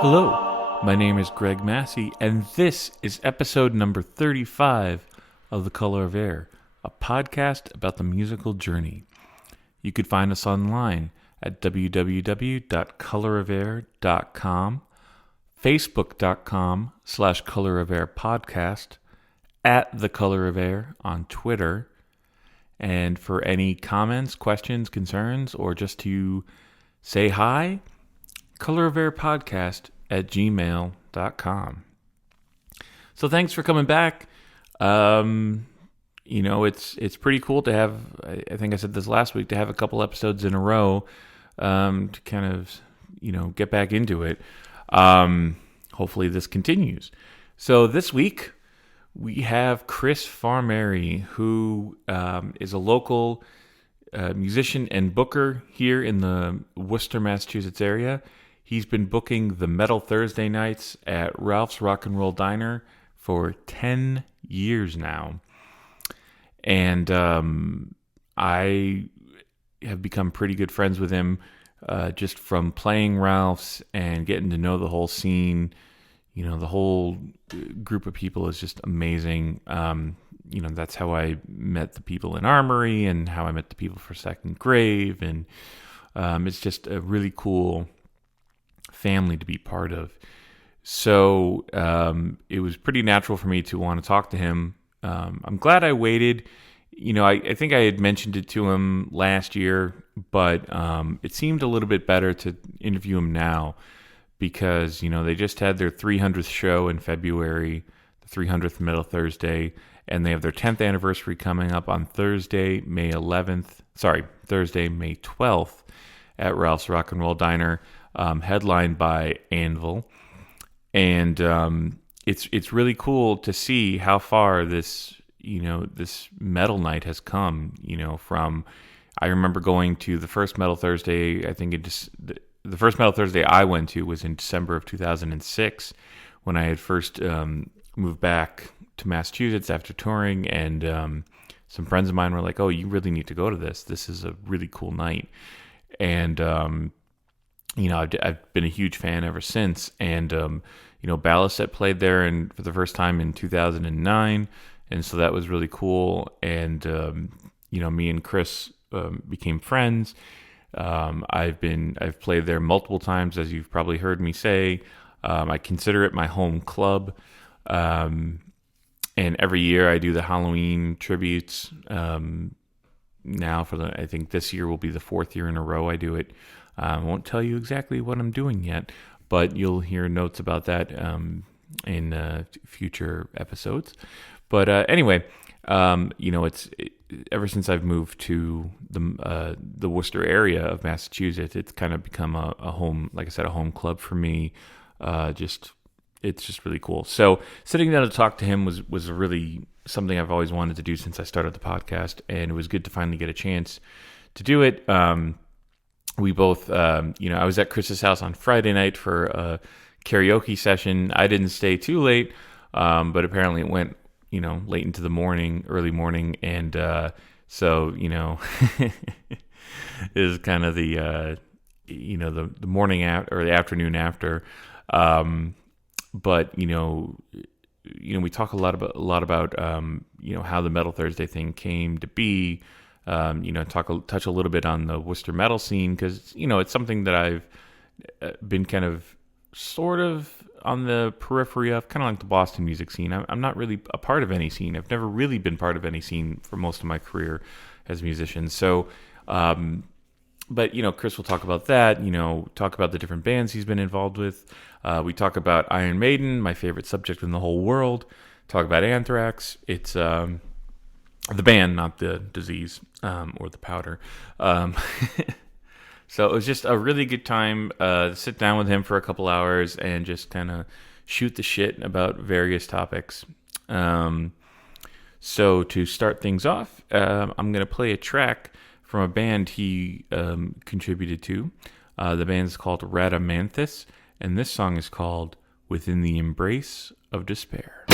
Hello, my name is Greg Massi, and this is episode number 35 of The Color of Air, a podcast about the musical journey. You could find us online at www.colorofair.com, facebook.com/colorofairpodcast, at The Color of Air on Twitter, and for any comments, questions, concerns, or just to say hi, colorofairpodcast@gmail.com. So thanks for coming back. It's pretty cool to have, I think I said this last week, to have a couple episodes in a row to kind of, get back into it. Hopefully this continues. So this week we have Chris Farmerie, who is a local musician and booker here in the Worcester, Massachusetts area. He's been booking the Metal Thursday nights at Ralph's Rock and Roll Diner for 10 years now. And I have become pretty good friends with him just from playing Ralph's and getting to know the whole scene. The whole group of people is just amazing. That's how I met the people in Armory and how I met the people for Second Grave. And it's just a really cool family to be part of. So it was pretty natural for me to want to talk to him. I'm glad I waited. I think I had mentioned it to him last year, but it seemed a little bit better to interview him now because, they just had their 300th show in February, the 300th Metal Thursday, and they have their 10th anniversary coming up on Thursday, May 12th at Ralph's Rock and Roll Diner, headlined by Anvil. And it's really cool to see how far this metal night has come, from, I remember going to the first Metal Thursday, the first Metal Thursday I went to was in December of 2006 when I had first moved back to Massachusetts after touring, and some friends of mine were like, "Oh, you really need to go to this. This is a really cool night." And I've been a huge fan ever since. And Baliset played there for the first time in 2009, and so that was really cool. And me and Chris became friends. I've played there multiple times, as you've probably heard me say. I consider it my home club. And every year I do the Halloween tributes. Now I think this year will be the 4th year in a row I do it. I won't tell you exactly what I'm doing yet, but you'll hear notes about that in future episodes. But anyway, ever since I've moved to the Worcester area of Massachusetts, it's kind of become a home, like I said, a home club for me. It's just really cool. So sitting down to talk to him was really something I've always wanted to do since I started the podcast, and it was good to finally get a chance to do it. We both, I was at Chris's house on Friday night for a karaoke session. I didn't stay too late, but apparently it went, late into the early morning. And so, it was kind of the morning out or the afternoon after. But we talk a lot about how the Metal Thursday thing came to be. Touch a little bit on the Worcester metal scene because it's something that I've been kind of sort of on the periphery of, kind of like the Boston music scene. I'm not really a part of any scene. I've never really been part of any scene for most of my career as a musician. So, but Chris will talk about that. Talk about the different bands he's been involved with. We talk about Iron Maiden, my favorite subject in the whole world. Talk about Anthrax. It's the band, not the disease or the powder. So it was just a really good time to sit down with him for a couple hours and just kind of shoot the shit about various topics. So to start things off, I'm going to play a track from a band he contributed to. The band's called Rhadamanthys, and this song is called Within the Embrace of Despair.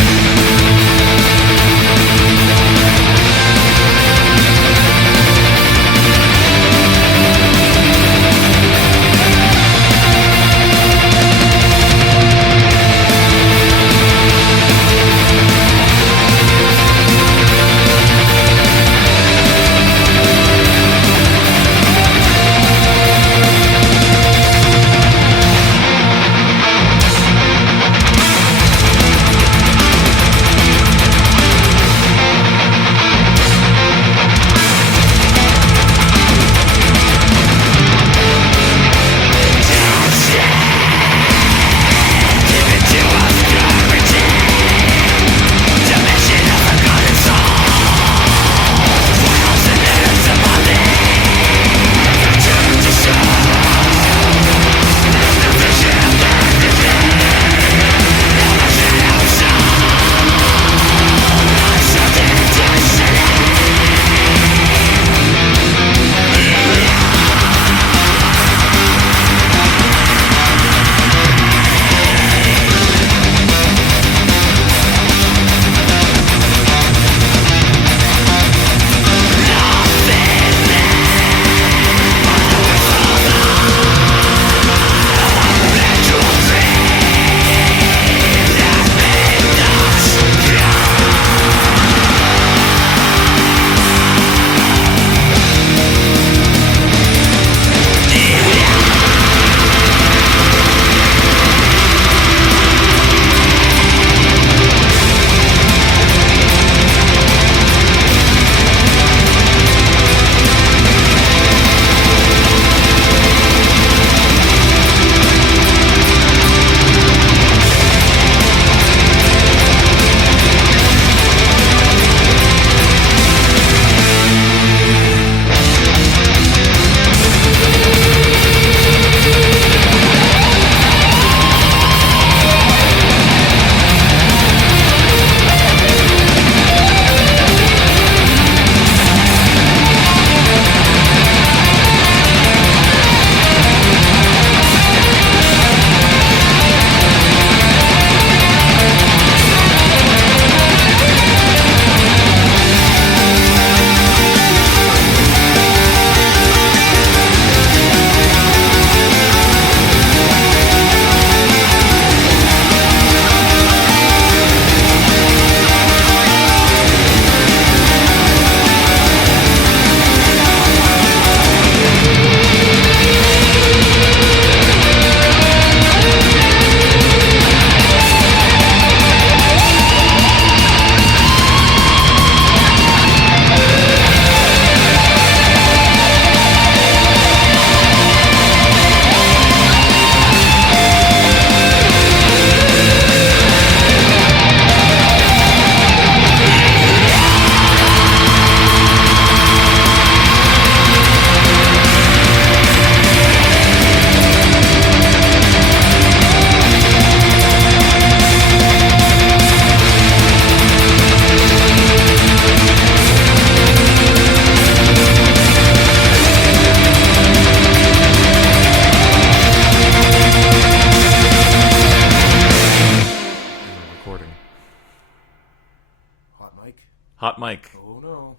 Hot mic. Oh no.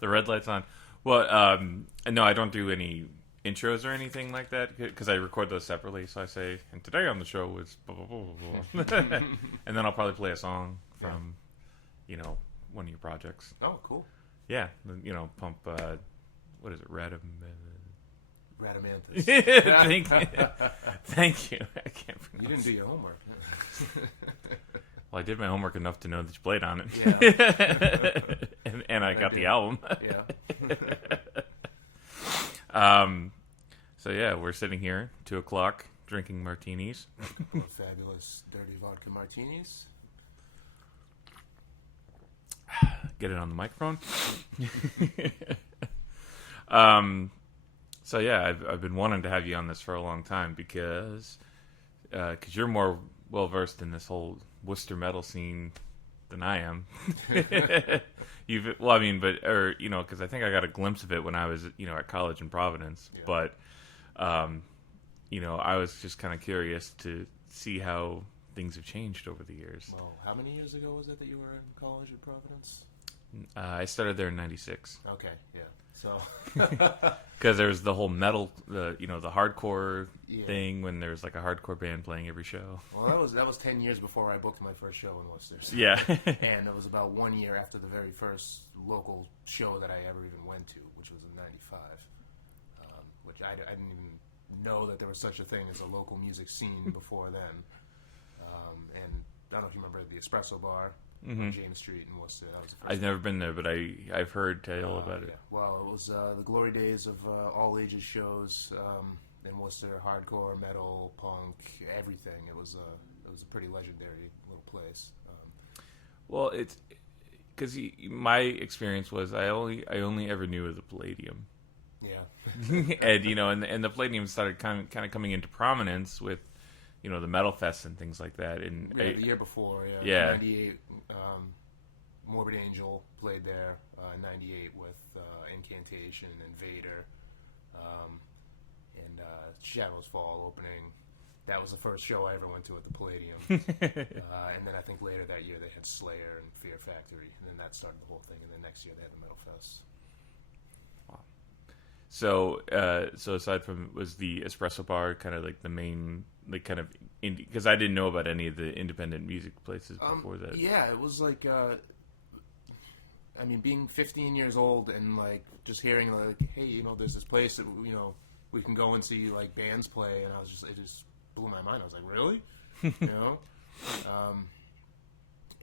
The red light's on. Well, no, I don't do any intros or anything like that because I record those separately. So I say, and today on the show was blah, blah, blah, blah, blah. And then I'll probably play a song from, one of your projects. Oh, cool. Yeah, pump, what is it, Rhadamanthys. Thank you. I can't pronounce. You didn't do your homework. Well, I did my homework enough to know that you played on it. Yeah. and I got the album. Yeah. So yeah, we're sitting here, 2:00, drinking martinis. Fabulous dirty vodka martinis. Get it on the microphone. So yeah, I've been wanting to have you on this for a long time because you're more well versed in this whole Worcester metal scene than I am. Because I think I got a glimpse of it when I was at college in Providence. Yeah. But I was just kind of curious to see how things have changed over the years. Well, how many years ago was it that you were in college at Providence? I started there in '96. Okay, yeah. So because there's the whole metal, the hardcore thing when there's like a hardcore band playing every show. Well, that was 10 years before I booked my first show in Worcester. So. Yeah, and it was about 1 year after the very first local show that I ever even went to, which was in '95. Which I didn't even know that there was such a thing as a local music scene before then. And I don't know if you remember the Espresso Bar. On James Street in Worcester. That was the first I've never been there, but I've heard tale about it. Yeah. Well, it was the glory days of all ages shows in Worcester, hardcore, metal, punk, everything. It was a pretty legendary little place. Well, it's because my experience was I only ever knew of the Palladium. Yeah, and the Palladium started kind of coming into prominence with the metal fests and things like that. And the year before, yeah. 98. Morbid Angel played there in '98 with Incantation and Vader, and Shadows Fall opening. That was the first show I ever went to at the Palladium. And then I think later that year they had Slayer and Fear Factory, and then that started the whole thing. And then next year they had the Metal Fest. Wow. So aside from, was the Espresso Bar kind of like the main, like kind of indie? Because I didn't know about any of the independent music places before that. Yeah, it was like, being 15 years old and like just hearing like, hey, there's this place that we can go and see like bands play, and it just blew my mind. I was like, really,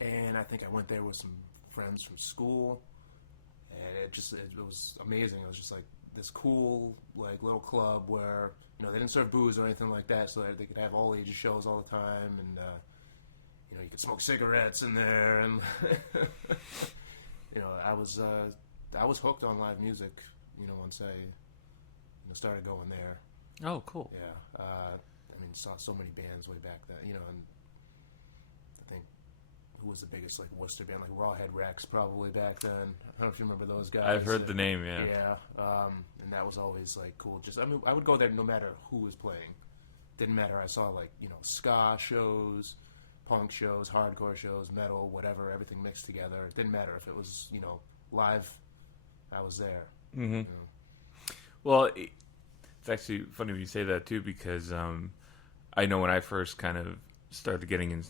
and I think I went there with some friends from school, and it was amazing. It was just like this cool like little club where they didn't serve booze or anything like that, so that they could have all ages shows all the time, and you could smoke cigarettes in there, and I was hooked on live music once I started going there. Oh, cool. Yeah, saw so many bands way back then, and I think who was the biggest like Worcester band, like Rawhead Rex probably back then. I don't know if you remember those guys. I've heard the name, yeah. Yeah, and that was always like cool. I would go there no matter who was playing. Didn't matter. I saw like ska shows, punk shows, hardcore shows, metal, whatever, everything mixed together. It didn't matter if it was live. I was there. Mm-hmm. Well, it's actually funny when you say that too, because I know when I first kind of started getting in,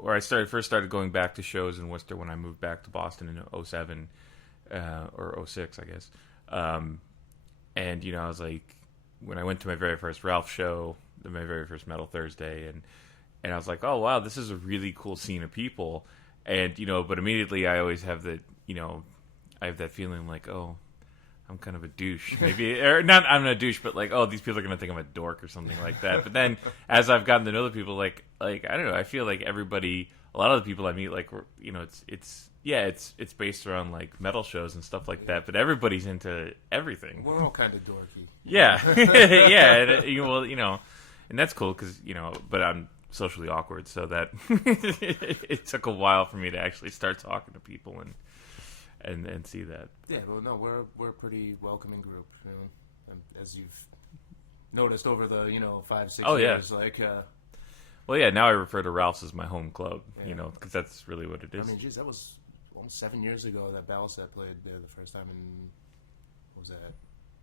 or I first started going back to shows in Worcester when I moved back to Boston in '07 or '06, I guess. And I was like, when I went to my very first Ralph show, my very first Metal Thursday, and I was like, oh wow, this is a really cool scene of people, and but immediately I always have the I have that feeling like, oh, I'm kind of a douche, maybe, or not. I'm not a douche, but like, oh, these people are gonna think I'm a dork or something like that. But then, as I've gotten to know the people, like I don't know, I feel like everybody, a lot of the people I meet, like it's based around like metal shows and stuff like that. But everybody's into everything. We're all kind of dorky. Yeah, yeah. And that's cool because but I'm socially awkward, so that it took a while for me to actually start talking to people and see that. Yeah, well, no, we're a pretty welcoming group, as you've noticed over the 5-6 years. Yeah. Like, Well, yeah. Now I refer to Ralph's as my home club. Yeah. You know, because that's really what it is. I mean, geez, that was almost 7 years ago that Battleset played there the first time in, what was that,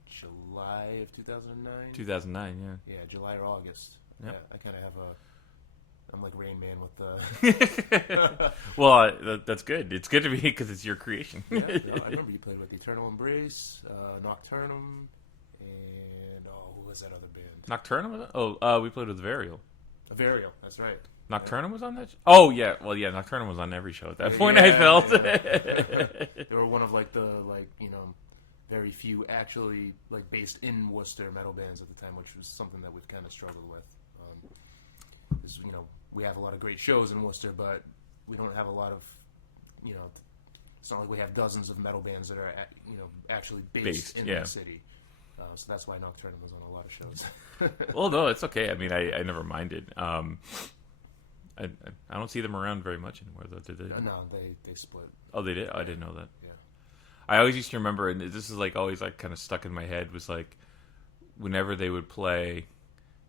July of 2009? 2009, yeah. Yeah, July or August. Yep. Yeah, I kind of have I'm like Rain Man with the... Well, that's good. It's good to be because it's your creation. Yeah, I remember you played with Eternal Embrace, Nocturnum, and who was that other band? Nocturnum was on? We played with Varial. Varial, that's right. Nocturnum was on that? Oh, yeah. Well, yeah, Nocturnum was on every show at that point, I felt. They were one of, like, the, like, you know, very few actually, like, based in Worcester metal bands at the time, which was something that we've kind of struggled with. You know, we have a lot of great shows in Worcester, but we don't have a lot of, you know, it's not like we have dozens of metal bands that are, you know, actually based in the city. So that's why Nocturnum was on a lot of shows. Well, no, it's okay. I mean, I never minded. I don't see them around very much anymore, though, did they? No, they split. Oh, they did? I didn't know that. Yeah. I always used to remember, and this is like always like kind of stuck in my head, was like whenever they would play,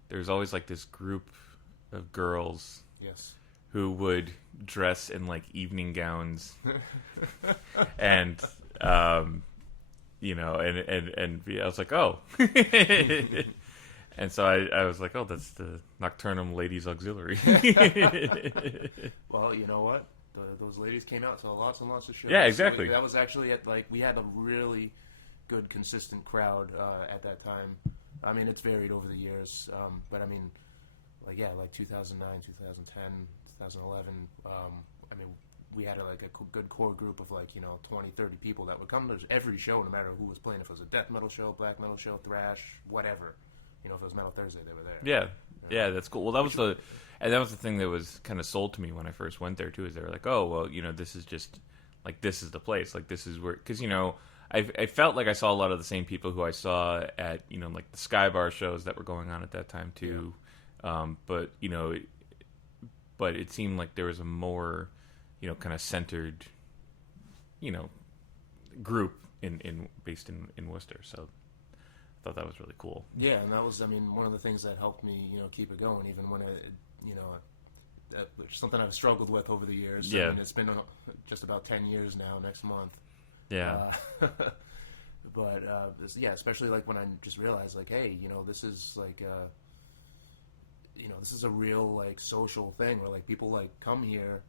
there's always like this group of girls Yes. who would dress in like evening gowns and you know, and I was like, oh. And so I was like, oh, that's the Nocturnum Ladies Auxiliary. Well, you know what? Those ladies came out to lots and lots of shows. Yeah, exactly. So that was actually we had a really good, consistent crowd at that time. I mean, it's varied over the years, but I mean, like 2009, 2010, 2011. I mean, we had a good core group of 20, 30 people that would come to every show, no matter who was playing. If it was a death metal show, black metal show, thrash, whatever. You know, if it was Metal Thursday, they were there. Yeah, that's cool. Well, that was the thing that was kind of sold to me when I first went there too. Is they were like, oh, well, you know, this is just like this is the place, like this is where, because you know, I felt like I saw a lot of the same people who I saw at like the Sky Bar shows that were going on at that time too. But you know, but it seemed like there was a more kind of centered group based in Worcester. So I thought that was really cool. Yeah, and that was, I mean, one of the things that helped me, keep it going, even when something I've struggled with over the years. Yeah. I mean, it's been just about 10 years now next month. Yeah. But, especially when I just realized, hey, this is this is a real, social thing where, people, come here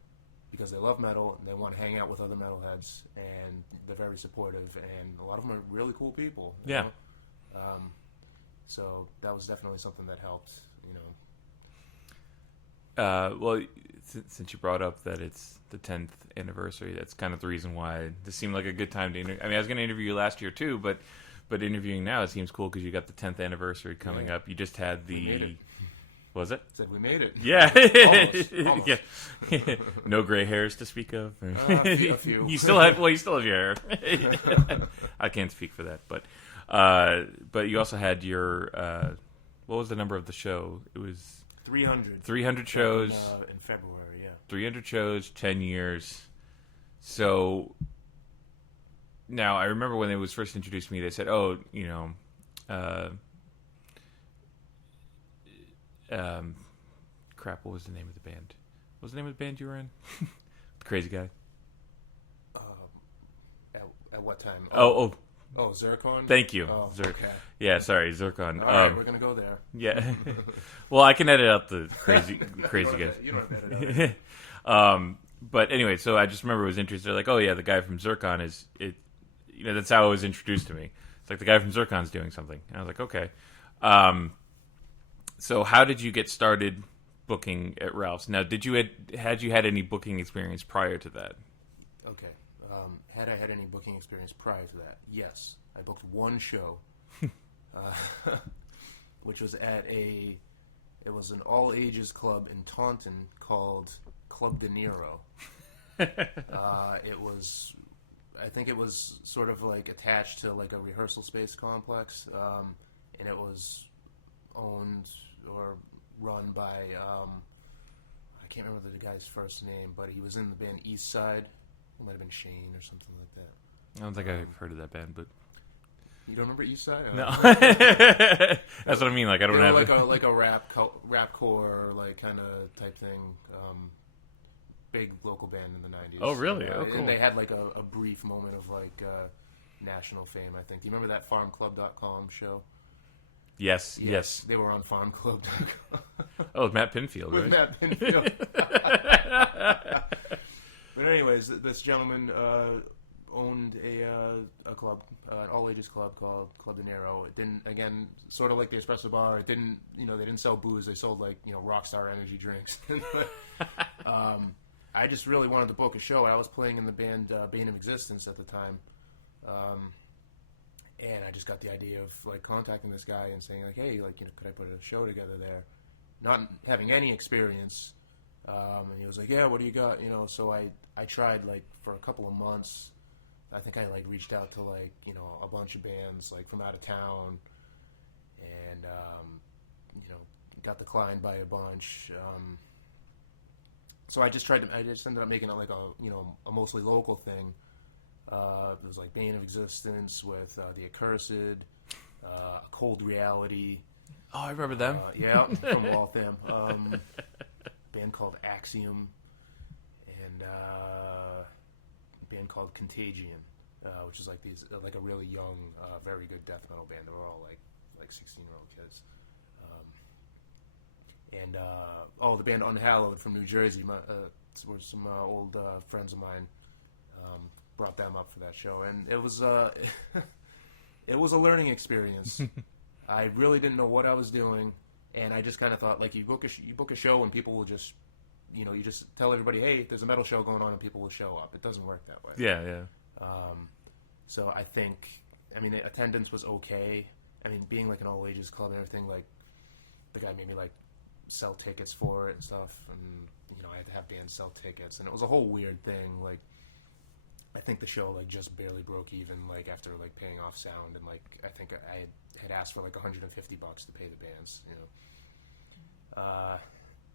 because they love metal and they want to hang out with other metalheads, and they're very supportive, and a lot of them are really cool people. Yeah. So that was definitely something that helped, Well, since you brought up that it's the 10th anniversary, that's kind of the reason why this seemed like a good time to interview. I mean, I was going to interview you last year too, but interviewing now, it seems cool because you got the 10th anniversry coming up. You just had the... Was it? Said we made it. Yeah. Almost. Yeah. No gray hairs to speak of. A few. You still have your hair. I can't speak for that, but you also had your what was the number of the show? It was 300. 300 shows in February. Yeah. 300 shows, 10 years. So now I remember when it was first introduced to me, they said, "Oh, crap, what was the name of the band? What was the name of the band you were in? The crazy guy." At what time? Oh, Zircon? Thank you. Oh, Zircon. okay. Yeah, sorry, Zircon. All right, we're going to go there. Yeah. Well, I can edit out the crazy guy. You don't have to edit out. But anyway, so I just remember it was interesting. Like, oh yeah, the guy from Zircon is it. That's how it was introduced to me. It's like the guy from Zircon's doing something. And I was like, okay. So how did you get started booking at Ralph's? Now, had you had any booking experience prior to that? Okay. Had I had any booking experience prior to that? Yes. I booked one show, which was at it was an all-ages club in Taunton called Club De Niro. I think it was sort of attached to a rehearsal space complex, and it was owned or run by, I can't remember the guy's first name, but he was in the band East Side. It might have been Shane or something like that. I don't think I've heard of that band, but You don't remember East Side? No. That's what I mean. Like I don't have like a rap core like kind of type thing. Big local band in the 90s. Oh, really? Oh, cool. And they had like a brief moment of like national fame, I think. Do you remember that farmclub.com show? Yes, yes. They were on farmclub.com. Oh, Matt Pinfield, With right? Matt Pinfield. But anyways, this gentleman owned a club, an all-ages club called Club De Niro. It didn't, again, sort of like the Espresso Bar, it didn't, they didn't sell booze. They sold like, Rockstar energy drinks. I just really wanted to book a show. I was playing in the band Bane of Existence at the time. And I just got the idea of like contacting this guy and saying like, hey, like, could I put a show together there? Not having any experience. And he was like, yeah, what do you got? So I tried like for a couple of months. I think I like reached out to like, a bunch of bands like from out of town and, got declined by a bunch. So I just ended up making it like a mostly local thing. It was like Bane of Existence with The Accursed, Cold Reality. Oh, I remember them. Yeah, from Waltham. Band called Axiom, and a band called Contagion, which is like like a really young, very good death metal band. They were all like 16-year-old kids. And the band Unhallowed from New Jersey were some old friends of mine. Brought them up for that show, and it was it was a learning experience. I really didn't know what I was doing, and I just kind of thought like you book a show and people will just you just tell everybody, hey, there's a metal show going on, and people will show up. It doesn't work that way. Yeah. So I think, the attendance was okay. Being like an all ages club and everything, like the guy made me like sell tickets for it and stuff, and I had to have bands sell tickets, and it was a whole weird thing. Like I think the show like just barely broke even like after like paying off sound, and like I think I had asked for like $150 to pay the bands.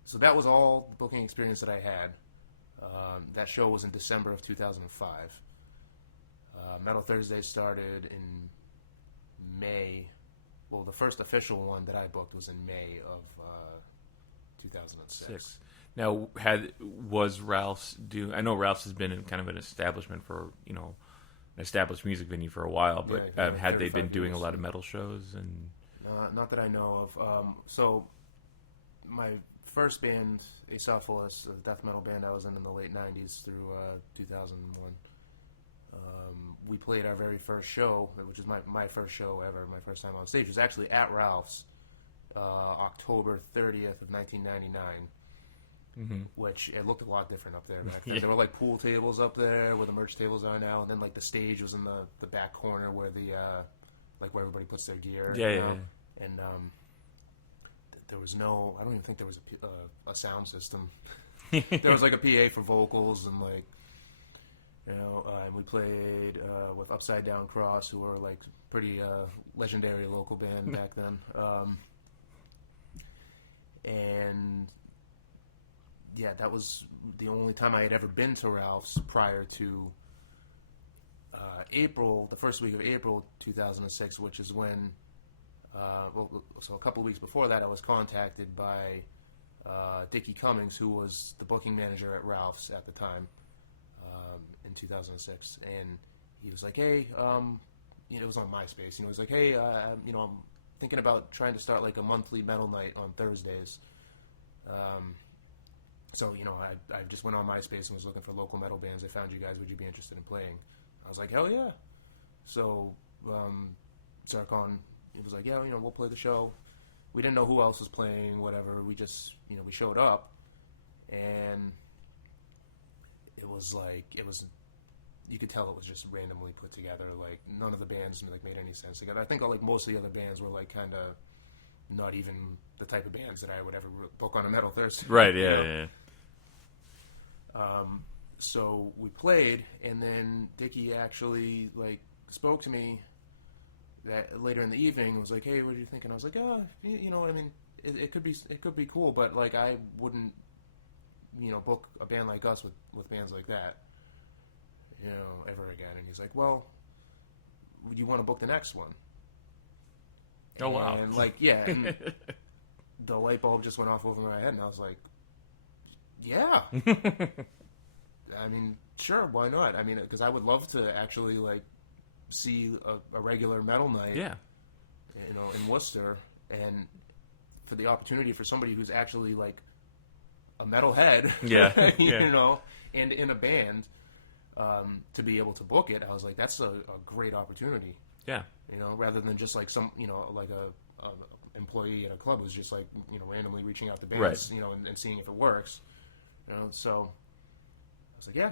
So that was all the booking experience that I had. That show was in December of 2005. Metal Thursday started in May. Well, the first official one that I booked was in May of 2006. Now, was Ralph's I know Ralph's has been in kind of an establishment for an established music venue for a while, but had they been doing a lot of metal shows? And not that I know of. So my first band, Acephalus, a death metal band I was in the late 90s through 2001. We played our very first show, which is my first show ever, my first time on stage. It was actually at Ralph's, October 30th of 1999. Mm-hmm. Which it looked a lot different up there back then. There were like pool tables up there where the merch tables are now, and then like the stage was in the back corner where the like where everybody puts their gear. Yeah. And there was no, I don't even think there was a sound system. There was like a PA for vocals and like and we played with Upside Down Cross, who were like pretty legendary local band back then. And yeah, that was the only time I had ever been to Ralph's prior to April, the first week of April 2006, which is when, so a couple of weeks before that, I was contacted by Dickie Cummings, who was the booking manager at Ralph's at the time in 2006, and he was like, hey, it was on MySpace, he was like, hey, I'm thinking about trying to start like a monthly metal night on Thursdays. So, I just went on MySpace and was looking for local metal bands. I found you guys. Would you be interested in playing? I was like, hell yeah. So, Zircon, he was like, yeah, we'll play the show. We didn't know who else was playing, whatever. We just, we showed up. And it was like, you could tell it was just randomly put together. Like, none of the bands made any sense together. I think like most of the other bands were like kind of not even the type of bands that I would ever book on a Metal Thursday. Right, yeah. So we played, and then Dickie actually like spoke to me that later in the evening. Was like, "Hey, what do you think?" And I was like, "Oh, it could be cool, but like I wouldn't, book a band like us with bands like that, ever again." And he's like, "Well, you want to book the next one? Oh, wow. And like, yeah, and the light bulb just went off over my head, and I was like, yeah. I mean, sure, why not? I mean, because I would love to actually like see a regular metal night, Yeah. you know, in Worcester, and for the opportunity for somebody who's actually like a metalhead, Yeah. you know, and in a band, to be able to book it, I was like, that's a great opportunity. Yeah. You know, rather than just like some, you know, like a employee at a club who's just like, you know, randomly reaching out to bands, Right. you know, and seeing if it works. You know, so I was like, yeah.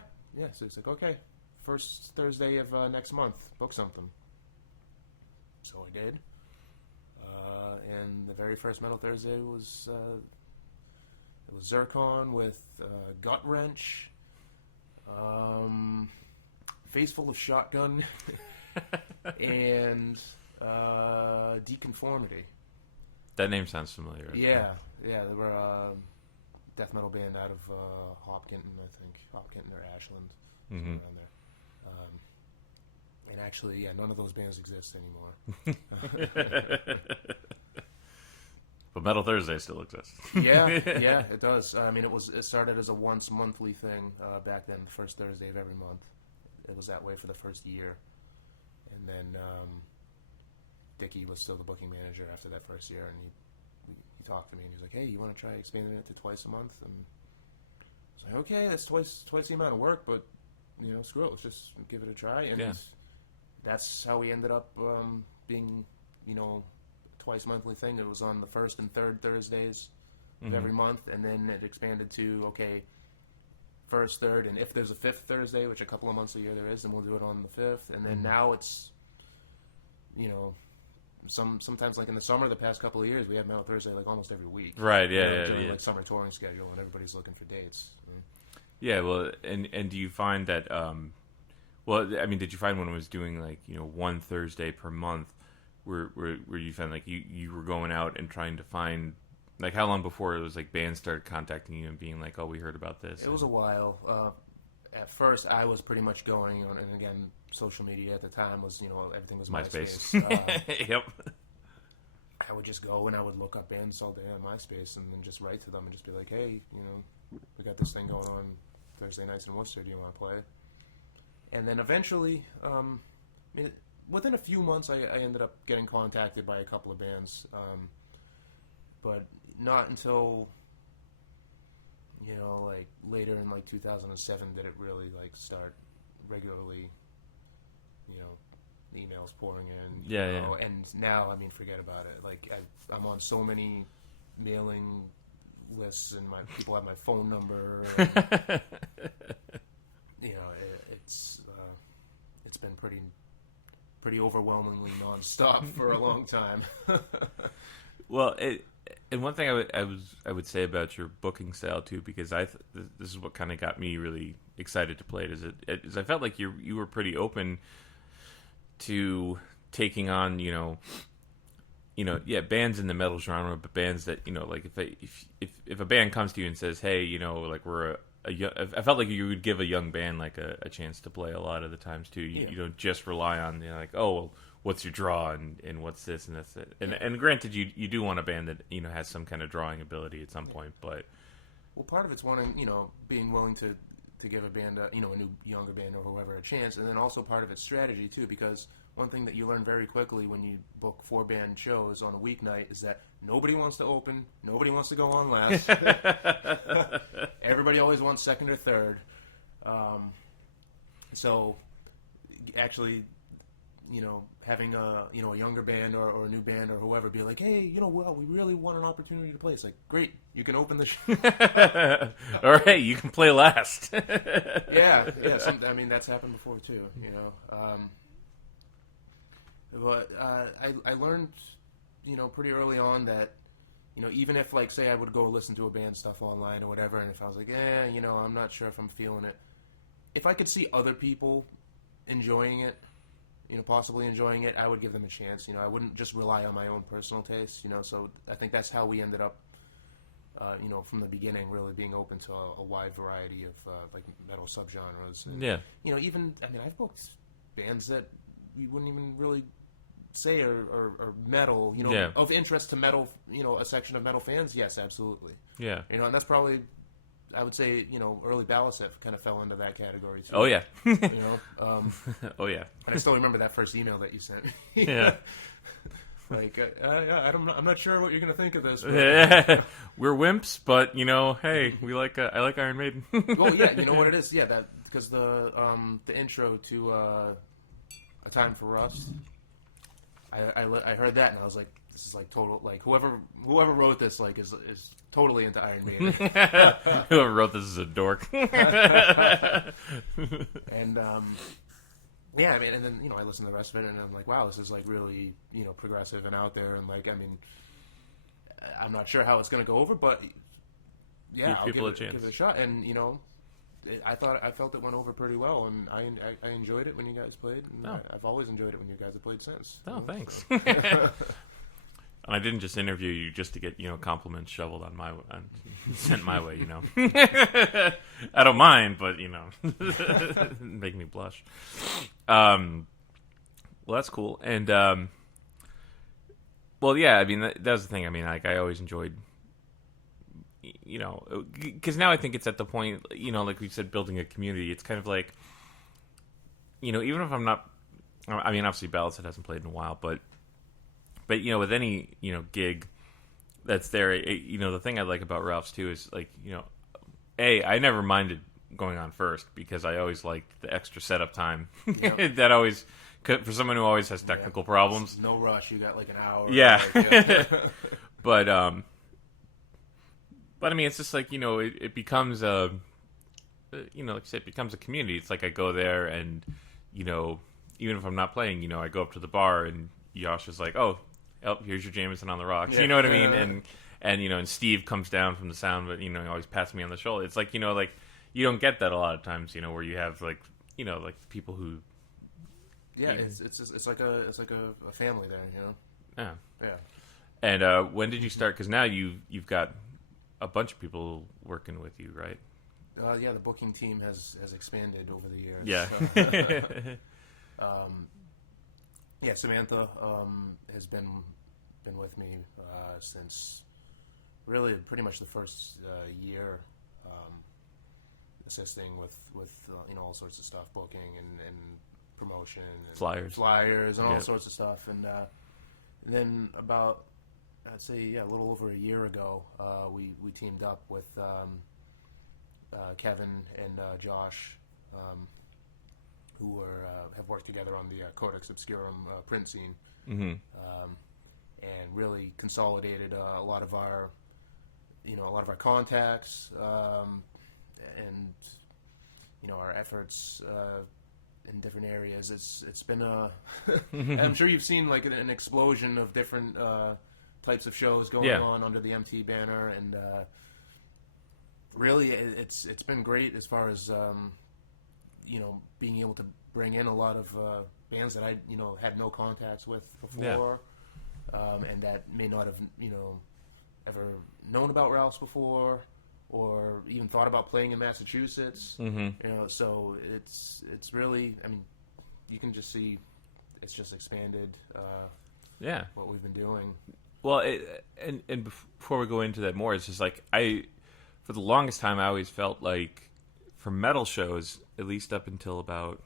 So it's like, okay, first Thursday of next month, book something. So I did, and the very first Metal Thursday was it was Zircon with Gut Wrench, Face Full of Shotgun, and Deconformity. That name sounds familiar. Yeah, they were a death metal band out of Hopkinton, I think. Hopkinton or Ashland, somewhere around there. And actually, yeah, none of those bands exist anymore. But Metal Thursday still exists. yeah, it does. I mean, it started as a once monthly thing back then, the first Thursday of every month. It was that way for the first year, and then Dickie was still the booking manager after that first year, and he talked to me and he was like, "Hey, you want to try expanding it to twice a month?" And I was like, "Okay, that's twice the amount of work, but you know, screw it, let's just give it a try." And that's how we ended up being, you know, twice monthly thing. It was on the first and third Thursdays of every month, and then it expanded to, okay, first, third, and if there's a fifth Thursday, which a couple of months a year there is, then we'll do it on the fifth. And then now it's, you know, sometimes like in the summer, the past couple of years, we have Metal Thursday like almost every week. Right, During like summer touring schedule, and everybody's looking for dates. Yeah, well, and do you find that, well, I mean, did you find when it was doing like, you know, one Thursday per month, where you found like you were going out and trying to find, like, how long before it was like bands started contacting you and being like, oh, we heard about this? It was a while. At first, I was pretty much going on, and again, social media at the time was, you know, everything was MySpace. Yep. I would just go and I would look up bands all day on MySpace and then just write to them and just be like, hey, you know, we got this thing going on Thursday nights in Worcester. Do you want to play? And then eventually, within a few months, I ended up getting contacted by a couple of bands, but not until, you know, like later in like 2007 did it really like start regularly, you know, emails pouring in. Yeah. And now, I mean, forget about it. Like I'm on so many mailing lists, and people have my phone number. And, you know, it's been pretty overwhelmingly nonstop for a long time. Well, and one thing I would say about your booking style too, because this is what kind of got me really excited to play it, is I felt like you were pretty open to taking on, you know, bands in the metal genre, but bands that, you know, like if a band comes to you and says, hey, you know, like we're I felt like you would give a young band like a chance to play a lot of the times too. You don't just rely on, you know, like, oh, well, what's your draw and what's this and that's it. And granted, you do want a band that, you know, has some kind of drawing ability at some point, but well, part of it's wanting, you know, being willing to give a band, you know, a new younger band or whoever a chance, and then also part of it's strategy too, because one thing that you learn very quickly when you book 4-band shows on a weeknight is that nobody wants to open, nobody wants to go on last. Everybody always wants second or third. So actually, you know, having a younger band or a new band or whoever be like, hey, you know, well, we really want an opportunity to play. It's like, great, you can open the show. All right, you can play last. yeah. I mean, that's happened before too, you know. But I learned, you know, pretty early on that, you know, even if, like, say I would go listen to a band stuff online or whatever, and if I was like, you know, I'm not sure if I'm feeling it, if I could see other people enjoying it, you know, possibly enjoying it, I would give them a chance. You know, I wouldn't just rely on my own personal taste, you know, so I think that's how we ended up, you know, from the beginning, really being open to a wide variety of, like, metal subgenres. And, yeah. You know, even, I mean, I've booked bands that you wouldn't even really say are metal, Yeah. of interest to metal, a section of metal fans. Yes, absolutely. Yeah. And that's probably, I would say, early Balisif kind of fell into that category too. Oh yeah. Oh yeah. And I still remember that first email that you sent me. Yeah. Like, I'm not sure what you're going to think of this. But... We're wimps, but hey, I like Iron Maiden. Well, yeah, you know what it is? Yeah, that because the intro to A Time for Rust, I heard that and I was like, this is like total, like whoever wrote this like is totally into Iron Maiden. Whoever wrote this is a dork. And yeah, I mean, and then I listened to the rest of it, and I'm like, wow, this is like really progressive and out there, and like, I mean, I'm not sure how it's going to go over, but yeah, Give I'll people give a chance. it a shot, and I felt it went over pretty well, and I enjoyed it when you guys played, and I've always enjoyed it when you guys have played since. Oh, thanks. I didn't just interview you just to get compliments shoveled on sent my way. I don't mind, but make me blush. Well, that's cool, and well, yeah. I mean, that's the thing. I mean, like I always enjoyed, because now I think it's at the point, like we said, building a community. It's kind of like, even if I'm not. I mean, obviously, Ballast hasn't played in a while, but with any gig that's there, the thing I like about Ralph's too is like I never minded going on first because I always liked the extra setup time. Yep. That always, for someone who always has technical problems. No rush. You got like an hour. Yeah. Like, But I mean, it's just like it becomes a like I said, it becomes a community. It's like I go there and even if I'm not playing, I go up to the bar and Yosh is like, oh, here's your Jameson on the rocks. Yeah. You know what I mean? And and Steve comes down from the sound, but he always pats me on the shoulder. It's like like you don't get that a lot of times, where you have like like people who. Yeah, it's like a family there, Yeah. Yeah. And when did you start? Because now you've got a bunch of people working with you, right? Yeah, the booking team has expanded over the years. Yeah. Yeah, Samantha has been with me since really pretty much the first year, assisting with all sorts of stuff, booking and promotion, and flyers, and all sorts of stuff. And then about I'd say a little over a year ago, we teamed up with Kevin and Josh. Who have worked together on the Codex Obscurum print scene, mm-hmm. And really consolidated a lot of our contacts, and our efforts in different areas. It's been I'm sure you've seen like an explosion of different types of shows going on under the MT banner, and really it's been great as far as being able to bring in a lot of bands that I had no contacts with before, and that may not have ever known about Ralph's before, or even thought about playing in Massachusetts. Mm-hmm. So it's really, I mean, you can just see it's just expanded. What we've been doing. Well, and before we go into that more, it's just like for the longest time, I always felt like for metal shows, at least up until about,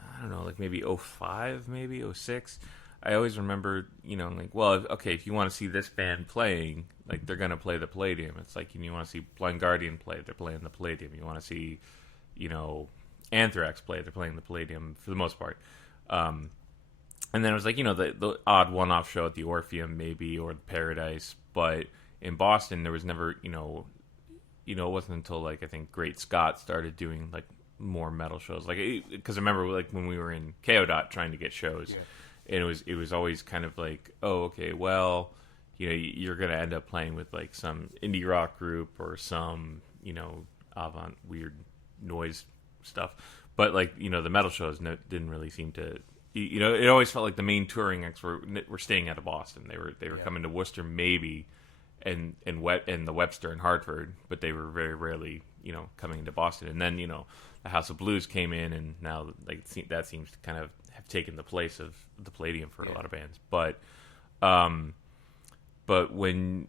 I don't know, like maybe 05, maybe 06, I always remember, like, well, okay, if you want to see this band playing, like, they're going to play the Palladium. It's like, you want to see Blind Guardian play, they're playing the Palladium. You want to see, Anthrax play, they're playing the Palladium for the most part. And then it was like, the odd one-off show at the Orpheum, maybe, or the Paradise. But in Boston, there was never, it wasn't until, like, I think Great Scott started doing, like, more metal shows. Like, because I remember, like, when we were in KO trying to get shows, and it was always kind of like, oh, okay, well, you're going to end up playing with, like, some indie rock group or some, avant weird noise stuff. But, like, the metal shows didn't really seem to... it always felt like the main touring acts were staying out of Boston. They were coming to Worcester maybe, and the Webster and Hartford, but they were very rarely coming into Boston. And then the House of Blues came in, and now like that seems to kind of have taken the place of the Palladium for a lot of bands. But when,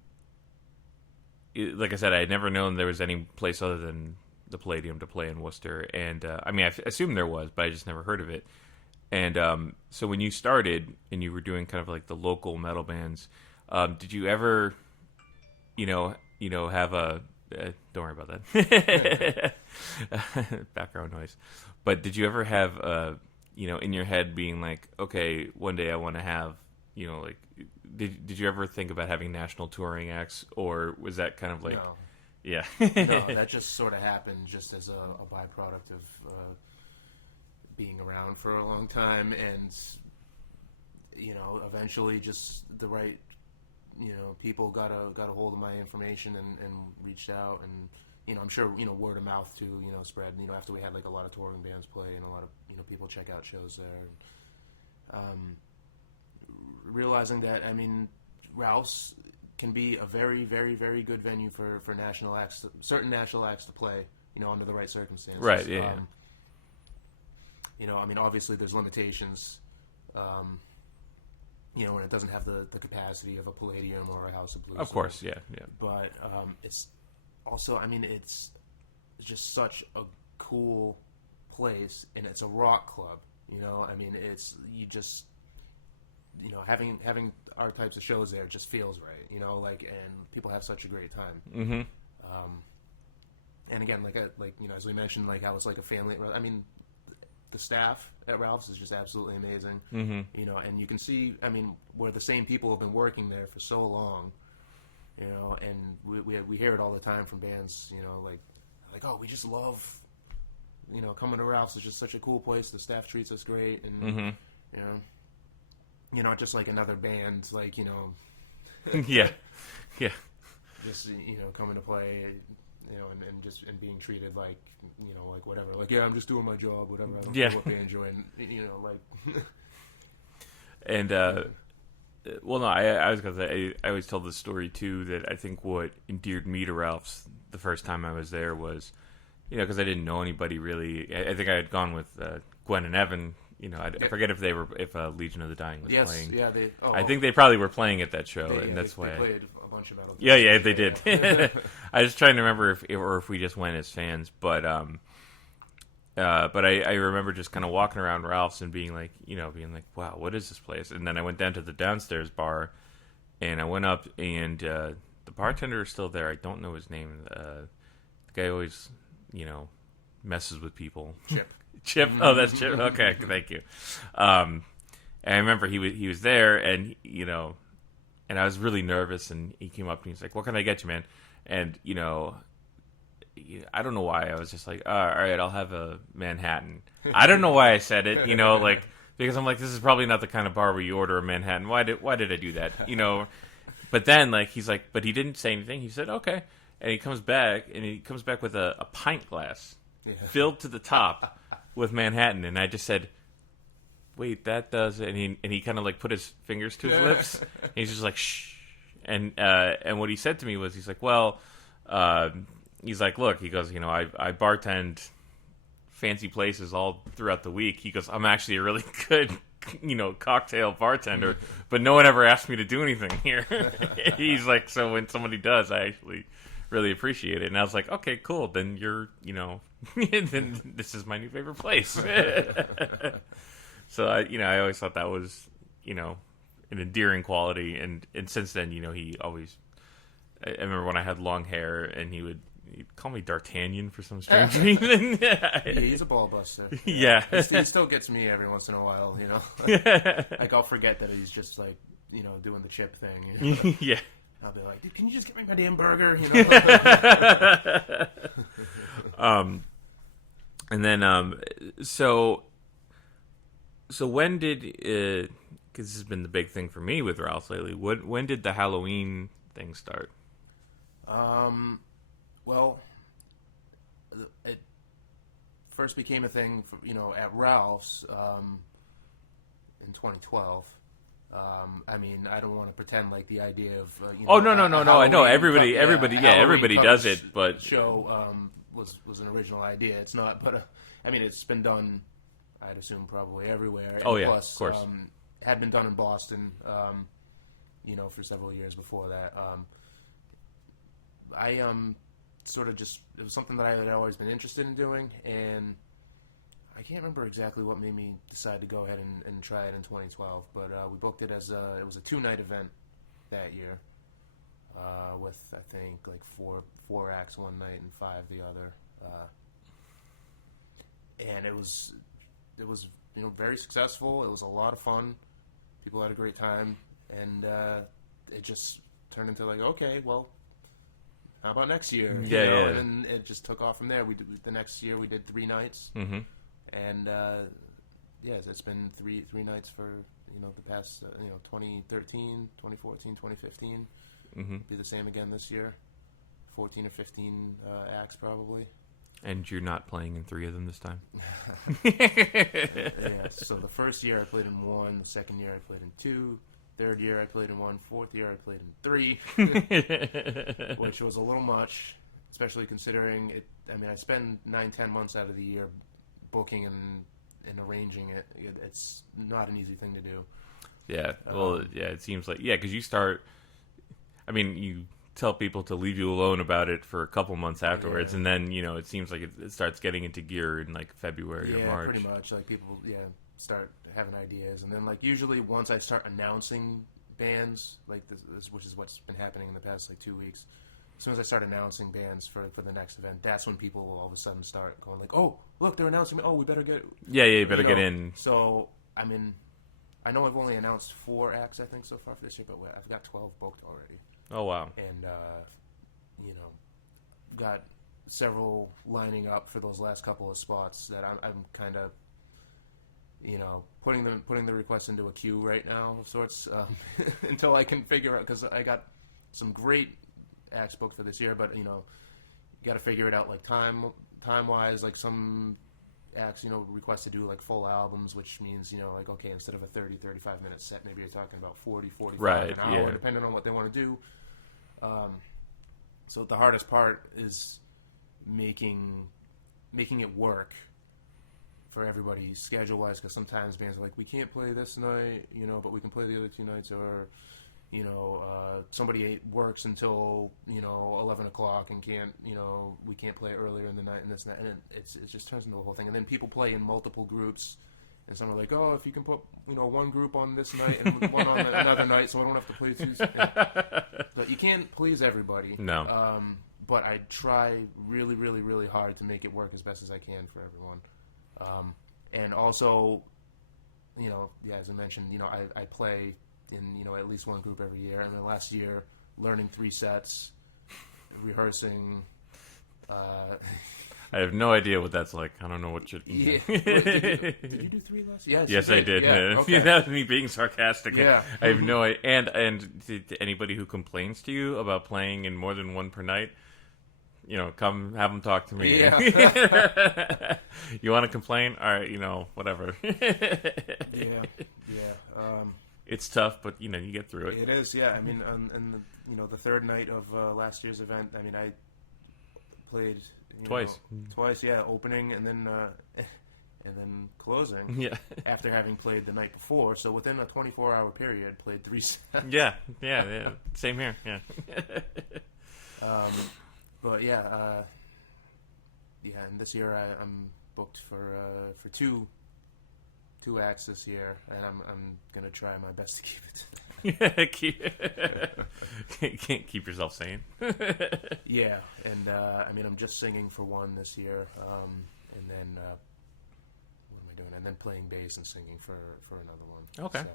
like I said, I had never known there was any place other than the Palladium to play in Worcester. And I mean, I assumed there was, but I just never heard of it. And so when you started and you were doing kind of like the local metal bands, did you ever, have a don't worry about that background noise, but did you ever have in your head being like, okay, one day I want to have, like, did you ever think about having national touring acts, or was that kind of like, no. Yeah, No, that just sort of happened just as a byproduct of being around for a long time, and eventually just the right people got a hold of my information and reached out, and I'm sure word of mouth too spread after we had like a lot of touring bands play and a lot of people check out shows there, and realizing that Ralph's can be a very, very, very good venue for national acts, certain national acts to play under the right circumstances, right? Yeah. Obviously there's limitations, when it doesn't have the capacity of a Palladium or a House of Blues. Of course, yeah. But it's also, it's just such a cool place, and it's a rock club. It's having our types of shows there just feels right. And people have such a great time. Mm-hmm. And again, as we mentioned, how it's like a family. The staff at Ralph's is just absolutely amazing. Mm-hmm. And you can see, where the same people have been working there for so long, and we hear it all the time from bands, like, oh, we just love, coming to Ralph's is just such a cool place. The staff treats us great, and, just like another band, yeah. Just, coming to play, and being treated like, like whatever. Like, yeah, I'm just doing my job, whatever. I don't care what band join, And, well, no, I was going to say, I always tell this story, too, that I think what endeared me to Ralph's the first time I was there was, because I didn't know anybody really. I think I had gone with Gwen and Evan. I forget if Legion of the Dying was playing. Yeah, I think they probably were playing at that show, and that's why. They played a bunch of metal. Yeah, they did. I was trying to remember if we just went as fans, but I remember just kind of walking around Ralph's and being like, wow, what is this place? And then I went down to the downstairs bar, and I went up, and the bartender is still there. I don't know his name. The guy always, messes with people. Chip. Oh, that's Chip. Okay, thank you. And I remember he was there, and and I was really nervous, and he came up and he's like, "What can I get you, man?" And I don't know why I was just like, all right, I'll have a Manhattan. I don't know why I said it, because I'm like, this is probably not the kind of bar where you order a Manhattan. Why did I do that, But then he's like, but he didn't say anything. He said okay, and he comes back with a pint glass filled to the top with Manhattan, and I just said, wait, that does, and he kind of put his fingers to his lips, and he's just like, shh, and what he said to me was, he's like, well, he's like, look, he goes, I bartend fancy places all throughout the week. He goes, I'm actually a really good, cocktail bartender, but no one ever asked me to do anything here. He's like, so when somebody does, I actually really appreciate it. And I was like, okay, cool. Then you're, then this is my new favorite place. So I always thought that was, an endearing quality. And since then, he always, I remember when I had long hair and he'd call me D'Artagnan for some strange reason. He's a ball buster. Yeah. He still gets me every once in a while, Like, I'll forget that he's just, doing the chip thing. Yeah. I'll be like, dude, can you just get me my damn burger? And then, so when did, because this has been the big thing for me with Ralph lately, when did the Halloween thing start? Well, it first became a thing, at Ralph's in 2012. I don't want to pretend like the idea of no. I know everybody does it, but show was an original idea. It's not, but it's been done. I'd assume probably everywhere. Oh, and yeah, plus, of course. Had been done in Boston, for several years before that. I sort of just, it was something that I had always been interested in doing, and I can't remember exactly what made me decide to go ahead and try it in 2012, but we booked it as it was a 2-night event that year, with I think like four acts one night and 5 the other, and it was very successful. It was a lot of fun. People had a great time, and it just turned into like, okay, well, how about next year? Yeah. And then it just took off from there. The next year we did 3 nights, and it's been three nights for the past 2013, 2014, 2015. Be the same again this year. 14 or 15 acts probably. And you're not playing in 3 of them this time? Yeah, so the first year I played in 1, the second year I played in 2, third year I played in 1, fourth year I played in 3, which was a little much, especially considering it. I mean, I spend 9-10 months out of the year booking and arranging it. It's not an easy thing to do. Yeah, well, it seems like, because you start, I mean, you tell people to leave you alone about it for a couple months afterwards, and then it seems like it starts getting into gear in like February or March. Pretty much. Like people start having ideas, and then like usually once I start announcing bands, like this, which is what's been happening in the past like 2 weeks, as soon as I start announcing bands for the next event, that's when people will all of a sudden start going like, oh look, they're announcing me, oh we better get you better get in. So I mean, I know I've only announced 4 acts I think so far for this year, but I've got 12 booked already. Oh wow! And got several lining up for those last couple of spots that I'm kind of putting the requests into a queue right now of sorts, until I can figure out, because I got some great acts booked for this year, but you got to figure it out like time wise. Like some acts request to do like full albums, which means like, okay, instead of a 30-35 minute set, maybe you're talking about 40-45 an hour, depending on what they want to do. So the hardest part is making it work for everybody schedule wise, because sometimes bands are like, we can't play this night, but we can play the other 2 nights, or somebody works until 11 o'clock and we can't play earlier in the night, and this and that, and it just turns into the whole thing. And then people play in multiple groups, and some are like, oh, if you can put one group on this night and one on another night, so I don't have to play 2. But you can't please everybody. No. But I try really, really, really hard to make it work as best as I can for everyone. And also, as I mentioned, I play in at least one group every year. I mean, last year, learning 3 sets, rehearsing. I have no idea what that's like. I don't know what you're... Yeah. Did you do 3 last year? Yes, I did. Yeah, okay. That was me being sarcastic. Yeah. I have no idea. And to anybody who complains to you about playing in more than 1 per night, come have them talk to me. Yeah. You want to complain? All right, whatever. Yeah. It's tough, but you get through it. It is, yeah. I mean, and the third night of last year's event, I mean, I played twice, opening and then closing. Yeah. After having played the night before, so within a 24-hour period, played 3 sets. Yeah. Same here. Yeah. But and this year I'm booked for 2 acts this year, and I'm gonna try my best to keep it. Can't keep yourself sane. Yeah, and I mean, I'm just singing for 1 this year, and then what am I doing? And then playing bass and singing for another one. Okay. So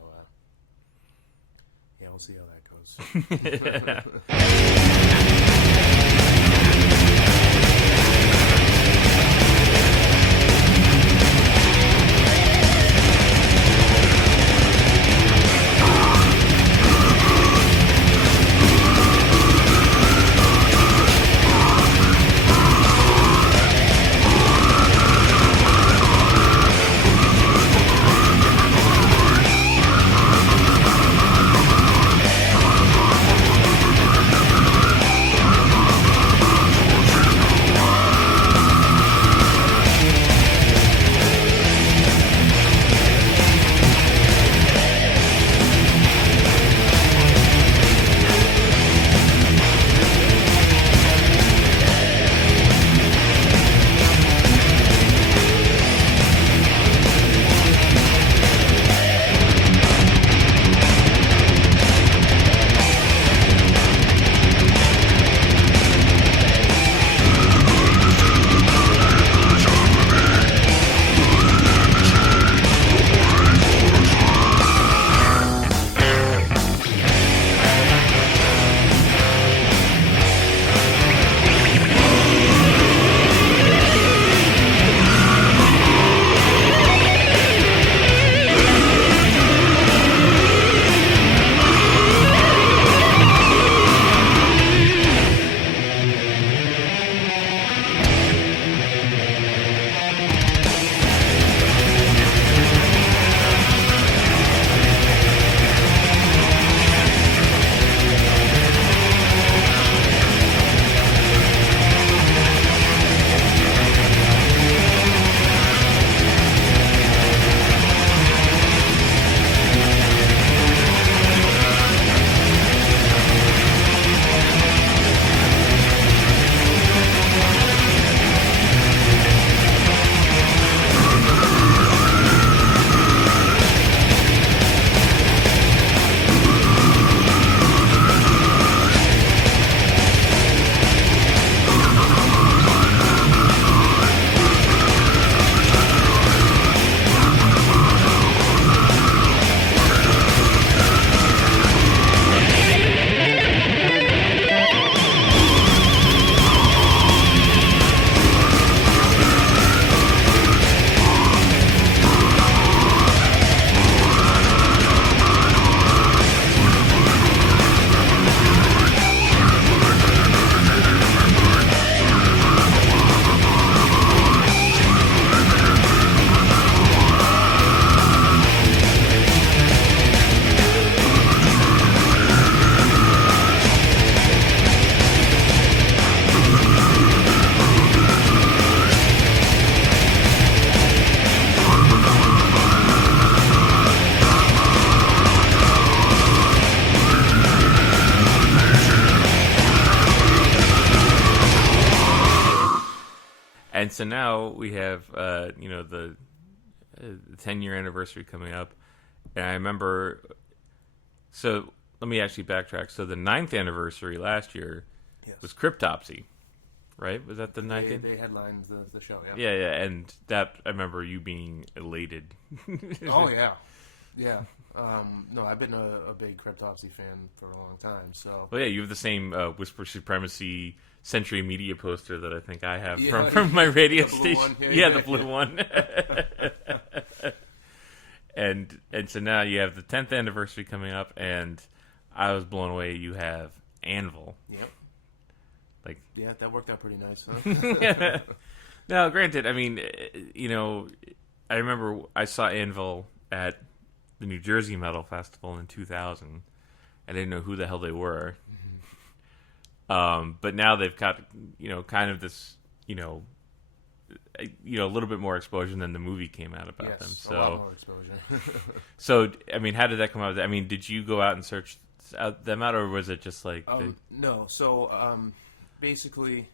we'll see how that goes. And so now we have, the 10-year anniversary coming up. And I remember, so let me actually backtrack. So the 9th anniversary last year was Cryptopsy, right? Was that the 9th? They headlined the show, yeah. Yeah, and that, I remember you being elated. Oh, yeah. Yeah. No, I've been a big Cryptopsy fan for a long time, so... Well, yeah, you have the same Whisper Supremacy Century Media poster that I think I have from my radio station. The blue one. And so now you have the 10th anniversary coming up, and I was blown away. You have Anvil. Yep. Yeah, that worked out pretty nice, huh? Now, granted, I mean, I remember I saw Anvil at the New Jersey Metal Festival in 2000. I didn't know who the hell they were. But now they've got, kind of this, a little bit more exposure than the movie came out about them. So, a lot more exposure. So, I mean, how did that come out? I mean, did you go out and search them out, or was it just like... No, so basically,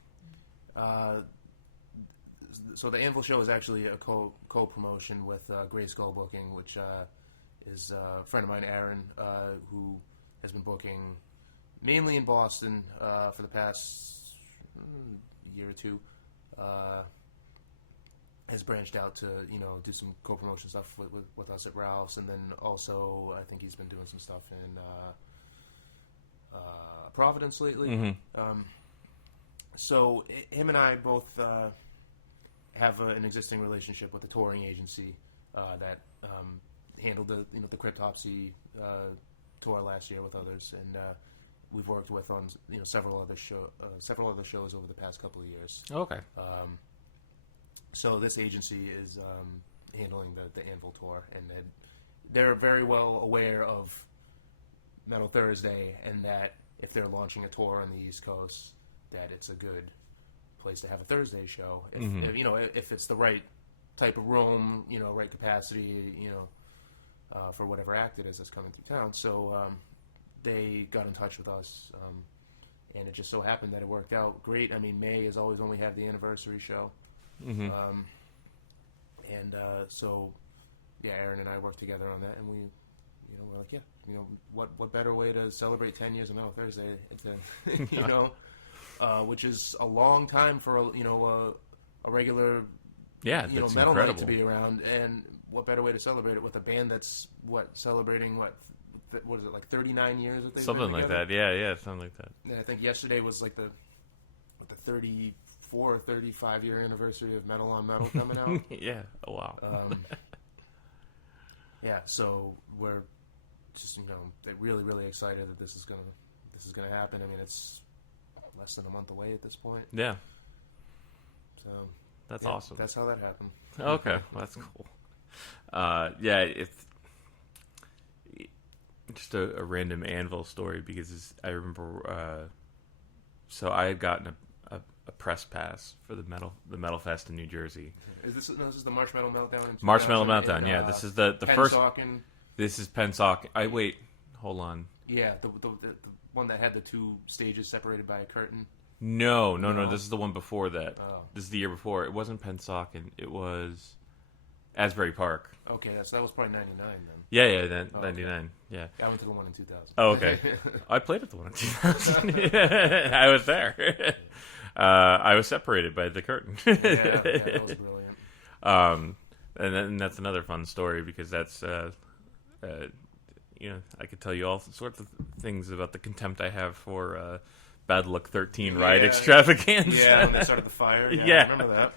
so the Anvil show is actually a co-promotion with Grey Skull Booking, which is a friend of mine, Aaron, who has been booking mainly in Boston for the past year or two. Has branched out to do some co-promotion stuff with us at Ralph's, and then also I think he's been doing some stuff in Providence lately. Mm-hmm. So him and I both have an existing relationship with a touring agency that handled the Cryptopsy tour last year with others, and we've worked with on several other shows over the past couple of years. Okay. So this agency is handling the Anvil tour, and they're very well aware of Metal Thursday, and that if they're launching a tour on the East Coast, that it's a good place to have a Thursday show. If it's the right type of room, right capacity, for whatever act it is that's coming through town. So they got in touch with us, and it just so happened that it worked out great. I mean, May has always only had the anniversary show. Mm-hmm. So Aaron and I worked together on that, and we're like, what better way to celebrate 10 years of Metal Thursday, which is a long time for a regular metal incredible. night to be around, and what better way to celebrate it with a band that's celebrating what is it, like 39 years that they've something been like together? that. Yeah, something like that. And I think yesterday was like the 34 or 35 year anniversary of Metal on Metal coming out. Yeah. Oh wow. So we're just really really excited that this is gonna happen. I mean, it's less than a month away at this point. Yeah. So that's awesome. That's how that happened. Okay, well, that's cool. It's just a random Anvil story because I remember. So I had gotten a press pass for the Metal Fest in New Jersey. Is this the Marshmallow Meltdown? Marshmallow Meltdown, yeah. This is the first. This is Pensacola. Wait, hold on. Yeah, the one that had the two stages separated by a curtain. No. This is the one before that. Oh. This is the year before. It wasn't Pensacola. It was Asbury Park. Okay, so that was probably 99 then. Yeah, 99. Okay. Yeah. I went to the one in 2000. Oh, okay. I played at the one in 2000. I was there. I was separated by the curtain. Yeah, that was brilliant. And that's another fun story because that's, I could tell you all sorts of things about the contempt I have for Bad Luck 13 Ride Extravaganza. Yeah, when they started the fire. Yeah. I remember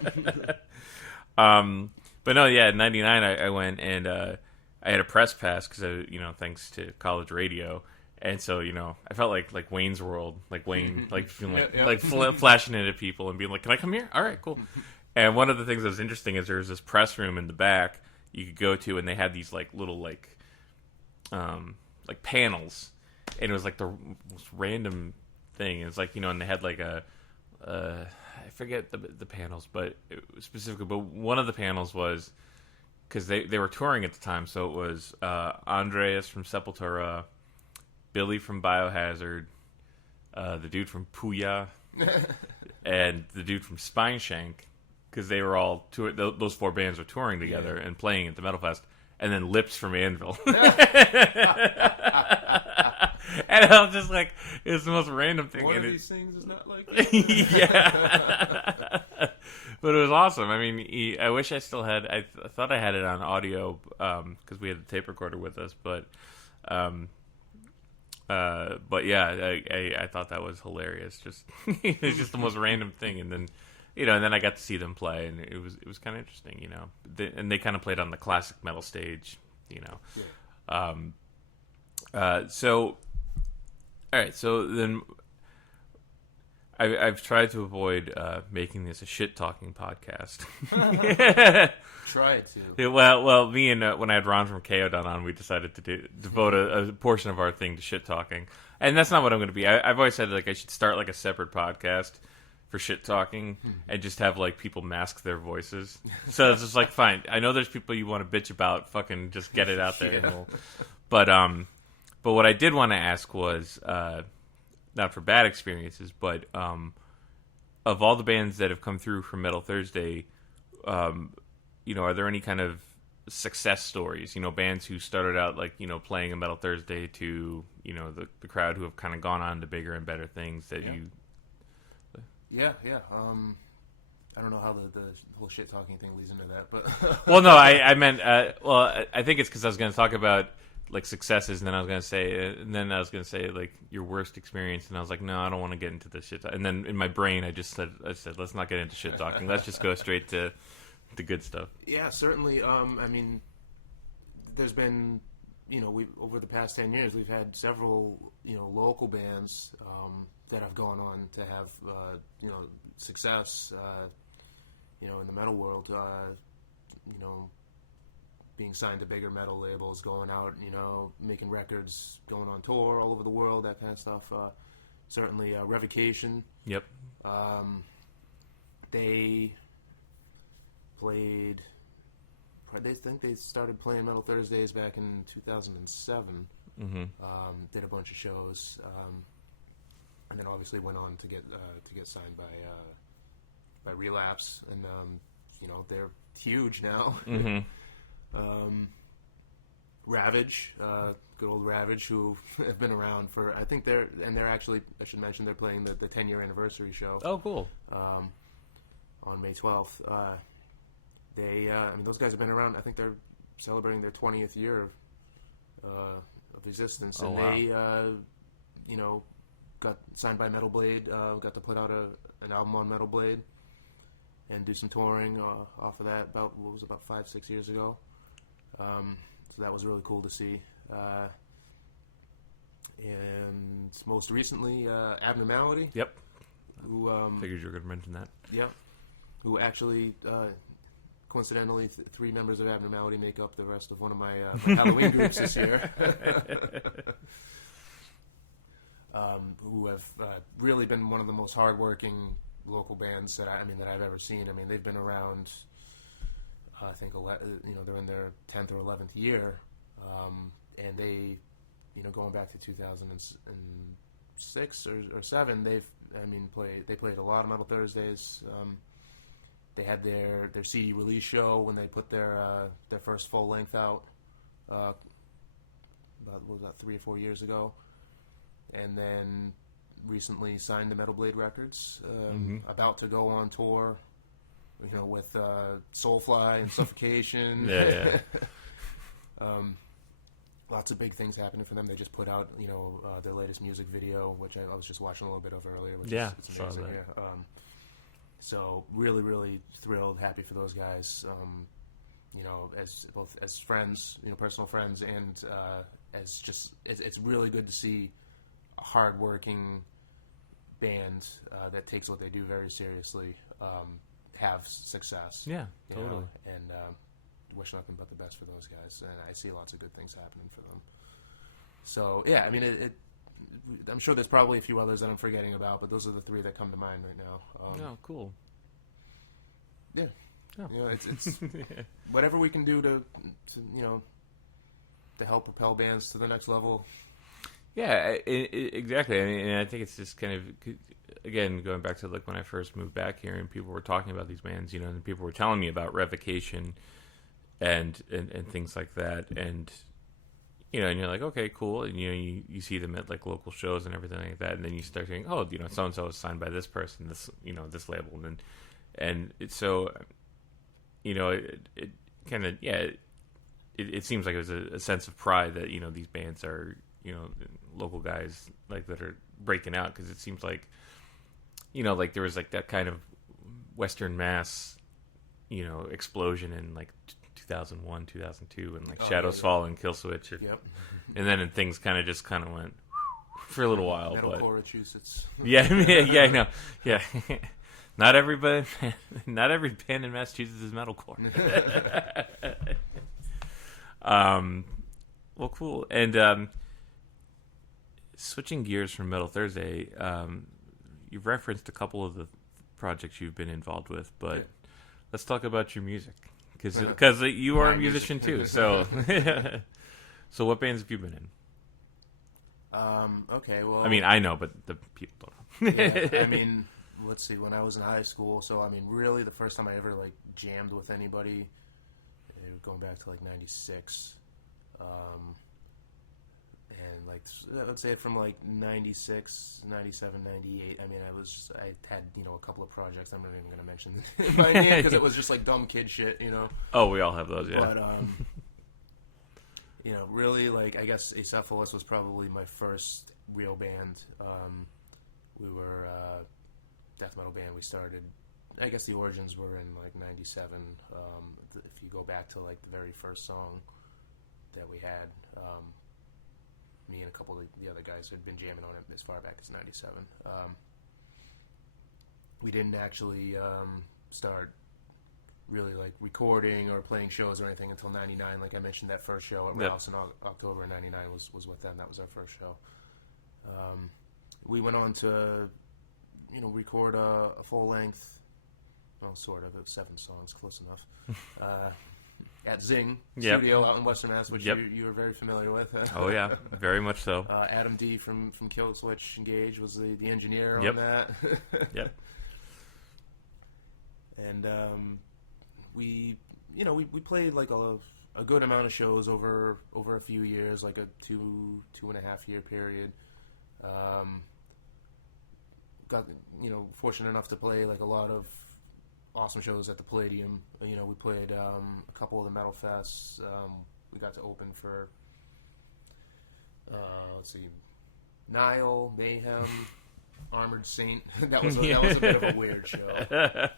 that. But no, in 99 I went and I had a press pass because, thanks to college radio. And so, I felt like Wayne's World, like Wayne, like feeling like flashing into people and being like, "Can I come here? All right, cool." And one of the things that was interesting is there was this press room in the back you could go to, and they had these little panels, and it was like the most random thing. It was like and they had I forget the panels, but specifically, but one of the panels was because they were touring at the time, so it was Andreas from Sepultura, Billy from Biohazard, the dude from Puya, and the dude from Spineshank, because they were all those 4 bands were touring together and playing at the Metal Fest, and then Lips from Anvil. And I was just like, it's the most random thing. One of it, these things is not like yeah. But it was awesome. I mean, I wish I still had. I thought I had it on audio because we had the tape recorder with us. But yeah, I thought that was hilarious. Just it's just the most random thing, and then and then I got to see them play, and it was kind of interesting, and they kind of played on the classic metal stage, Yeah. So, all right. So then, I've tried to avoid making this a shit talking podcast. Try to. Yeah, well, me and when I had Ron from Chaodon on, we decided to devote a portion of our thing to shit talking, and that's not what I'm going to be. I've always said I should start a separate podcast for shit talking and just have people mask their voices. So it's just fine. I know there's people you want to bitch about. Fucking just get it out there. Yeah. And but what I did want to ask was not for bad experiences, but of all the bands that have come through from Metal Thursday, are there any kind of success stories? Bands who started out playing a Metal Thursday to the crowd who have kind of gone on to bigger and better things that you. Yeah. I don't know how the whole shit talking thing leads into that, but Well, no, I meant. I think it's because I was going to talk about successes, and then I was going to say, your worst experience, and I was like, no, I don't want to get into this shit. And then in my brain, I said, let's not get into shit talking. Let's just go straight to the good stuff. Yeah, certainly. I mean, there's been, we over the past 10 years, we've had several, local bands that have gone on to have, success, in the metal world, being signed to bigger metal labels, going out, making records, going on tour all over the world, that kind of stuff. Certainly, Revocation. Yep. They played. I think they started playing Metal Thursdays back in 2007. Mm-hmm. Did a bunch of shows, and then obviously went on to get signed by Relapse, and they're huge now. Mm-hmm. Ravage, good old Ravage, who have been around for, I think they're actually, I should mention, they're playing the 10-year anniversary show. Oh, cool. On May 12th. Those guys have been around. I think they're celebrating their 20th year of existence. Oh, and wow. they, got signed by Metal Blade, got to put out an album on Metal Blade and do some touring off of that about 5-6 years ago. So that was really cool to see. And most recently, Abnormality. Yep. Who Figured you were going to mention that. Yep. Who actually, coincidentally, 3 members of Abnormality make up the rest of one of my Halloween groups this year. Who have really been one of the most hardworking local bands that I've ever seen. I mean, they've been around. I think they're in their 10th or 11th year, and they, going back to 2006 or 7, they played a lot of Metal Thursdays. They had their CD release show when they put their first full length out, about 3 or 4 years ago, and then recently signed to Metal Blade Records. About to go on tour. With Soulfly and Suffocation. Yeah. Lots of big things happening for them. They just put out, their latest music video, which I was just watching a little bit of earlier. Which is amazing. Yeah. So really, really thrilled, happy for those guys. As friends, personal friends, and as just it's really good to see a hardworking band that takes what they do very seriously. Have success. Yeah, totally. And wish nothing but the best for those guys. And I see lots of good things happening for them. So, yeah, I mean, I'm sure there's probably a few others that I'm forgetting about, but those are the 3 that come to mind right now. Oh, cool. Yeah. Oh. It's whatever we can do to help propel bands to the next level. Yeah, exactly. I mean, and I think it's just kind of, again, going back to like when I first moved back here and people were talking about these bands, you know, and people were telling me about Revocation and things like that, and you know, and you're like, okay, cool, and you know, you see them at like local shows and everything like that, and then you start saying, oh, you know, so and so is signed by this person, this, you know, this label, and it's so, you know, it kind of, yeah, it seems like it was a sense of pride that, you know, these bands are, you know, local guys like that are breaking out, because it seems like, you know, like there was like that kind of Western Mass, you know, explosion in like 2001, 2002, and like Shadows Fall and Killswitch, and then things kind of went for a little while. Metalcore Massachusetts. Yeah, I know. Yeah, not every band in Massachusetts is metalcore. Well, cool. And switching gears from Metal Thursday, you've referenced a couple of the projects you've been involved with, but let's talk about your music, because you are a musician too. So, so what bands have you been in? Okay, well, I mean, I know, but the people don't know. Yeah, I mean, let's see. When I was in high school, so I mean, really, the first time I ever like jammed with anybody, going back to like '96. And like I would say from like 96, 97, 98. I mean, I had, you know, a couple of projects. I'm not even going to mention my name because it was just like dumb kid shit, you know. Oh, we all have those, yeah. But you know, really, like, I guess Acephalus was probably my first real band. We were a death metal band. We started, I guess the origins were in like 97. If you go back to like the very first song that we had, me and a couple of the other guys had been jamming on it as far back as 97. We didn't actually start really like recording or playing shows or anything until 99. Like I mentioned, that first show at Rouse in October of 99 was with them. That was our first show. We went on to, you know, record a full length, well, sort of, it was 7 songs, close enough. At Zing Studio out in Worcester, Mass, which you were very familiar with. Oh yeah, very much so. Adam D from Killswitch Engage was the engineer on that. Yep. And we played like a good amount of shows over a few years, like a 2.5 year period. Got, you know, fortunate enough to play like a lot of awesome shows at the Palladium. You know, we played a couple of the metal fests. We got to open for let's see, Nile, Mayhem, Armored Saint. that was a bit of a weird show.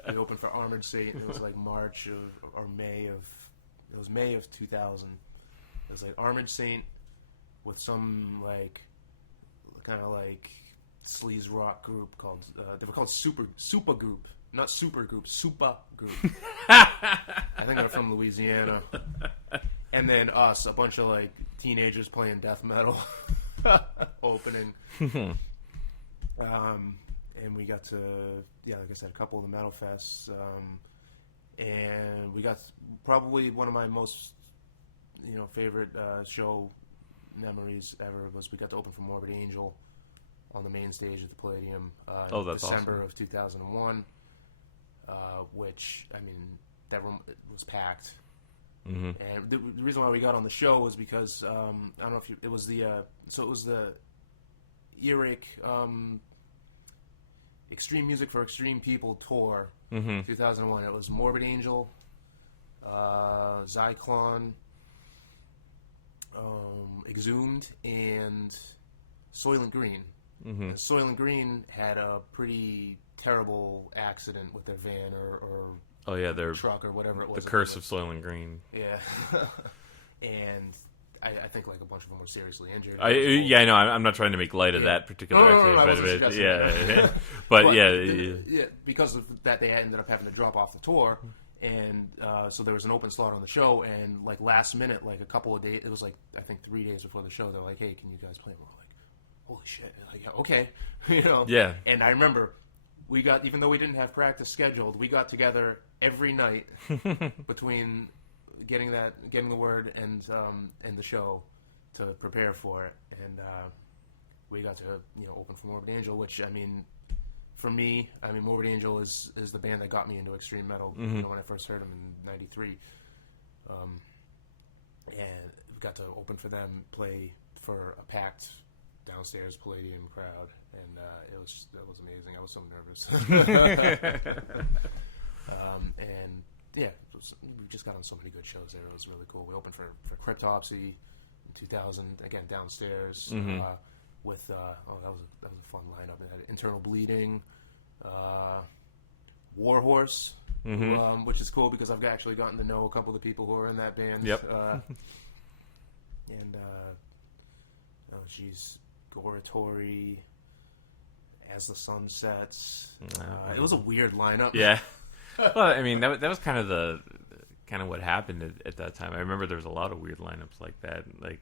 We opened for Armored Saint. It was like May of 2000. It was like Armored Saint with some like kind of like sleaze rock group called they were called Super Group. Not super group, Super Group. I think they're from Louisiana. And then us, a bunch of like teenagers playing death metal, opening. And we got to, like I said, a couple of the metal fests. And we got probably one of my most, you know, favorite show memories ever was we got to open for Morbid Angel on the main stage at the Palladium. That's December awesome. of 2001. Which, I mean, that room was packed. Mm-hmm. And the reason why we got on the show was because, I don't know if it was the Earache Extreme Music for Extreme People tour, 2001. It was Morbid Angel, Zircon, Exhumed, and Soylent Green. And Soylent Green had a pretty terrible accident with their van or their truck or whatever it was. The curse of Soylent Green. Yeah. And I think like a bunch of them were seriously injured. I'm not trying to make light of that particular accident, but because of that, they ended up having to drop off the tour, and so there was an open slot on the show, and like last minute, like a couple of days, it was like I think 3 days before the show, they're like, "Hey, can you guys play?" We're like, "Holy shit!" Like, yeah, okay, you know. Yeah. And I remember we got, even though we didn't have practice scheduled, we got together every night between getting the word and the show to prepare for it. And we got to open for Morbid Angel, which for me, Morbid Angel is the band that got me into extreme metal. Mm-hmm. When I first heard them in '93, and we got to open for them, play for a packed downstairs Palladium crowd, and that was amazing. I was so nervous. And yeah, we just got on so many good shows there. It was really cool. We opened for Cryptopsy in 2000, again downstairs. Mm-hmm. With that was a fun lineup. It had Internal Bleeding, Warhorse, Mm-hmm. which is cool because I've actually gotten to know a couple of the people who are in that band. Yep. And Goratory, As the Sun Sets. It was a weird lineup. Yeah. Well, I mean, that was kind of what happened at that time. I remember there was a lot of weird lineups like that. Like,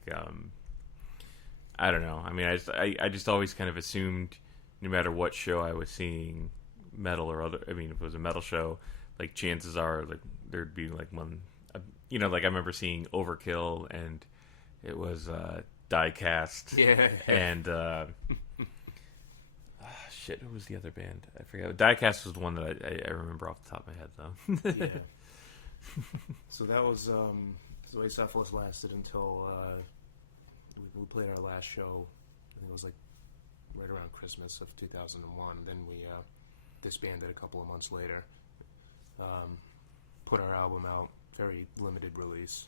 I don't know. I mean, I just always kind of assumed, no matter what show I was seeing, metal or other. I mean, if it was a metal show, like chances are, like there'd be like one. Like I remember seeing Overkill, and it was Diecast. Yeah. And shit, who was the other band? I forget. Diecast was the one that I remember off the top of my head, though. Yeah. So that was so Acephalus lasted until we played our last show. I think it was like right around Christmas of 2001. Then we disbanded a couple of months later. Put our album out, very limited release.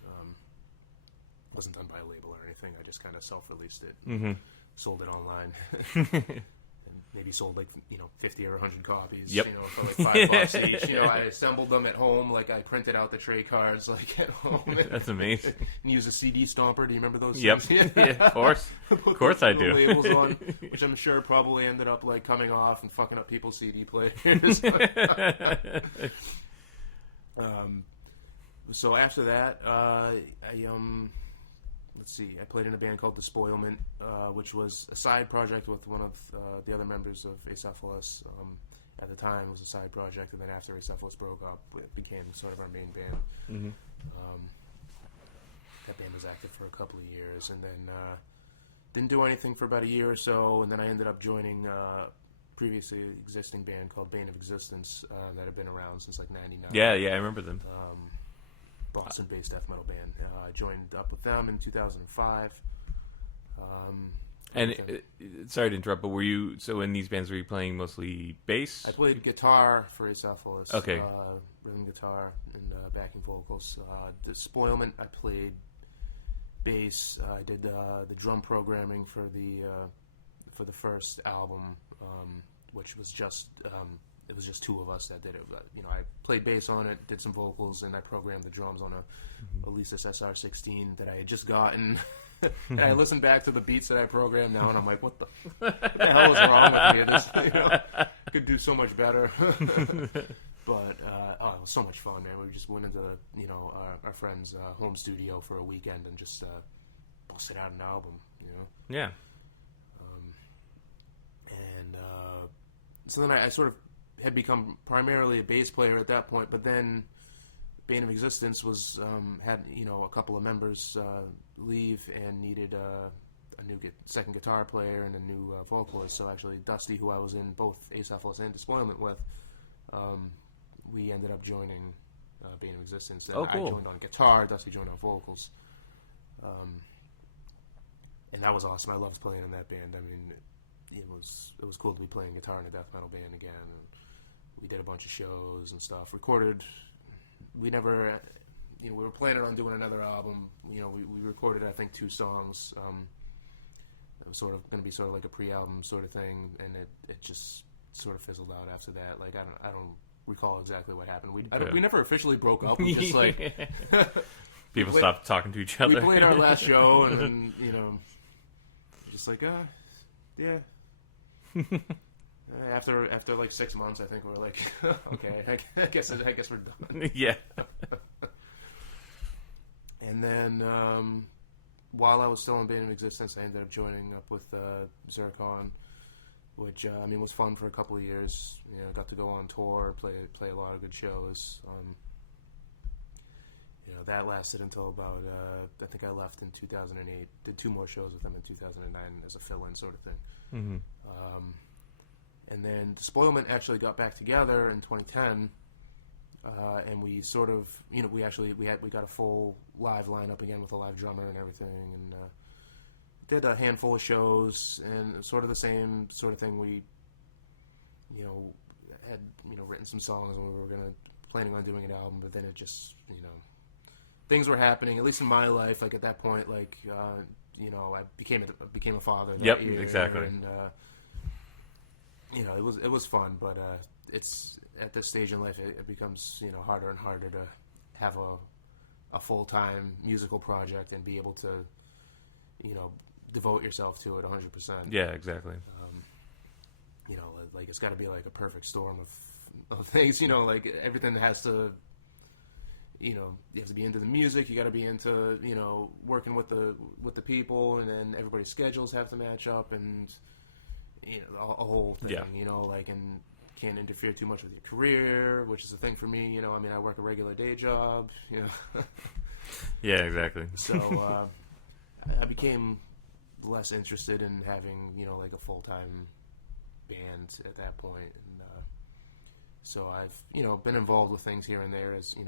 Wasn't done by a label or anything. I just kind of self-released it. Mm-hmm. Sold it online. Maybe sold like 50 or 100 copies. Yep. For like $5 each. I assembled them at home. Like I printed out the tray cards like at home. That's amazing. And used a CD stomper. Do you remember those? Yep. things? Yeah, of course. Of course I do. Labels on, which I'm sure probably ended up like coming off and fucking up people's CD players. So after that, let's see. I played in a band called Despoilment, which was a side project with one of the other members of Acephalus. At the time, it was a side project, and then after Acephalus broke up, it became sort of our main band. Mm-hmm. That band was active for a couple of years, and then didn't do anything for about a year or so, and then I ended up joining a previously existing band called Bane of Existence that had been around since like '99. Yeah, I remember them. Boston-based death metal band. I joined up with them in 2005. Sorry to interrupt, but were you in these bands? Were you playing mostly bass? I played guitar for Acephalus. Okay. Rhythm guitar and backing vocals. Despoilment, I played bass. I did the drum programming for the first album, which was just it was just two of us that did it. I played bass on it, did some vocals, and I programmed the drums on a Alesis SR16 that I had just gotten. And I listened back to the beats that I programmed now, and I'm like, what the hell is wrong with me? This could do so much better. But it was so much fun, man. We just went into our friend's home studio for a weekend and just busted out an album. Yeah. So then I sort of had become primarily a bass player at that point, but then Bane of Existence was had a couple of members leave and needed a new second guitar player and a new vocalist. So actually, Dusty, who I was in both Acephalus and Despoilment with, we ended up joining Bane of Existence. And oh, cool. I joined on guitar, Dusty joined on vocals, and that was awesome. I loved playing in that band. I mean, it was cool to be playing guitar in a death metal band again. And we did a bunch of shows and stuff. Recorded. We never, we were planning on doing another album. We recorded, I think, 2 songs. It was sort of going to be sort of like a pre-album sort of thing, and it just sort of fizzled out after that. Like I don't recall exactly what happened. We never officially broke up. We just like people stopped talking to each other. We played our last show, and then just like yeah. After like 6 months, I think we're like, okay, I guess we're done. Yeah. And then while I was still in Bane of Existence, I ended up joining up with Zircon, which was fun for a couple of years. Got to go on tour, play a lot of good shows. that lasted until about, I think I left in 2008, did 2 more shows with them in 2009 as a fill-in sort of thing. Mm-hmm. And then Despoilment actually got back together in 2010, and we sort of, we got a full live lineup again with a live drummer and everything, and did a handful of shows, and sort of the same sort of thing. We, had, written some songs, and we were planning on doing an album, but then it just, things were happening, at least in my life, like at that point, like, I became a father that year, exactly. And, it was fun, but it's at this stage in life it becomes harder and harder to have a full-time musical project and be able to devote yourself to it 100%. Yeah, exactly. Like it's got to be like a perfect storm of things. Like everything has to. You have to be into the music. You got to be into working with the people, and then everybody's schedules have to match up, and a whole thing. Yeah. And can't interfere too much with your career, which is a thing for me. I work a regular day job. Yeah, exactly. So I became less interested in having like a full-time band at that point, and so I've been involved with things here and there, as and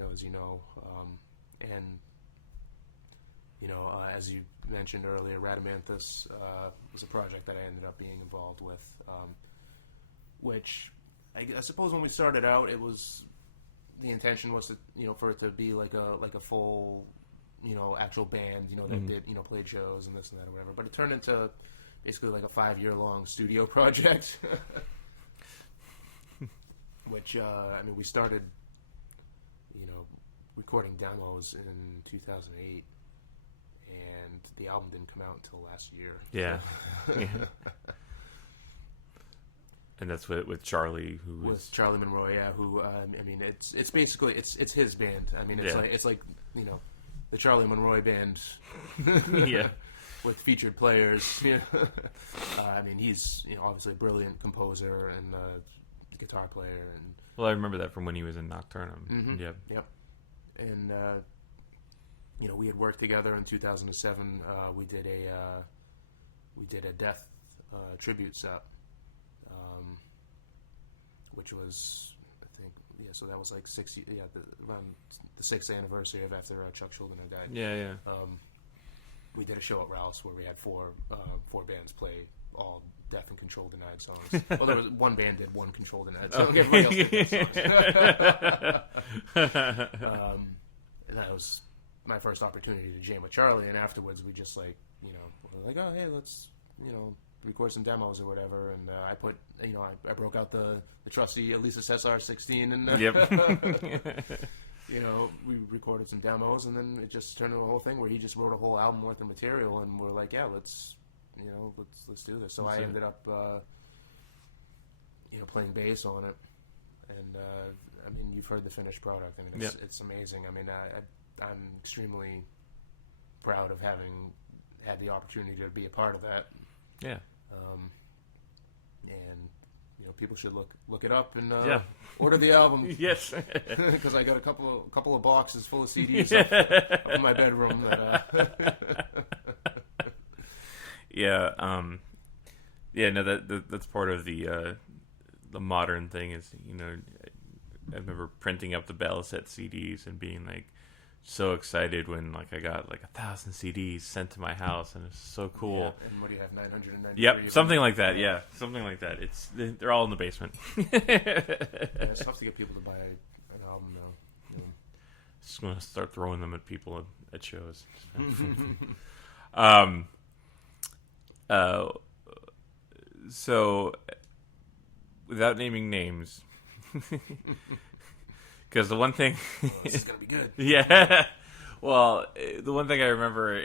as you mentioned earlier, Rhadamanthys was a project that I ended up being involved with, which I suppose when we started out, it was the intention was to for it to be like a full actual band that did played shows and this and that or whatever, but it turned into basically like a 5-year-long studio project. Which we started recording demos in 2008, and the album didn't come out until last year. Yeah. Yeah. And that's with Charlie, with Charlie Monroe, yeah. Who it's basically it's his band. It's like the Charlie Monroe band. Yeah. With featured players. He's obviously a brilliant composer and guitar player. And well, I remember that from when he was in Nocturnum. Mm-hmm. Yep. And we had worked together in 2007. We did a Death tribute set, which was, I think, so that was like 60. Yeah, around the 6th anniversary of after Chuck Schuldiner died. Yeah. We did a show at Rouse where we had four bands play all Death and Control Denied songs. Well, there was one band did one Control Denied song. Okay. Everybody else did that song. And that was my first opportunity to jam with Charlie. And afterwards, we just were like, oh hey, let's record some demos or whatever. And I put I broke out the trusty Alesis SR16 and yep. We recorded some demos, and then it just turned into a whole thing where he just wrote a whole album worth of material, and we're like, yeah, let's do this. So I ended up, playing bass on it, and you've heard the finished product. It's amazing. I'm extremely proud of having had the opportunity to be a part of that. Yeah. And people should look it up and order the album. Yes, because I got a couple of boxes full of CDs up in my bedroom. Yeah. No, that's part of the modern thing. Is I remember printing up the Ballaset CDs and being like so excited when I got 1,000 CDs sent to my house, and it's so cool. Yeah, and what do you have, 990? Yep, something like that. Yeah, something like that. They're all in the basement. It's tough to get people to buy an album now. Just gonna start throwing them at people at shows. So without naming names. Because the one thing... this is going to be good. Yeah. Well, the one thing I remember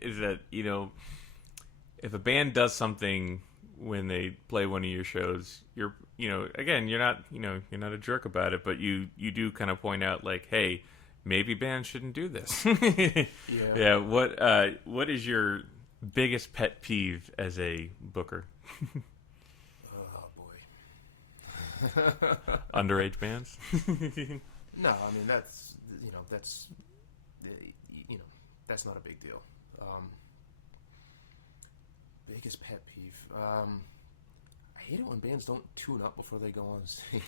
is that, if a band does something when they play one of your shows, you're not a jerk about it, but you do kind of point out, hey, maybe bands shouldn't do this. Yeah. Yeah. What is your biggest pet peeve as a booker? Oh, boy. Underage bands? No, that's you know, that's not a big deal. Biggest pet peeve. I hate it when bands don't tune up before they go on stage.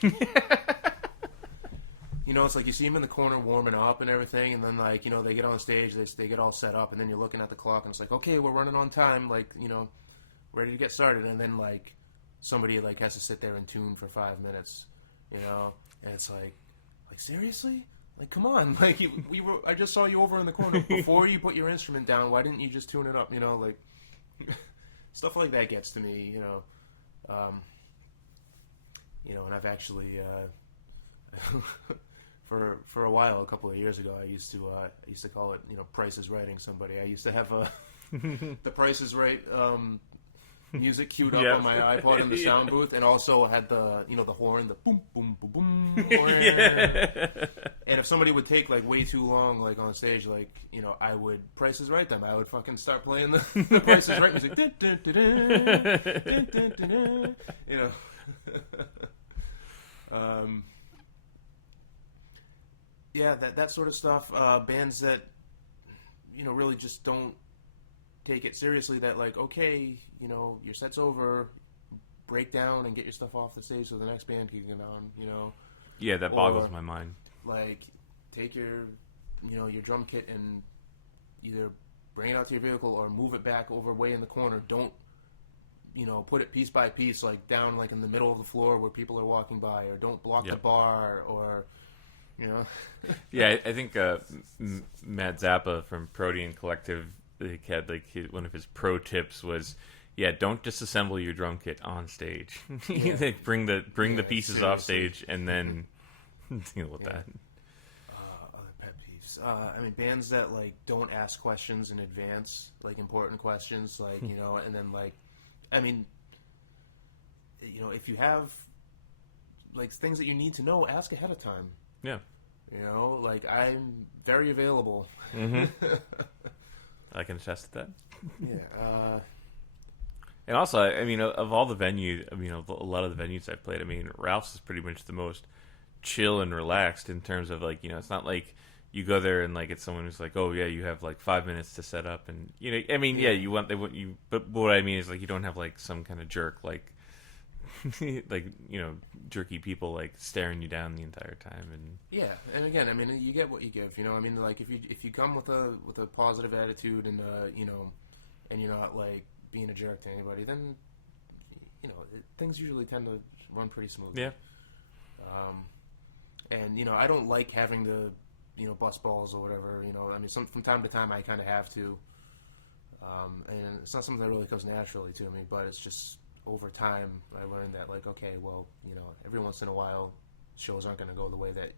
You know, it's like you see them in the corner warming up and everything, and then, like, you know, they get on stage, they get all set up, and then you're looking at the clock, and it's like, okay, we're running on time, like, you know, ready to get started, and then, like, somebody, like, has to sit there and tune for 5 minutes, you know, and it's like seriously? Like, come on, like, I just saw you over in the corner. Before you put your instrument down, why didn't you just tune it up, you know, like, stuff like that gets to me, you know, and I've actually, for a while, a couple of years ago, I used to call it, you know, Price is Writing somebody. I used to have the Price is Right music queued up on my iPod in the sound booth, and also had the, you know, the horn, the boom boom boom boom horn. And if somebody would take, like, way too long, like, on stage, like, you know, I would Price is Right them. I would fucking start playing the Price is Right music. Dun, dun, dun, dun, dun, dun, dun, dun, you know. Yeah, that sort of stuff. Bands that, you know, really just don't take it seriously. That, like, okay, you know, your set's over, break down and get your stuff off the stage so the next band can get on. You know. Yeah, that boggles my mind. Like, take your, you know, your drum kit and either bring it out to your vehicle or move it back over way in the corner. Don't, you know, put it piece by piece, like, down, like, in the middle of the floor where people are walking by, or don't block the bar, or, you know. Yeah, I think Matt Zappa from Protean Collective, he had, like, one of his pro tips was, yeah, don't disassemble your drum kit on stage. Yeah. bring the pieces seriously off stage and then deal with that. Other pet peeves. I mean, bands that, like, don't ask questions in advance, like, important questions, like, you know, and then, like, I mean, you know, if you have, like, things that you need to know, ask ahead of time. Yeah. You know, like, I'm very available. Mm-hmm. I can attest to that. Yeah. And also, I mean, of all the venues, I mean, a lot of the venues I've played, I mean, Ralph's is pretty much the most chill and relaxed in terms of, like, you know, it's not like you go there and, like, it's someone who's like, oh yeah, you have, like, 5 minutes to set up, and, you know, I mean, yeah, but what I mean is, like, you don't have, like, some kind of jerk, like, like, you know, jerky people, like, staring you down the entire time. And yeah, and again, I mean, you get what you give, you know. I mean, like, if you come with a positive attitude and you know, and you're not, like, being a jerk to anybody, then, you know, things usually tend to run pretty smoothly. Yeah. And, you know, I don't like having to, you know, bust balls or whatever, you know. I mean, from time to time I kind of have to. And it's not something that really comes naturally to me, but it's just over time I learned that, like, okay, well, you know, every once in a while shows aren't going to go the way that,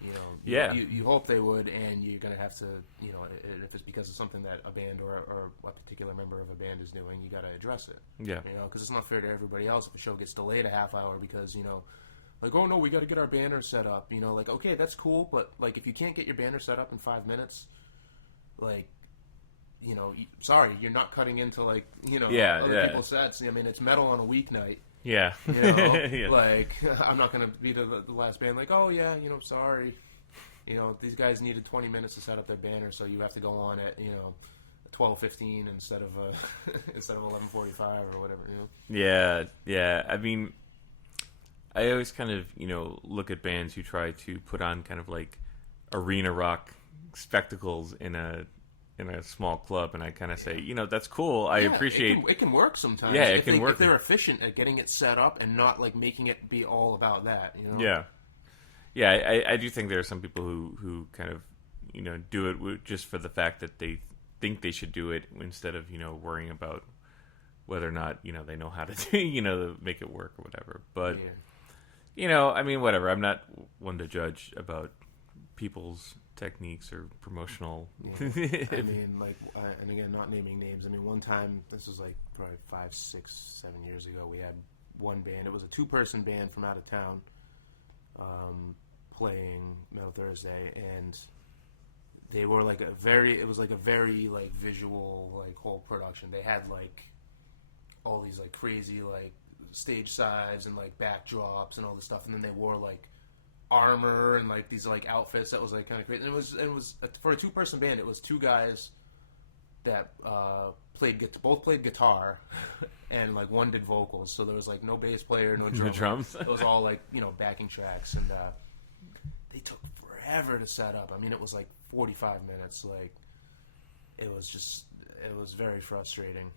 you know, you hope they would, and you're going to have to, you know, if it's because of something that a band or a particular member of a band is doing, you got to address it. Yeah. You know, because it's not fair to everybody else if a show gets delayed a half hour because, you know, like, oh no, we got to get our banner set up. You know, like, okay, that's cool, but, like, if you can't get your banner set up in 5 minutes, like, you know, sorry, you're not cutting into, like, you know, other people's sets. I mean, it's metal on a weeknight. Yeah. You know, like, I'm not going to be the last band, like, oh yeah, you know, sorry. You know, these guys needed 20 minutes to set up their banner, so you have to go on at, you know, 12:15 instead of 11:45 or whatever, you know. Yeah. I mean, I always kind of, you know, look at bands who try to put on kind of like arena rock spectacles in a small club, and I kind of say, you know, that's cool. I appreciate it can work sometimes. Yeah, it can work if they're efficient at getting it set up and not, like, making it be all about that. You know? Yeah. I do think there are some people who kind of, you know, do it just for the fact that they think they should do it instead of, you know, worrying about whether or not, you know, they know how to do, you know, make it work or whatever. But you know, I mean, whatever. I'm not one to judge about people's techniques or promotional. I mean, like, and again, not naming names. I mean, one time, this was like probably 5, 6, 7 years ago, we had one band. It was a 2-person band from out of town playing Metal Thursday, and they were like it was like a very, like, visual, like, whole production. They had, like, all these, like, crazy, like, stage size and, like, backdrops and all this stuff, and then they wore, like, armor and like these like outfits that was like kind of crazy. And it was for a 2-person band. It was 2 guys that both played guitar, and like one did vocals. So there was like no bass player, no drums. It was all like backing tracks, and they took forever to set up. I mean, it was like 45 minutes. Like it was very frustrating.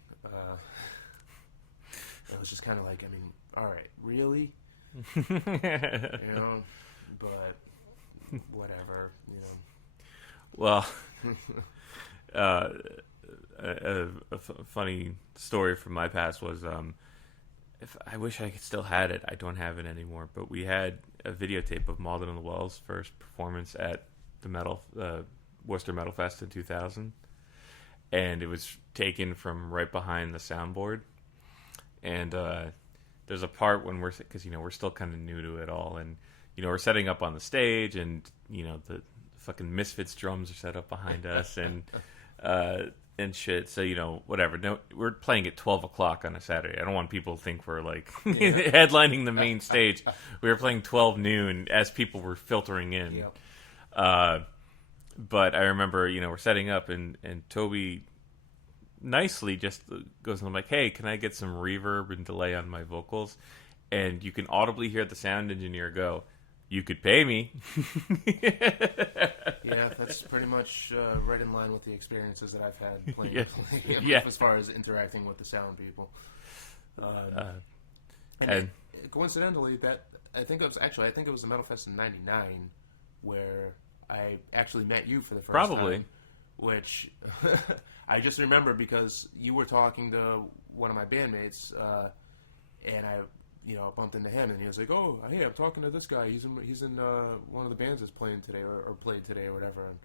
It was just kind of like, I mean, all right, really, but whatever, Well, a funny story from my past was, if I wish I still had it. I don't have it anymore, but we had a videotape of Maiden on the Well's first performance at the Worcester Metal Fest in 2000, and it was taken from right behind the soundboard. And there's a part when we're still kind of new to it all, and we're setting up on the stage, and the fucking Misfits drums are set up behind us, and shit. So whatever. No, we're playing at 12 o'clock on a Saturday. I don't want people to think we're like headlining the main stage. We were playing 12 noon as people were filtering in. Yep. But I remember we're setting up, and Toby nicely just goes, and I'm like, hey, can I get some reverb and delay on my vocals? And you can audibly hear the sound engineer go, you could pay me. Yeah, that's pretty much right in line with the experiences that I've had playing as far as interacting with the sound people. And coincidentally, I think it was the Metal Fest in '99 where I actually met you for the first time. Which I just remember because you were talking to one of my bandmates, and I, bumped into him, and he was like, "Oh, hey, I'm talking to this guy. He's in one of the bands that's playing today or played today or whatever." And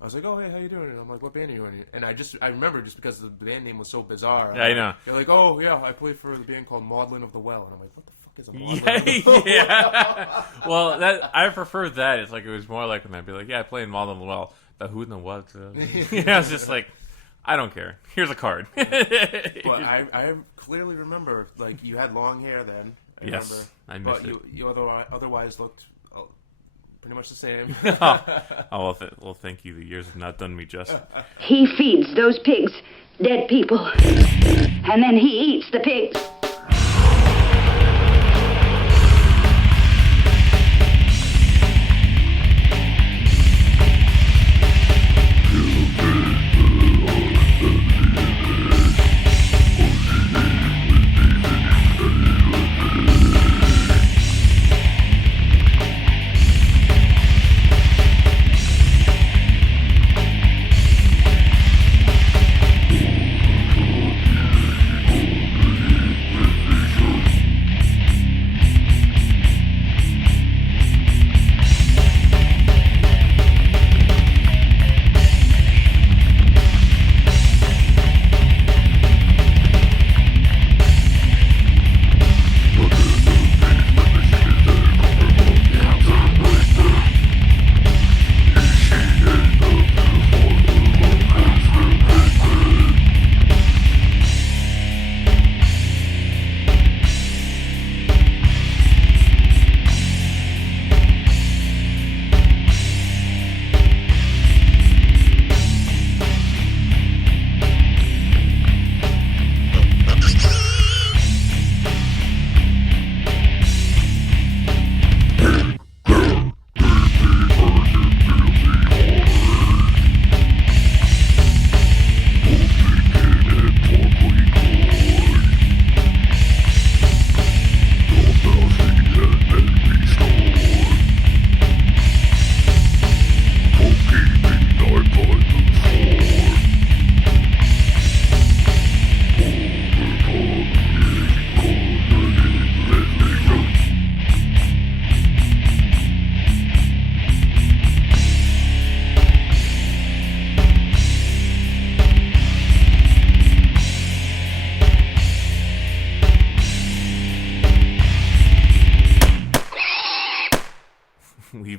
I was like, "Oh, hey, how you doing?" And I'm like, "What band are you in?" And I remember just because the band name was so bizarre. Yeah, I know. You're like, "Oh, yeah, I play for the band called Maudlin of the Well," and I'm like, "What the fuck is a Maudlin of the Well?" Yeah. Well, I prefer that. It's like it was more like when I'd be like, "Yeah, I play in Maudlin of the Well." The who and the what? I was just like, I don't care. Here's a card. But I clearly remember, like, you had long hair then. Yes, I miss it. But you otherwise looked pretty much the same. Well, thank you. The years have not done me justice. He feeds those pigs dead people, and then he eats the pigs.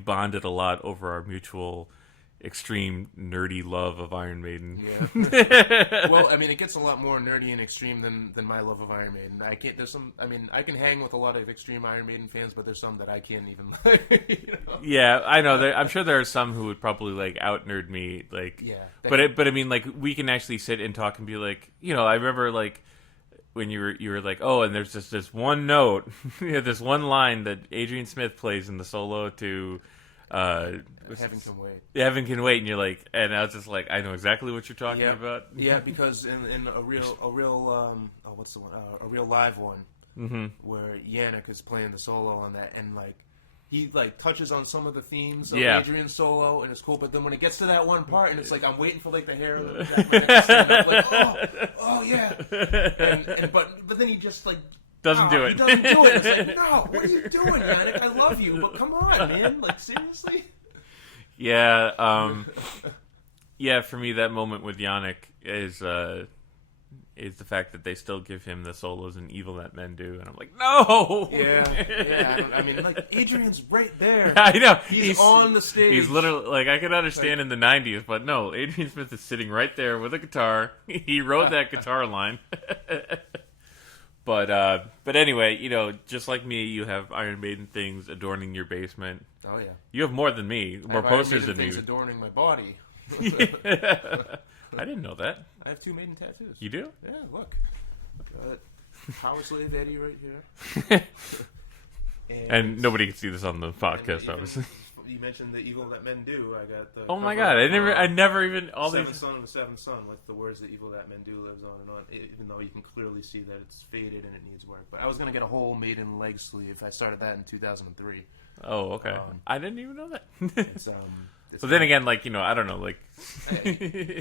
Bonded a lot over our mutual extreme nerdy love of Iron Maiden. Yeah. Well, I mean, it gets a lot more nerdy and extreme than my love of Iron Maiden. I can't. There's some. I mean, I can hang with a lot of extreme Iron Maiden fans, but there's some that I can't even. Yeah, I know. I'm sure there are some who would probably like out nerd me. Like, yeah. But I mean, like, we can actually sit and talk and be like, I remember like when you were like, oh, and there's just this one note, this one line that Adrian Smith plays in the solo to. Heaven Can Wait. Heaven Can Wait, and you're like, and I was just like, I know exactly what you're talking about. Yeah, because in a real what's the one? A real live one, where Yannick is playing the solo on that, and like he like touches on some of the themes of Adrian's solo, and it's cool. But then when it gets to that one part, and it's like I'm waiting for like the hair of the back of my neck to stand up, like oh yeah, but then he just like. Doesn't do it. He doesn't do it. It's like, no, what are you doing, Yannick? I love you, but come on, man. Like, seriously? Yeah, yeah, for me, that moment with Yannick is the fact that they still give him the solos in Evil That Men Do, and I'm like, no! Yeah. I mean, like, Adrian's right there. I know. He's on the stage. He's literally, like, I could understand in the 90s, but no, Adrian Smith is sitting right there with a guitar. He wrote that guitar line. But anyway, just like me, you have Iron Maiden things adorning your basement. Oh yeah, you have more than me, more posters than me. Things adorning my body. I didn't know that. I have 2 Maiden tattoos. You do? Yeah, look. Power Slave Eddie right here. And nobody can see this on the podcast, obviously. You mentioned the Evil That Men Do. I got the. Oh my god! I never even all Seventh these. Son of the Seventh Son, like the words that Evil That Men Do lives on and on. Even though you can clearly see that it's faded and it needs work. But I was gonna get a whole Maiden leg sleeve. I started that in 2003. Oh, okay. I didn't even know that. It's so then again, like I don't know, like.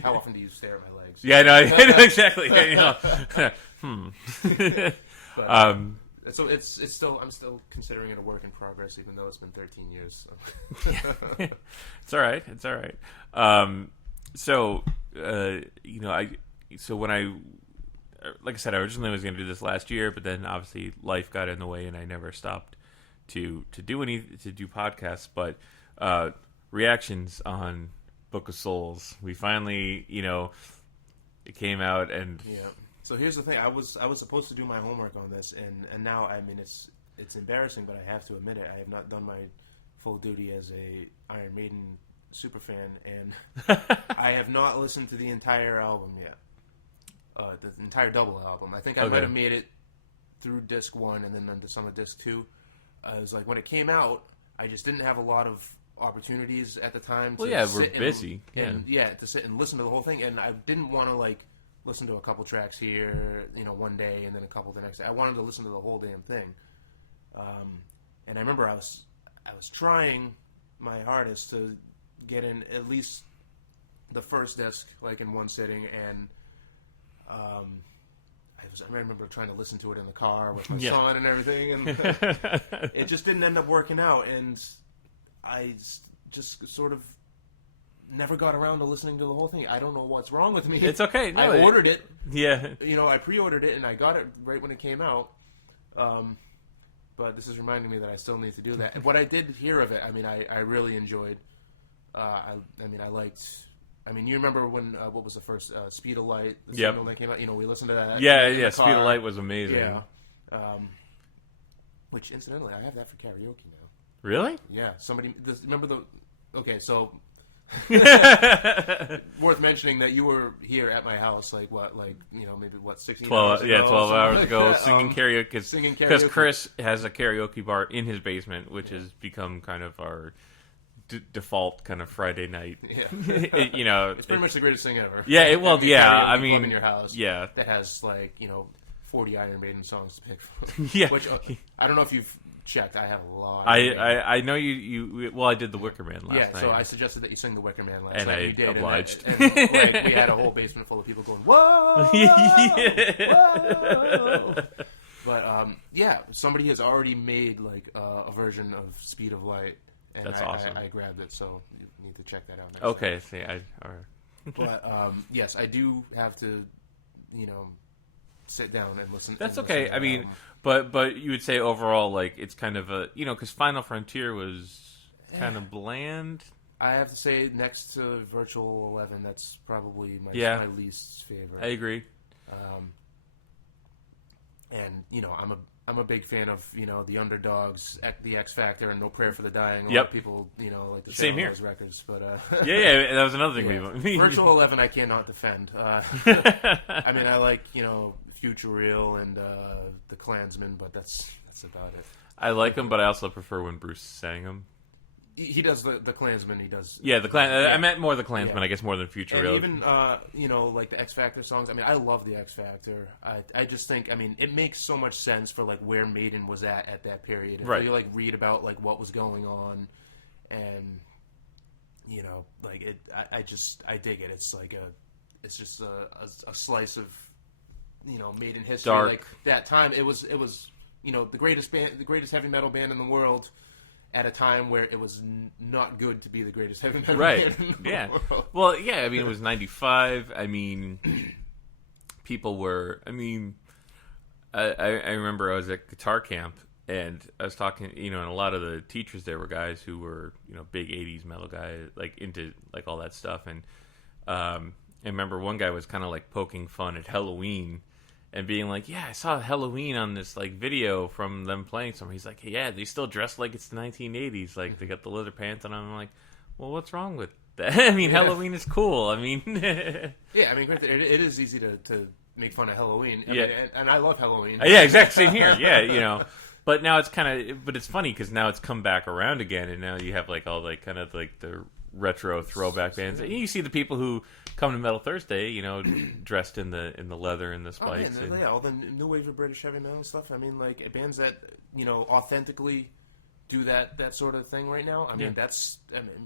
How often do you stare at my legs? Yeah, I know exactly. But, so it's still I'm still considering it a work in progress, even though it's been 13 years. So. It's all right. It's all right. So when I, like I said, I originally was going to do this last year, but then obviously life got in the way, and I never stopped to do podcasts. But reactions on Book of Souls, we finally, it came out, and yeah. So here's the thing: I was supposed to do my homework on this, and now I mean it's embarrassing, but I have to admit it. I have not done my full duty as a Iron Maiden superfan, and I have not listened to the entire album yet. The entire double album. I think I might have made it through disc 1 and then into some of disc 2. It was like when it came out, I just didn't have a lot of opportunities at the time. We're busy. To sit and listen to the whole thing, and I didn't want to like. Listen to a couple tracks here, one day, and then a couple the next day. I wanted to listen to the whole damn thing. And I remember I was trying my hardest to get in at least the first disc, like in one sitting, and I remember trying to listen to it in the car with my son and everything, and it just didn't end up working out, and I just sort of never got around to listening to the whole thing. I don't know what's wrong with me. It's okay. No, I ordered it. Yeah. I pre-ordered it and I got it right when it came out. But this is reminding me that I still need to do that. And what I did hear of it, I mean, I really enjoyed. I liked. I mean, you remember when what was the first Speed of Light? The single that came out. We listened to that. Yeah. Speed of Light was amazing. Yeah. Which incidentally, I have that for karaoke now. Really? Yeah. Remember the. Okay, so. Worth mentioning that you were here at my house, maybe 16 hours ago. 12 hours ago, singing karaoke. Because karaoke. Chris has a karaoke bar in his basement, which has become kind of our default kind of Friday night. Yeah. It's pretty much the greatest thing ever. Yeah, I mean, club in your house. Yeah, that has 40 Iron Maiden songs to pick from. Yeah, which I don't know if you've checked. I have a lot. I know you. Well, I did the Wicker Man last night. So I suggested that you sing the Wicker Man last and night. I you did, obliged. And we had a whole basement full of people going, "Whoa!" Whoa! But somebody has already made a version of Speed of Light, and that's awesome. I grabbed it, so you need to check that out next okay, time. all right. But yes, I do have to, sit down and listen. That's okay. I mean, but you would say overall, it's kind of a because Final Frontier was kind of bland. I have to say, next to Virtual 11, that's probably my least favorite. I agree. And I'm a big fan of the Underdogs, the X Factor, and No Prayer for the Dying. A lot Yep. of people like the Same here. those records, but Yeah, that was another thing we Virtual 11 I cannot defend. I mean, I like Future Real and the Klansman, but that's about it. I like them, but I also prefer when Bruce sang them. He does the Klansman. He does. Yeah, the Klan. I meant more the Klansman, I guess, more than Future And Real. even like the X Factor songs. I mean, I love the X Factor. I just think, I mean, it makes so much sense for like where Maiden was at that period. If you like read about like what was going on, and like it, I dig it. It's like it's just a slice of Maiden history. Dark. Like that time, it was the greatest band, the greatest heavy metal band in the world. At a time where it was not good to be the greatest heavy metal band in the world. Well, yeah, I mean, it was 95. I mean, people were... I mean, I remember I was at guitar camp, and I was talking, and a lot of the teachers there were guys who were, big 80s metal guys, like, into, like, all that stuff. And I remember one guy was kind of, like, poking fun at Halloween, and being like, yeah, I saw Halloween on this like video from them playing something. He's like, hey, yeah, they still dress like it's the 1980s. Like, they got the leather pants on. I'm like, well, what's wrong with that? I mean, Halloween is cool. I mean... yeah, I mean, it is easy to make fun of Halloween. I mean, and I love Halloween. Yeah, exactly. Same here. Yeah, But now it's kind of... But it's funny because now it's come back around again, and now you have like all like kind of like the retro throwback bands. And you see the people who come to Metal Thursday, dressed in the leather and the spikes. All the new wave of British heavy metal stuff. I mean, like bands that authentically do that sort of thing right now. I mean,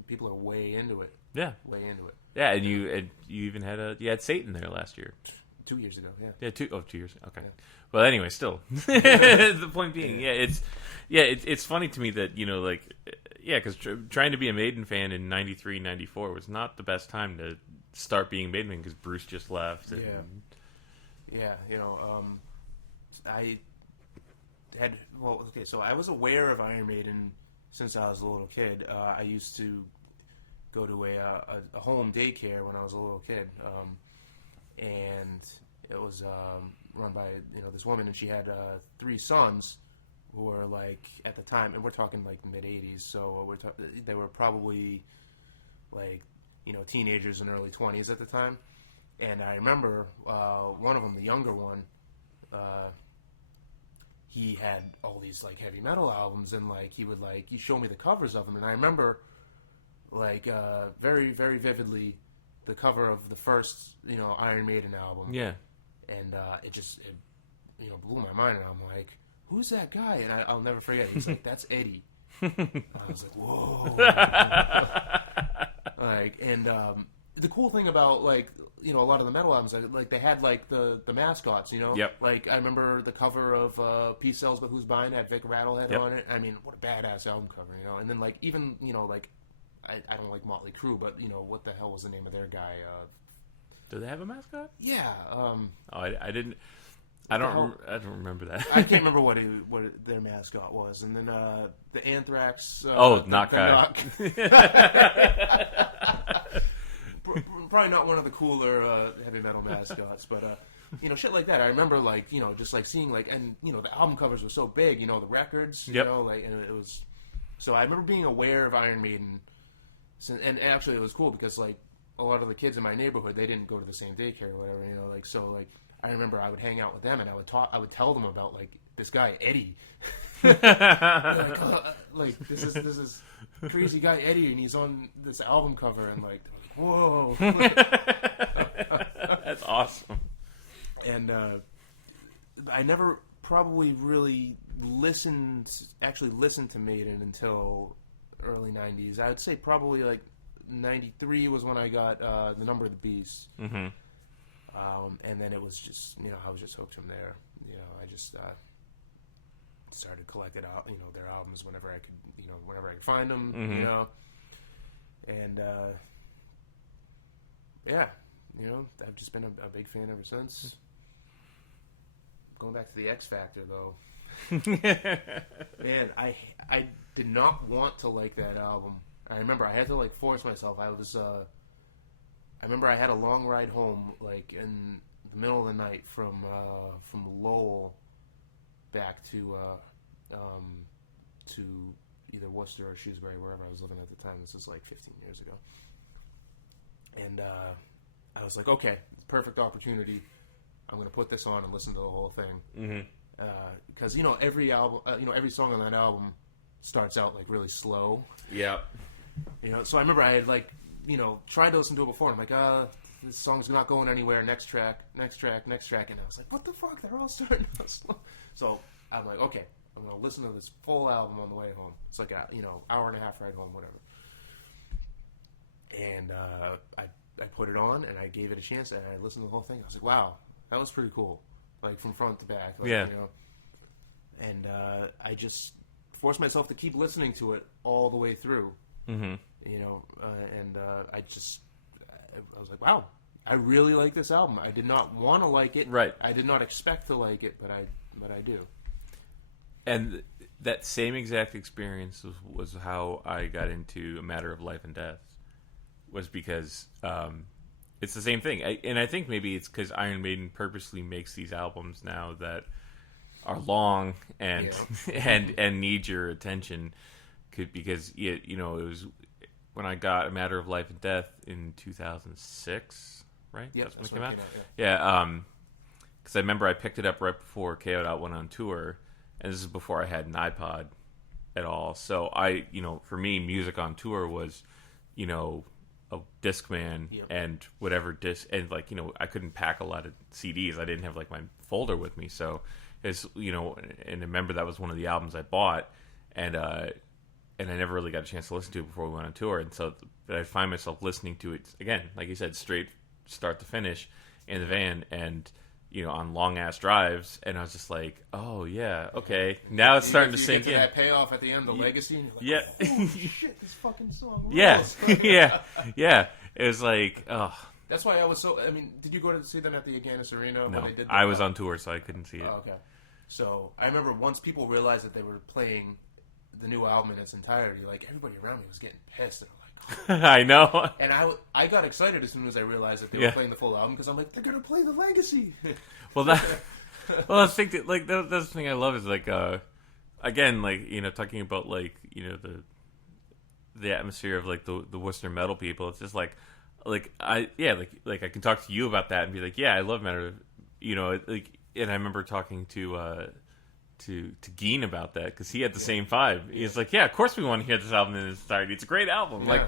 people are way into it. Yeah, way into it. Yeah, and you even had you had Satan there last year. 2 years ago. Yeah. Yeah. 2 years. Okay. Yeah. Well, anyway, still, the point being, it's funny to me that because trying to be a Maiden fan in 93, 94 was not the best time to start being Maiden because Bruce just left. And... Yeah. I had so I was aware of Iron Maiden since I was a little kid. I used to go to a home daycare when I was a little kid, and it was run by this woman, and she had 3 sons who were like at the time, and we're talking like the mid '80s, so they were probably like teenagers and early 20s at the time. And I remember one of them, the younger one, he had all these like heavy metal albums, and like he'd show me the covers of them, and I remember like very, very vividly the cover of the first Iron Maiden album. Yeah. And it blew my mind, and I'm like, who's that guy? And I'll never forget. He's like, that's Eddie. I was like, whoa. Like, and the cool thing about like a lot of the metal albums, like they had like the mascots, Yep. Like I remember the cover of Peace Sells But Who's Buying had Vic Rattlehead on it. I mean, what a badass album cover, And then like even like I don't like Motley Crue, but what the hell was the name of their guy? Do they have a mascot? Yeah. I didn't. I don't remember that. I can't remember what their mascot was. And then the Anthrax. Knock Guy. Probably not one of the cooler heavy metal mascots, but shit like that. I remember like just like seeing like, and the album covers were so big. The records. Yep. Like, and it was. So I remember being aware of Iron Maiden, and actually it was cool because like a lot of the kids in my neighborhood, they didn't go to the same daycare or whatever, like, so like I remember I would hang out with them, and I would tell them about like this guy Eddie. like this is crazy guy Eddie, and he's on this album cover, and like whoa. That's awesome. And I never probably really listened to Maiden until early 90s. I would say probably like 93 was when I got The Number of the Beast. Mm-hmm. And then it was just, I was just hooked from there. I just started collecting out, their albums whenever I could find them, Mm-hmm. And I've just been a big fan ever since. Going back to the X Factor, though. Man, I did not want to like that album. I remember I had to like force myself. I remember I had a long ride home, like in the middle of the night from Lowell back to either Worcester or Shrewsbury, wherever I was living at the time. This was like 15 years ago. And I was like, okay, perfect opportunity. I'm going to put this on and listen to the whole thing. Because every album, every song on that album starts out like really slow. Yeah. So I remember I had like tried to listen to it before. I'm like, this song's not going anywhere. Next track, and I was like, what the fuck? They're all starting out slow. So I'm like, okay, I'm going to listen to this full album on the way home. It's like a hour and a half ride home, whatever. And I put it on and I gave it a chance and I listened to the whole thing. I was like, wow, that was pretty cool, like from front to back. Like, yeah. And I just forced myself to keep listening to it all the way through. Mm-hmm. I was like, wow, I really like this album. I did not want to like it. Right. I did not expect to like it, but I do. And that same exact experience was how I got into A Matter of Life and Death. Was because it's the same thing. And I think maybe it's because Iron Maiden purposely makes these albums now that are long and and need your attention. Because it was when I got A Matter of Life and Death in 2006, right? Yeah, that's when it came out. out. Yeah, because I remember I picked it up right before KO went on tour, and this is before I had an iPod at all. So for me, music on tour was, a Discman and whatever disc, and I couldn't pack a lot of CDs. I didn't have like my folder with me, so it's and I remember that was one of the albums I bought, and I never really got a chance to listen to it before we went on tour, and so I find myself listening to it again, like you said, straight start to finish in the van, and on long ass drives, and I was just like, oh yeah, okay, now it's starting to sink in. That payoff at the end, the legacy, and you're like, holy shit, this fucking song rules. yeah. It was like, oh. That's why I was so. I mean, did you go to see them at the Agganis Arena? No, when they did I was on tour, so I couldn't see it. Oh, okay. So I remember once people realized that they were playing the new album in its entirety, like everybody around me was getting pissed. And I'm like, I know. And I got excited as soon as I realized that they were playing the full album, because I'm like, they're gonna play the legacy. Well, I think that that's the thing I love is like again, like talking about like the atmosphere of like the Worcester metal people. It's just like I can talk to you about that and be like, yeah, I love metal, and I remember talking to Geen about that, because he had the same vibe. He's like, yeah, of course we want to hear this album in its entirety. It's a great album. Yeah.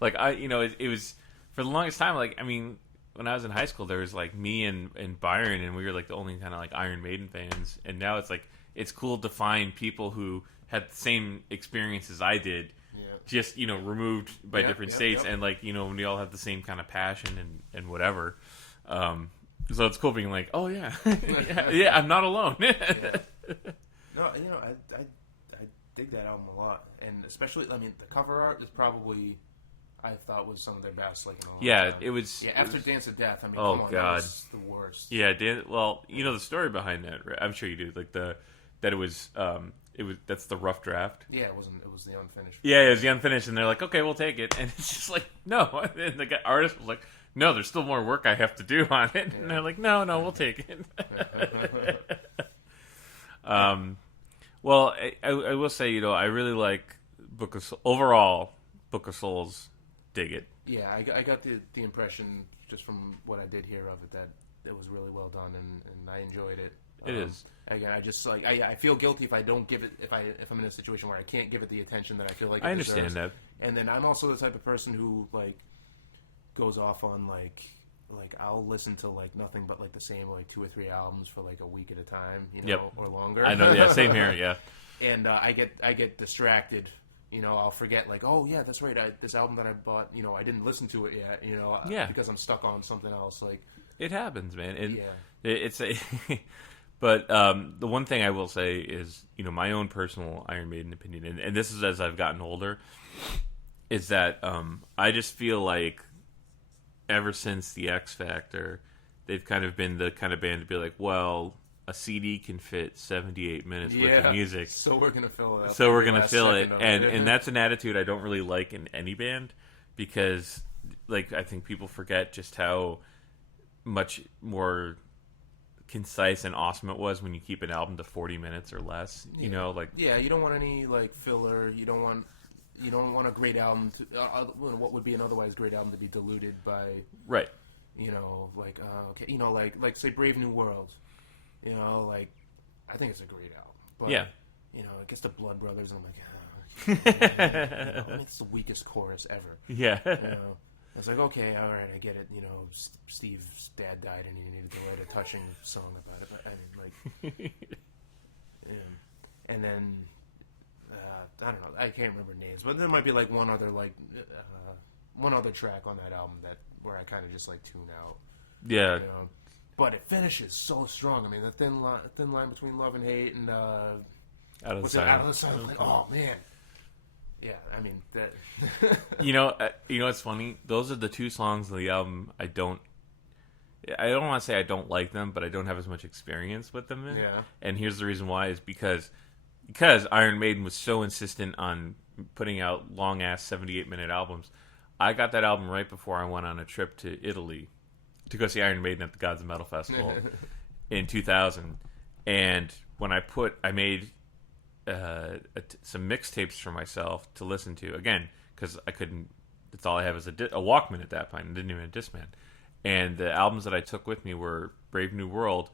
It was for the longest time. Like, I mean, when I was in high school, there was like me and Byron, and we were like the only kind of like Iron Maiden fans. And now it's like it's cool to find people who had the same experience as I did, just removed by different states, and like when we all have the same kind of passion and whatever. So it's cool being like, oh yeah, yeah, I'm not alone. No, I dig that album a lot, and especially, I mean, the cover art is probably, I thought, was some of their best. Like, in a long time. It was. Yeah, after Dance of Death, I mean, oh come on, god, that was the worst. Yeah, well, the story behind that, right? I'm sure you do. Like that it was that's the rough draft. Yeah, it wasn't. It was the unfinished. Yeah, it was the unfinished, and they're like, okay, we'll take it, and it's just like, no, and the artist was like, no, there's still more work I have to do on it, and they're like, no, we'll take it. Well, I will say, I really like Book of Souls, dig it. Yeah, I got the impression just from what I did hear of it that it was really well done, and I enjoyed it. It is. Again, I just like I feel guilty if I don't give it, if I'm in a situation where I can't give it the attention that I feel like it I understand deserves. that. And then I'm also the type of person who like goes off on like I'll listen to like nothing but like the same like 2 or 3 albums for like a week at a time, or longer. I know, yeah, same here, yeah. And I get distracted. I'll forget like, oh yeah, that's right. This album that I bought, I didn't listen to it yet. Because I'm stuck on something else. Like, it happens, man. It's a. But the one thing I will say is, my own personal Iron Maiden opinion, and this is as I've gotten older, is that I just feel like ever since the X Factor, they've kind of been the kind of band to be like, well, a CD can fit 78 minutes worth of music. So we're gonna fill it. So we're gonna fill it, and that's an attitude I don't really like in any band, because like I think people forget just how much more concise and awesome it was when you keep an album to 40 minutes or less. You know, like you don't want any like filler. You don't want a great album to what would be an otherwise great album to be diluted by right. You know, like okay, you know, like say Brave New World. You know, like I think it's a great album. But, yeah. You know, it gets to Blood Brothers, and I'm like, it's the weakest chorus ever. Yeah. You know, I was like, okay, all right, I get it. You know, Steve's dad died, and he needed to write a touching song about it. But I mean, like, and then I don't know, I can't remember names, but there might be like one other track on that album where I kind of just like tune out. Yeah. You know? But it finishes so strong. I mean, the thin line between love and hate, and Out of the Silence. Like, oh man, yeah. I mean that. you know what's funny? Those are the two songs on the album I don't want to say I don't like them, but I don't have as much experience with them in. Yeah. And here's the reason why: is because Iron Maiden was so insistent on putting out long ass 78-minute albums. I got that album right before I went on a trip to Italy to go see Iron Maiden at the Gods of Metal Festival in 2000. And when I made some mixtapes for myself to listen to, again, because I couldn't, that's all I have is a Walkman at that point. I didn't even have a Discman. And the albums that I took with me were Brave New World,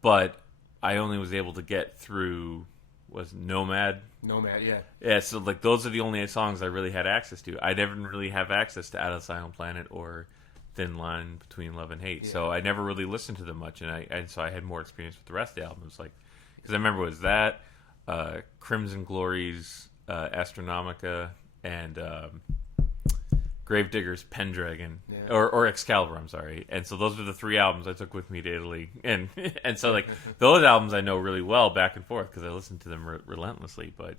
but I only was able to get through, was Nomad, yeah. Yeah, so like those are the only songs I really had access to. I never really have access to Out of the Silent Planet or Thin Line Between Love and Hate, so I never really listened to them much, and so I had more experience with the rest of the albums, like, because I remember it was that Crimson Glory's Astronomica and Gravedigger's Pendragon, or Excalibur, I'm sorry. And so those are the three albums I took with me to Italy, and so like those albums I know really well back and forth because I listened to them relentlessly. But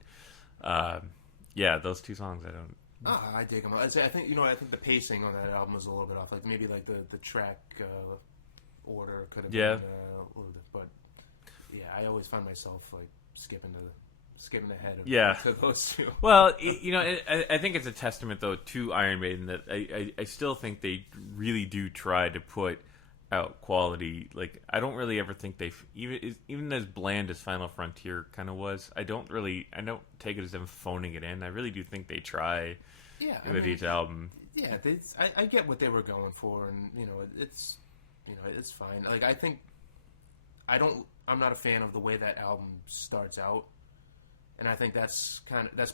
those two songs I don't. I dig them. I think the pacing on that album was a little bit off. Like maybe like the track order could have been a little bit, but I always find myself like skipping ahead of to those two. Well, I think it's a testament though to Iron Maiden that I still think they really do try to put out quality. Like I don't really ever think they even as bland as Final Frontier kind of was. I don't take it as them phoning it in. I really do think they try. With each album. Yeah, I get what they were going for, and it's fine. Like I'm not a fan of the way that album starts out. And I think that's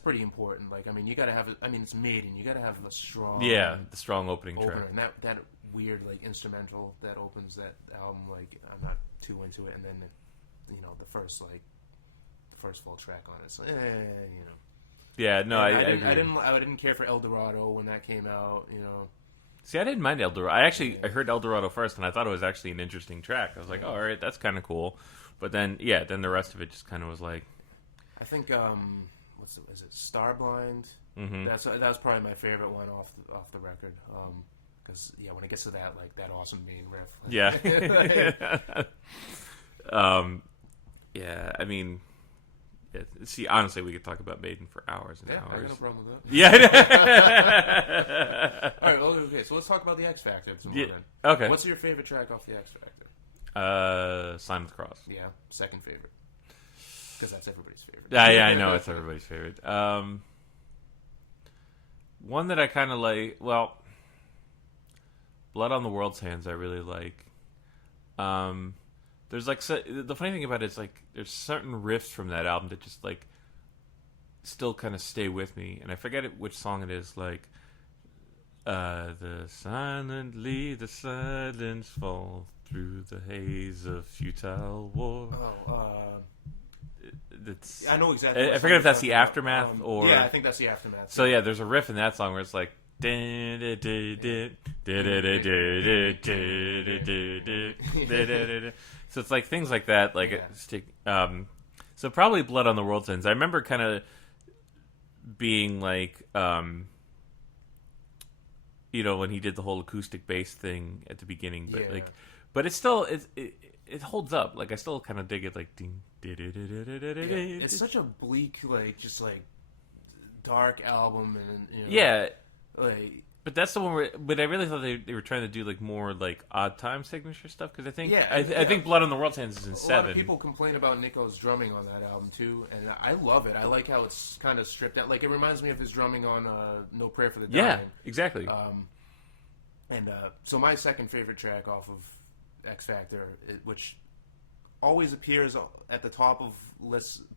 pretty important. Like, I mean, you got to have it's Maiden. You got to have a strong the strong opening opener. track. And that weird like instrumental that opens that album, like I'm not too into it. And then the first full track on it, so Yeah, no, I agree. I didn't care for El Dorado when that came out. See, I didn't mind El Dorado. I heard El Dorado first, and I thought it was actually an interesting track. I was like, oh, all right, that's kind of cool. But then the rest of it just kind of was like. I think is it Starblind? Mm-hmm. That was probably my favorite one off the record. Because when it gets to that that awesome main riff. Yeah. I mean, see, honestly, we could talk about Maiden for hours and hours. I got no problem with that. Yeah. All right. Okay. So let's talk about the X Factor. Okay. What's your favorite track off the X Factor? Sign of the Cross. Yeah. Second favorite. Because that's everybody's favorite. Yeah, I know it's everybody's favorite. One that I kind of like, well, Blood on the World's Hands I really like. There's like, the funny thing about it is like, there's certain riffs from that album that just like, still kind of stay with me. And I forget which song it is, like, the silence fall through the haze of futile war. I know exactly. I forget if that's the Aftermath or. Yeah, I think that's the Aftermath. So there's a riff in that song where it's like. So it's like things like that, like so probably Blood on the World's Ends. I remember kind of being like, when he did the whole acoustic bass thing at the beginning, but it's still it holds up. Like I still kind of dig it. Like ding, it's such a bleak, like just like dark album, and you know, yeah. like. But that's the one where. But I really thought they were trying to do like more like odd time signature stuff because I think I think Blood on the World's Hands is in 7. A lot of people complain about Nico's drumming on that album too, and I love it. I like how it's kind of stripped out. Like it reminds me of his drumming on No Prayer for the Dying. Yeah, exactly. So my second favorite track off of X Factor, which always appears at the top of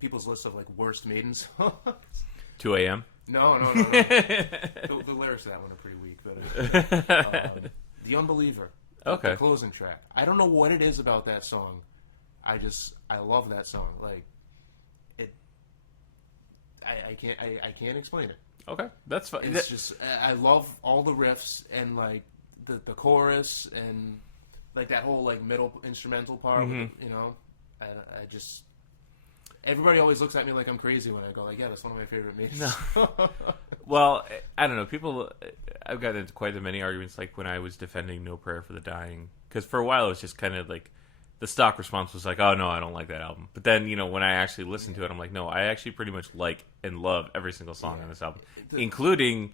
people's lists of like worst Maiden songs. 2 a.m. No. The lyrics of that one are pretty weak, but The Unbeliever. Okay. The closing track. I don't know what it is about that song. I love that song. Like it. I can't explain it. Okay, that's fine. It's just I love all the riffs and like the chorus and like that whole like middle instrumental part. Mm-hmm. You know, I just. Everybody always looks at me like I'm crazy when I go like, yeah, that's one of my favorite Maiden. No. Well, I don't know. I've gotten into quite many arguments, like when I was defending No Prayer for the Dying, because for a while it was just kind of like the stock response was like, oh no, I don't like that album. But then when I actually listened to it, I'm like, no, I actually pretty much like and love every single song on this album, including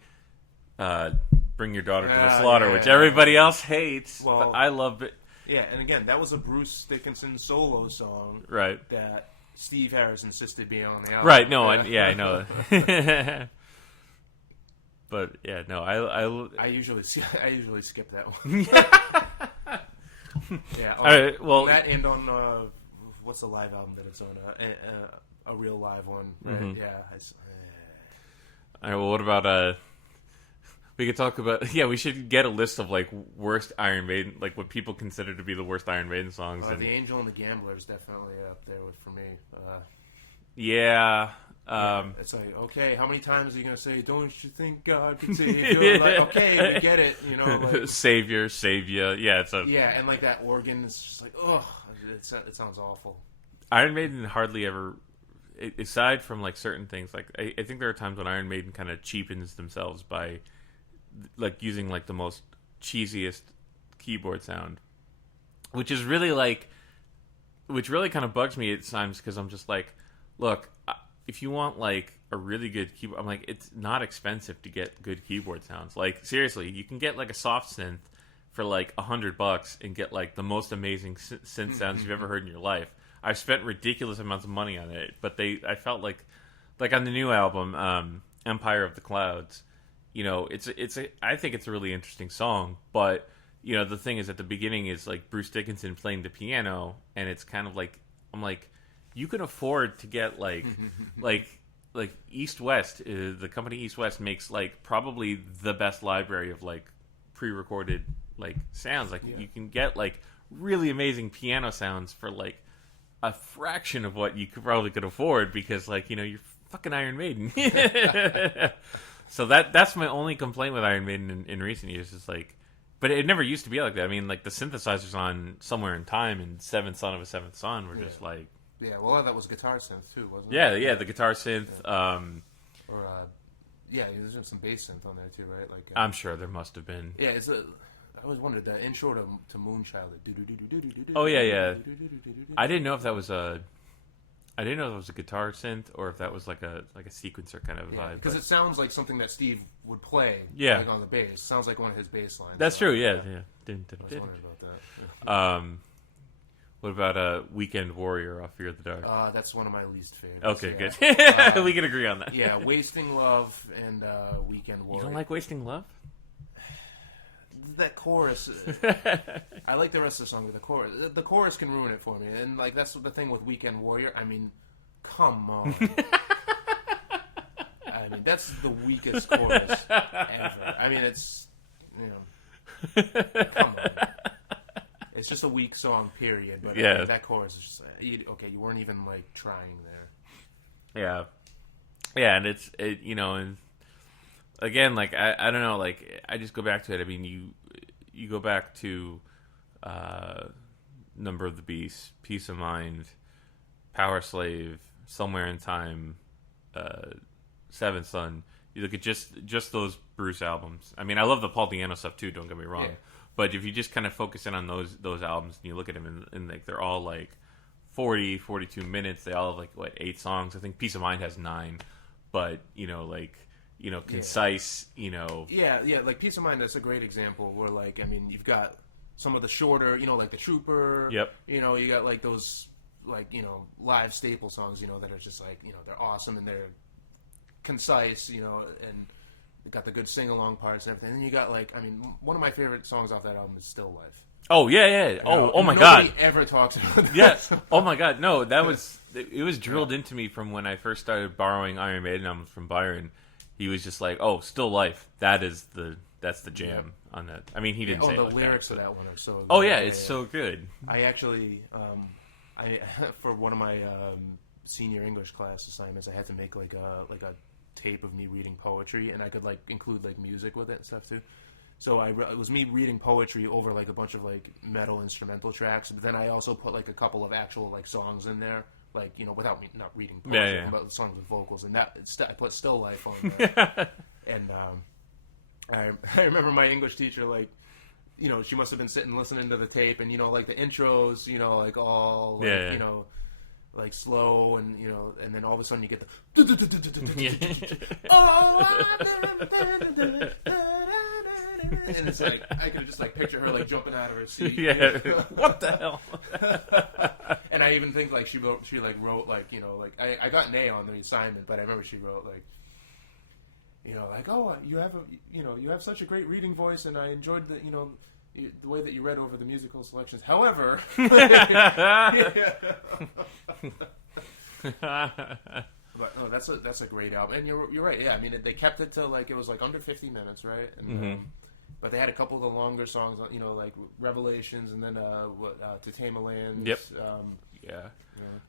"Bring Your Daughter to the Slaughter," which everybody else hates, but I love it. Yeah, and again, that was a Bruce Dickinson solo song, right? That Steve Harris insisted be on the album. Right, no, I know. But yeah, no, I usually skip that one. Yeah, all right, well, that and on what's the live album that it's on? A real live one, right? Mm-hmm. Yeah. All right, well, what about we could talk about we should get a list of like worst Iron Maiden, like what people consider to be the worst Iron Maiden songs. The Angel and the Gambler is definitely up there for me. Yeah. It's like, okay, how many times are you gonna say, "Don't you think God could save you?" Like, okay, we get it, like, Savior, yeah, it's and like that organ is just like, ugh, it sounds awful. Iron Maiden hardly ever, aside from like certain things, like I think there are times when Iron Maiden kind of cheapens themselves by like using like the most cheesiest keyboard sound, which really kind of bugs me at times because I'm just like, look, if you want like a really good keyboard, I'm like, it's not expensive to get good keyboard sounds. Like seriously, you can get like a soft synth for like $100 and get like the most amazing synth sounds you've ever heard in your life. I've spent ridiculous amounts of money on it, but I felt like on the new album, Empire of the Clouds, I think it's a really interesting song, but the thing is at the beginning is like Bruce Dickinson playing the piano, and it's kind of like, I'm like, you can afford to get like like East West, the company East West makes like probably the best library of like pre-recorded like sounds. Like you can get like really amazing piano sounds for like a fraction of what you could afford because like you're fucking Iron Maiden. So that's my only complaint with Iron Maiden in recent years is like, but it never used to be like that. I mean, like the synthesizers on Somewhere in Time and Seventh Son of a Seventh Son were just like. Yeah, well, that was guitar synth too, wasn't it? Yeah, the guitar synth. There's some bass synth on there too, right? Like I'm sure there must have been. Yeah, I always wondered that intro to Moonchild. Oh yeah. I didn't know if that was a guitar synth or if that was like a sequencer kind of vibe. Because it sounds like something that Steve would play. Yeah. Like on the bass. Sounds like one of his bass lines. That's true. Yeah. I was wondering about that. What about Weekend Warrior off Fear the Dark? That's one of my least favorites. Okay, good. We can agree on that. Yeah, Wasting Love and Weekend Warrior. You don't like Wasting Love? That chorus, I like the rest of the song, but the chorus can ruin it for me. And like that's the thing with Weekend Warrior. I mean, come on. I mean, that's the weakest chorus ever. I mean, it's come on. It's just a weak song, period. But that chorus is just okay. You weren't even like trying there. Yeah, and and again, like I don't know, like I just go back to it. I mean, you go back to Number of the Beast, Peace of Mind, Power Slave, Somewhere in Time, Seventh Son. You look at just those Bruce albums. I mean, I love the Paul Di'Anno stuff too. Don't get me wrong, But if you just kind of focus in on those albums and you look at them and like they're all like 40, 42 minutes. They all have like what 8 songs. I think Peace of Mind has 9, but concise. Yeah, like Peace of Mind. That's a great example where like you've got some of the shorter, like the Trooper. Yep. You got like those like live staple songs. That are just like they're awesome and they're concise. And they got the good sing along parts and everything. And then you got like one of my favorite songs off that album is Still Life. Oh yeah. Oh my God. Nobody ever talks about that. Yeah. Oh my God. No, it was drilled into me from when I first started borrowing Iron Maiden albums from Byron. He was just like, "Oh, Still Life. That's the jam on that." I mean, he didn't say it the like lyrics that, of that one are so good. Oh yeah, it's so good. I actually I for one of my senior English class assignments, I had to make like a tape of me reading poetry, and I could like include like music with it and stuff too. So it was me reading poetry over like a bunch of like metal instrumental tracks, but then I also put like a couple of actual like songs in there, like without me not reading poetry, but songs with vocals, and I put Still Life on there. And I remember my English teacher like, she must have been sitting listening to the tape, and like the intros, like all like, like slow, and and then all of a sudden you get the and it's like I could just like picture her like jumping out of her seat. Yeah. What the hell? And I even think like she wrote like I got an A on the assignment, but I remember she wrote like oh, you have such a great reading voice, and I enjoyed the the way that you read over the musical selections. However, but no, that's a great album, and you're right. Yeah, they kept it to like it was like under 50 minutes, right? And, but they had a couple of the longer songs, like Revelations, and then To Tame a Land. Yep. Yeah.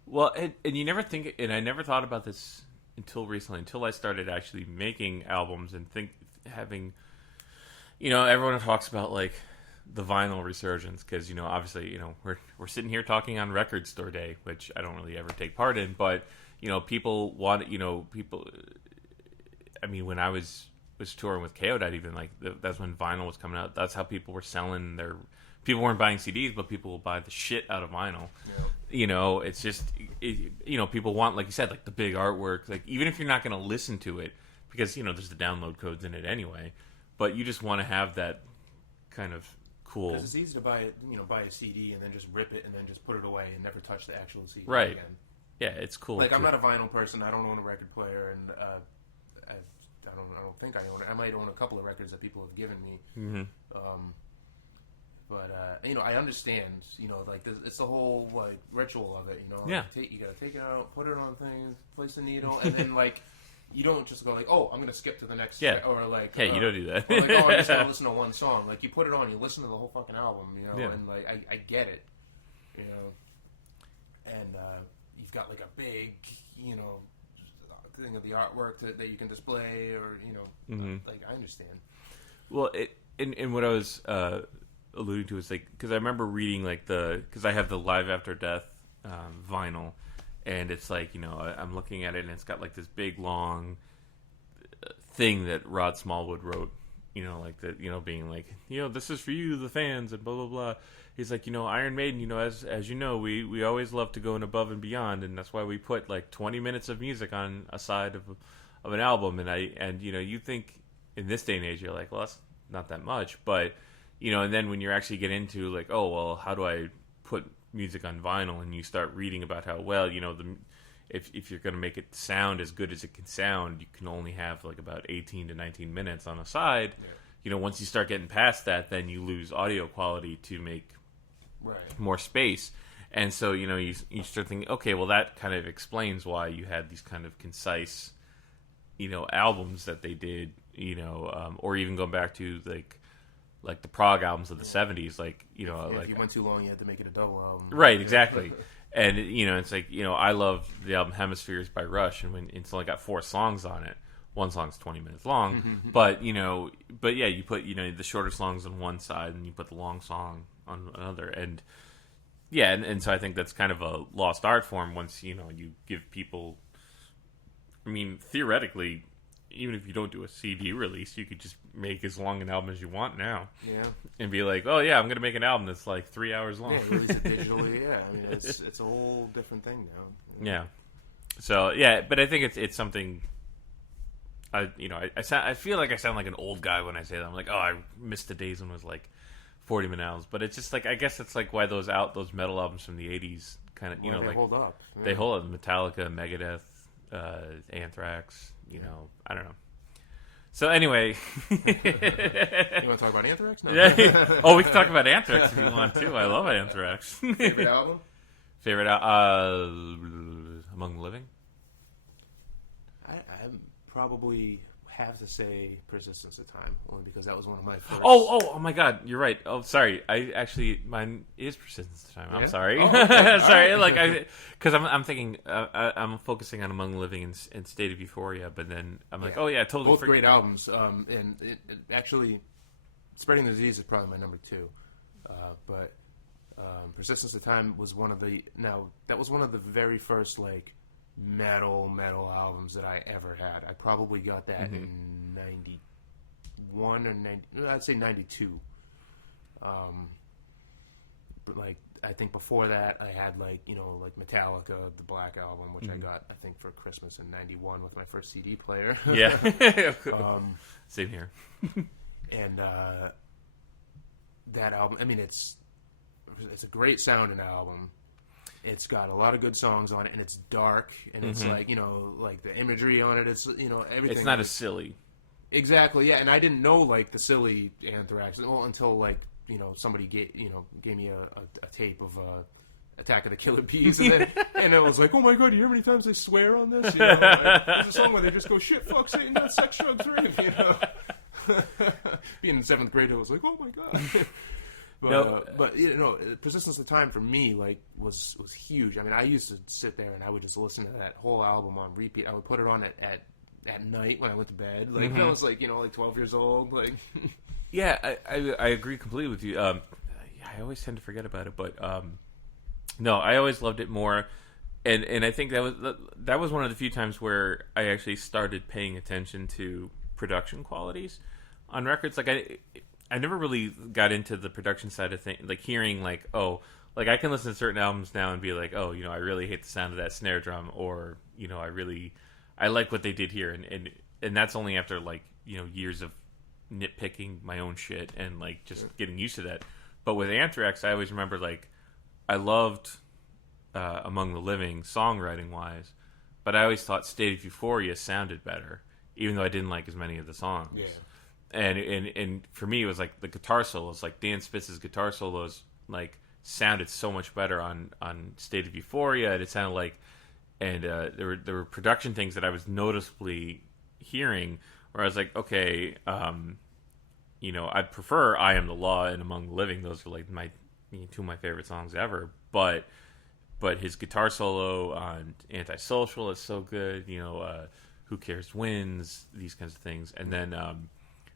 Well, and you never think, and I never thought about this until recently, until I started actually making albums and having, everyone talks about like the vinyl resurgence because obviously we're sitting here talking on Record Store Day, which I don't really ever take part in, but people want people. I mean, when I was touring with Chaodite, even like that's when vinyl was coming out. That's how people were selling their. People weren't buying CDs, but people will buy the shit out of vinyl. Yeah. It's just people want, like you said, like the big artwork. Like even if you're not going to listen to it, because there's the download codes in it anyway, but you just want to have that kind of cool. Because it's easy to buy a CD and then just rip it and then just put it away and never touch the actual CD right. again. Yeah, it's cool. Like I'm not a vinyl person. I don't own a record player, and I don't think I own it. I might own a couple of records that people have given me. Mm-hmm. But I understand. Like it's the whole like ritual of it. Yeah. You gotta take it out, put it on things, place the needle, and then like you don't just go like, oh, I'm gonna skip to the next. Yeah. Or like, hey, you don't do that. Or like, oh, I'm just gonna listen to one song. Like you put it on, you listen to the whole fucking album. Yeah. And like I get it. And you've got like a big, thing of the artwork that you can display, or like I understand. Well, and what I was alluding to is like because I remember reading like because I have the Live After Death vinyl, and it's like I'm looking at it and it's got like this big long thing that Rod Smallwood wrote, like that, being like, this is for you, the fans, and blah blah blah. He's like, Iron Maiden, as you know, we always love to go above and beyond, and that's why we put like 20 minutes of music on a side of an album. And you think in this day and age, you're like, well, that's not that much, but and then when you actually get into like, oh well, how do I put music on vinyl, and you start reading about how well, if you're going to make it sound as good as it can sound, you can only have like about 18 to 19 minutes on a side. Yeah. Once you start getting past that, then you lose audio quality to make more space. And so, you start thinking, okay, well, that kind of explains why you had these kind of concise, albums that they did, or even going back to like the prog albums of the 70s, like, like if you went too long, you had to make it a double album. Right, exactly. And, it's like, I love the album Hemispheres by Rush, and when it's only got 4 songs on it. One song's 20 minutes long, but yeah, you put the shorter songs on one side, and you put the long song on another, and yeah, and so I think that's kind of a lost art form once you give people. I mean, theoretically, even if you don't do a CD release, you could just make as long an album as you want now. Yeah. And be like, oh yeah, I'm gonna make an album that's like 3 hours long. Yeah, release it digitally. Yeah, I mean it's a whole different thing now. Yeah. So yeah, but I think it's something. I feel like I sound like an old guy when I say that. I'm like, oh, I missed the days when it was like 40-minute albums. But it's just like, I guess it's like why those metal albums from the 80s kind of, they like hold up. Yeah. They hold up. Metallica, Megadeth, Anthrax. I don't know. So anyway, you want to talk about Anthrax? No. Yeah. Oh, we can talk about Anthrax if you want to. I love Anthrax. Favorite album? Favorite Among the Living. I probably have to say Persistence of Time, only because that was one of my first. Oh my God, you're right. Oh, sorry. Mine is Persistence of Time. I'm Yeah? sorry. Oh, okay. Sorry, Right. because I'm thinking I'm focusing on Among the Living and State of Euphoria, but then I'm like, oh yeah, I totally. Both great albums. And it actually, Spreading the Disease is probably my number 2, but Persistence of Time was one of the very first like metal albums that I ever had. I probably got that in 91 or 90, I'd say 92. But like I think before that I had like Metallica, the Black Album, which I got I think for Christmas in 91 with my first CD player. Yeah. Same here. And that album, I mean, it's a great sounding album. It's got a lot of good songs on it, and it's dark, and it's like like the imagery on it. It's everything. It's not as silly. Exactly, yeah. And I didn't know like the silly Anthrax until like somebody gave me a tape of Attack of the Killer Bees, and it was like, oh my God, do you hear how many times they swear on this? Like, there's a song where they just go shit, fuck, Satan, that's sex, drugs, rape. Being in 7th grade, I was like, oh my God. But Persistence of Time for me like was huge. I mean, I used to sit there and I would just listen to that whole album on repeat. I would put it on at night when I went to bed. Like I was like 12 years old. Like yeah, I agree completely with you. I always tend to forget about it, but no, I always loved it more. And I think that was one of the few times where I actually started paying attention to production qualities on records. Like I never really got into the production side of things, like hearing like, oh, like I can listen to certain albums now and be like, oh, I really hate the sound of that snare drum, or I like what they did here, and that's only after like years of nitpicking my own shit and like just getting used to that. But with Anthrax, I always remember like I loved Among the Living songwriting wise, but I always thought State of Euphoria sounded better, even though I didn't like as many of the songs. yeah. And for me, it was like the guitar solos, like Dan Spitz's guitar solos, like sounded so much better on State of Euphoria. And it sounded like, and there were production things that I was noticeably hearing where I was like, okay, I'd prefer I Am the Law and Among the Living. Those are like two of my favorite songs ever. But his guitar solo on Antisocial is so good. Who Cares Wins, these kinds of things, and then.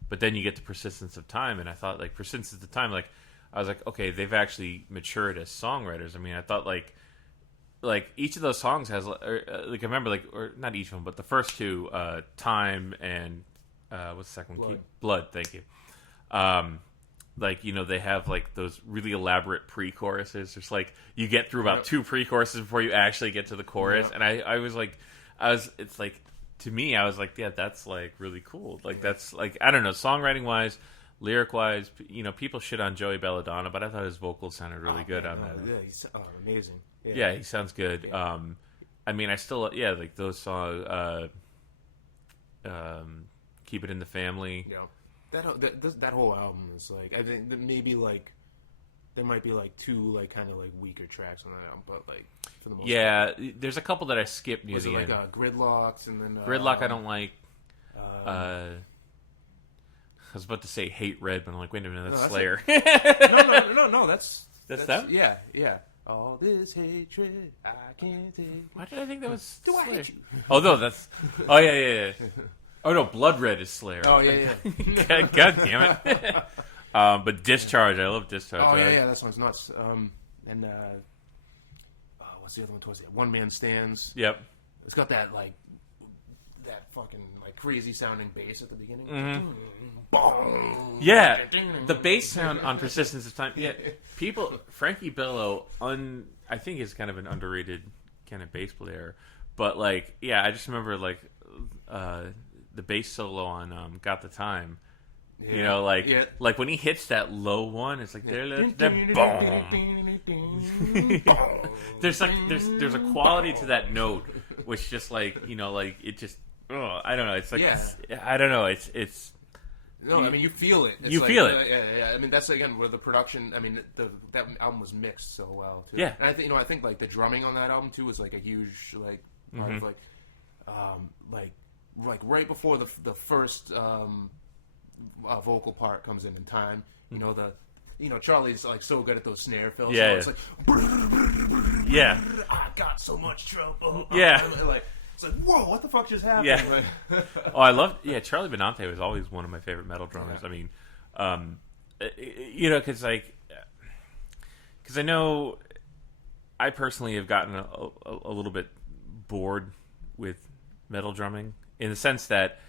But then you get to Persistence of Time, and I thought, like, Persistence of Time, like, I was like, okay, they've actually matured as songwriters. I mean, I thought, like each of those songs has, like, I remember, like, or not each of them, but the first two, Time and, what's the second one? Blood, thank you. Like, they have, like, those really elaborate pre-choruses. It's like, you get through about 2 pre-choruses before you actually get to the chorus, and I was like, it's like, to me, I was like, yeah, that's like really cool. Like that's like, I don't know, songwriting wise, lyric wise, people shit on Joey Belladonna, but I thought his vocals sounded really good on that. Yeah, he's amazing. Yeah, he sounds good. Yeah. I mean, I still, like those songs, Keep It in the Family. Yeah, that whole album is like, I think that maybe like there might be like 2 like kind of like weaker tracks on that album, but like for the most part, there's a couple that I skipped near was the it end. like Gridlocks and then Gridlock I don't like. I was about to say Hate Red, but I'm like, wait a minute, that's Slayer. No, that's them? Yeah. All this hatred I can't take. Why did I think that was Do Slayer? I hate you? Oh no, that's. Oh yeah. Oh no, Blood Red is Slayer. Oh yeah. God damn it. But Discharge, I love Discharge. Oh yeah, that one's nuts. And what's the other one towards the end? One Man Stands. Yep. It's got that like that fucking like crazy sounding bass at the beginning. Yeah, the bass sound on Persistence of Time. Yeah, Frankie Bello, I think is kind of an underrated kind of bass player. But like, yeah, I just remember like the bass solo on "Got the Time." Yeah. You know, like when he hits that low one, it's like boom. There's a quality to that note, which just like like it just I don't know. It's like I don't know. It's no. I mean, you feel it. It's feel it. Yeah. I mean, that's again where the production. I mean, that album was mixed so well too. Yeah. And I think like the drumming on that album too was like a huge like part of like right before the first. Vocal part comes in time. Charlie's like so good at those snare fills. Yeah, so it's like, I got so much trouble. Yeah, it's like whoa, what the fuck just happened? Yeah. I love. Yeah, Charlie Benante was always one of my favorite metal drummers. Yeah. I mean, because I know I personally have gotten a little bit bored with metal drumming in the sense that.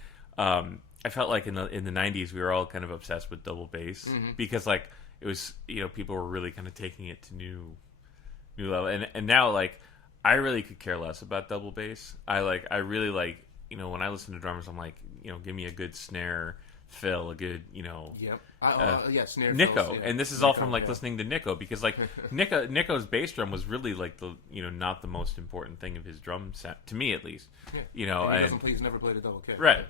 I felt like in the 90s we were all kind of obsessed with double bass because like it was people were really kind of taking it to new level and now like I really could care less about double bass. I really like when I listen to drummers I'm like give me a good snare fill, a good snare Nico fills, and this is all from like listening to Nico because like Nico's bass drum was really like the not the most important thing of his drum set to me at least. He's never played a double kick, right?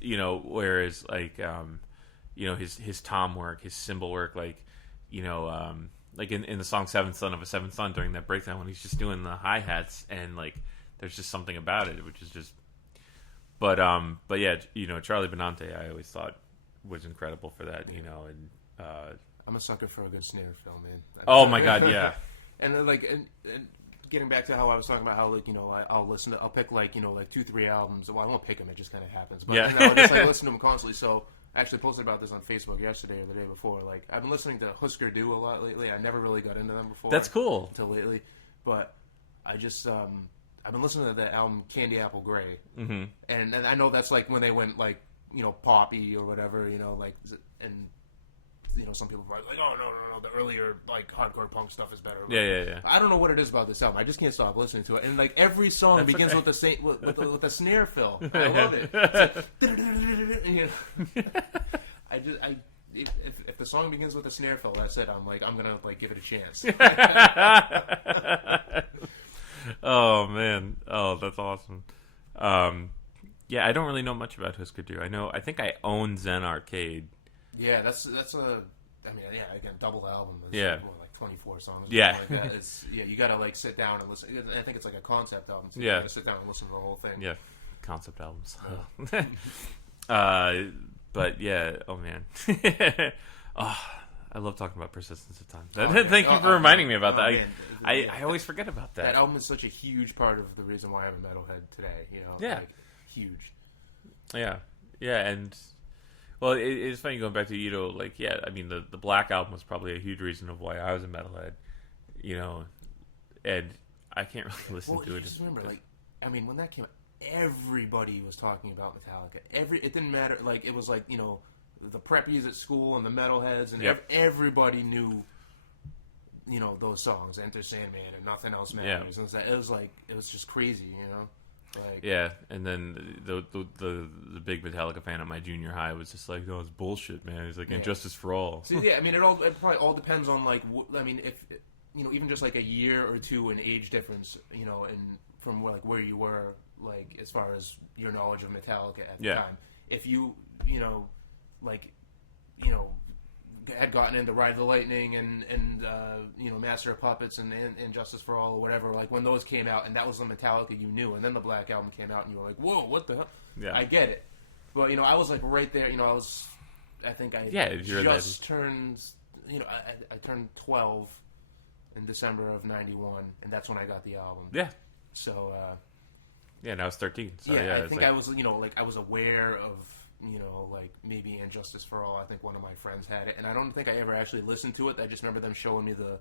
Yeah. Whereas like his tom work, his cymbal work, like like in the song Seventh Son of a Seventh Son during that breakdown when he's just doing the hi-hats and like there's just something about it which is just but yeah, Charlie Benante I always thought was incredible for that, and I'm a sucker for a good snare fill, man. Oh my god, yeah. And then and getting back to how I was talking about how like I'll pick like 2-3 albums. Well, I won't pick them; it just kind of happens. But I'll just like listen to them constantly. So I actually posted about this on Facebook yesterday or the day before. Like I've been listening to Husker Du a lot lately. I never really got into them before. That's cool until lately, but I just I've been listening to the album Candy Apple Grey, and I know that's like when they went like poppy or whatever, and some people are like, oh no, the earlier like hardcore punk stuff is better. Yeah. I don't know what it is about this album. I just can't stop listening to it, and like every song begins with the same with the snare fill. I love it. If the song begins with a snare fill, that's it. I'm gonna like give it a chance. Oh man, that's awesome. Yeah, I don't really know much about Husker Du. I think I own Zen Arcade. Yeah, that's again, double album. It's like 24 songs. Yeah. Like that. You gotta like sit down and listen. I think it's like a concept album. So yeah. You gotta sit down and listen to the whole thing. Yeah, concept albums. But yeah, oh man. I love talking about Persistence of Time. Thank you for reminding me about that. I always forget about that. That album is such a huge part of the reason why I'm a metalhead today. Yeah. Like, huge. Yeah, and well, it's funny going back to like I mean the Black Album was probably a huge reason of why I was a metalhead, and I can't really listen to it. Just remember, like, I mean, when that came out, everybody was talking about Metallica. It didn't matter. Like, it was like the preppies at school and the metalheads, and everybody knew, those songs, Enter Sandman and Nothing Else Matters. Yeah. And it was just crazy, Like, yeah, and then the big Metallica fan at my junior high was just like, "Oh, it's bullshit, man." He's like, "Injustice for All." So, I mean, it probably all depends on like, I mean, if even just like a year or two in age difference, and from like where you were, like as far as your knowledge of Metallica at the time. If you had gotten into Ride the Lightning and Master of Puppets and Justice for All or whatever, like when those came out and that was the Metallica you knew, and then the Black Album came out and you were like, whoa, what the hell? Yeah. I get it. But, I was like right there, I think I just turned, I turned 12 in December of 91, and that's when I got the album. Yeah. So, yeah, now it's 13. So, I think I was, I was aware of, like maybe Injustice for All. I think one of my friends had it, and I don't think I ever actually listened to it. I just remember them showing me the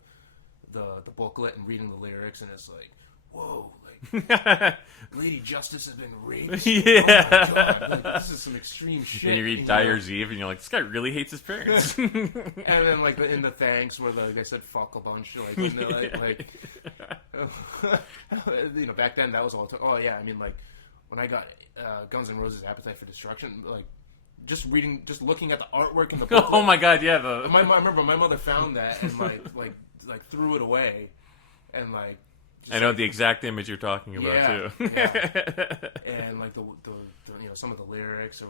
booklet and reading the lyrics, and it's like, whoa, like like, Lady Justice has been raped. Yeah. Oh my god, like, this is some extreme shit. And you read Dyer's Eve, and you're like, this guy really hates his parents. And then like in the thanks where they said fuck a bunch, like, when they're like back then that was all. Oh yeah, I mean like when I got Guns N' Roses' Appetite for Destruction, like just looking at the artwork in the booklet. Oh my god, yeah. I remember my mother found that and like threw it away, and like. I know the exact image you're talking about too. Yeah. And like the some of the lyrics, or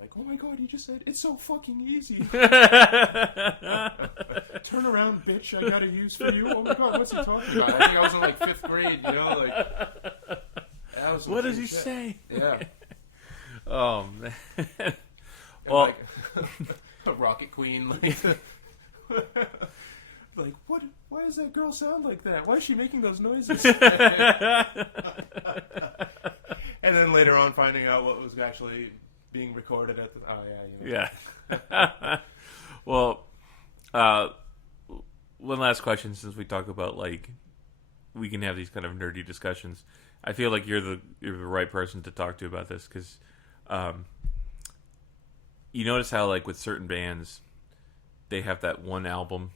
like, oh my god, he just said it's so fucking easy. Turn around, bitch! I got a use for you. Oh my god, what's he talking about? I think I was in like 5th grade. Like, that was what does he shit. say? Yeah. Oh man. And Well, like, a Rocket Queen, like. Like, what? Why does that girl sound like that? Why is she making those noises? And then later on, finding out what was actually being recorded at the. Oh yeah. Yeah. Well, one last question, since we talk about like we can have these kind of nerdy discussions. I feel like you're the right person to talk to about this, because you notice how like with certain bands they have that one album.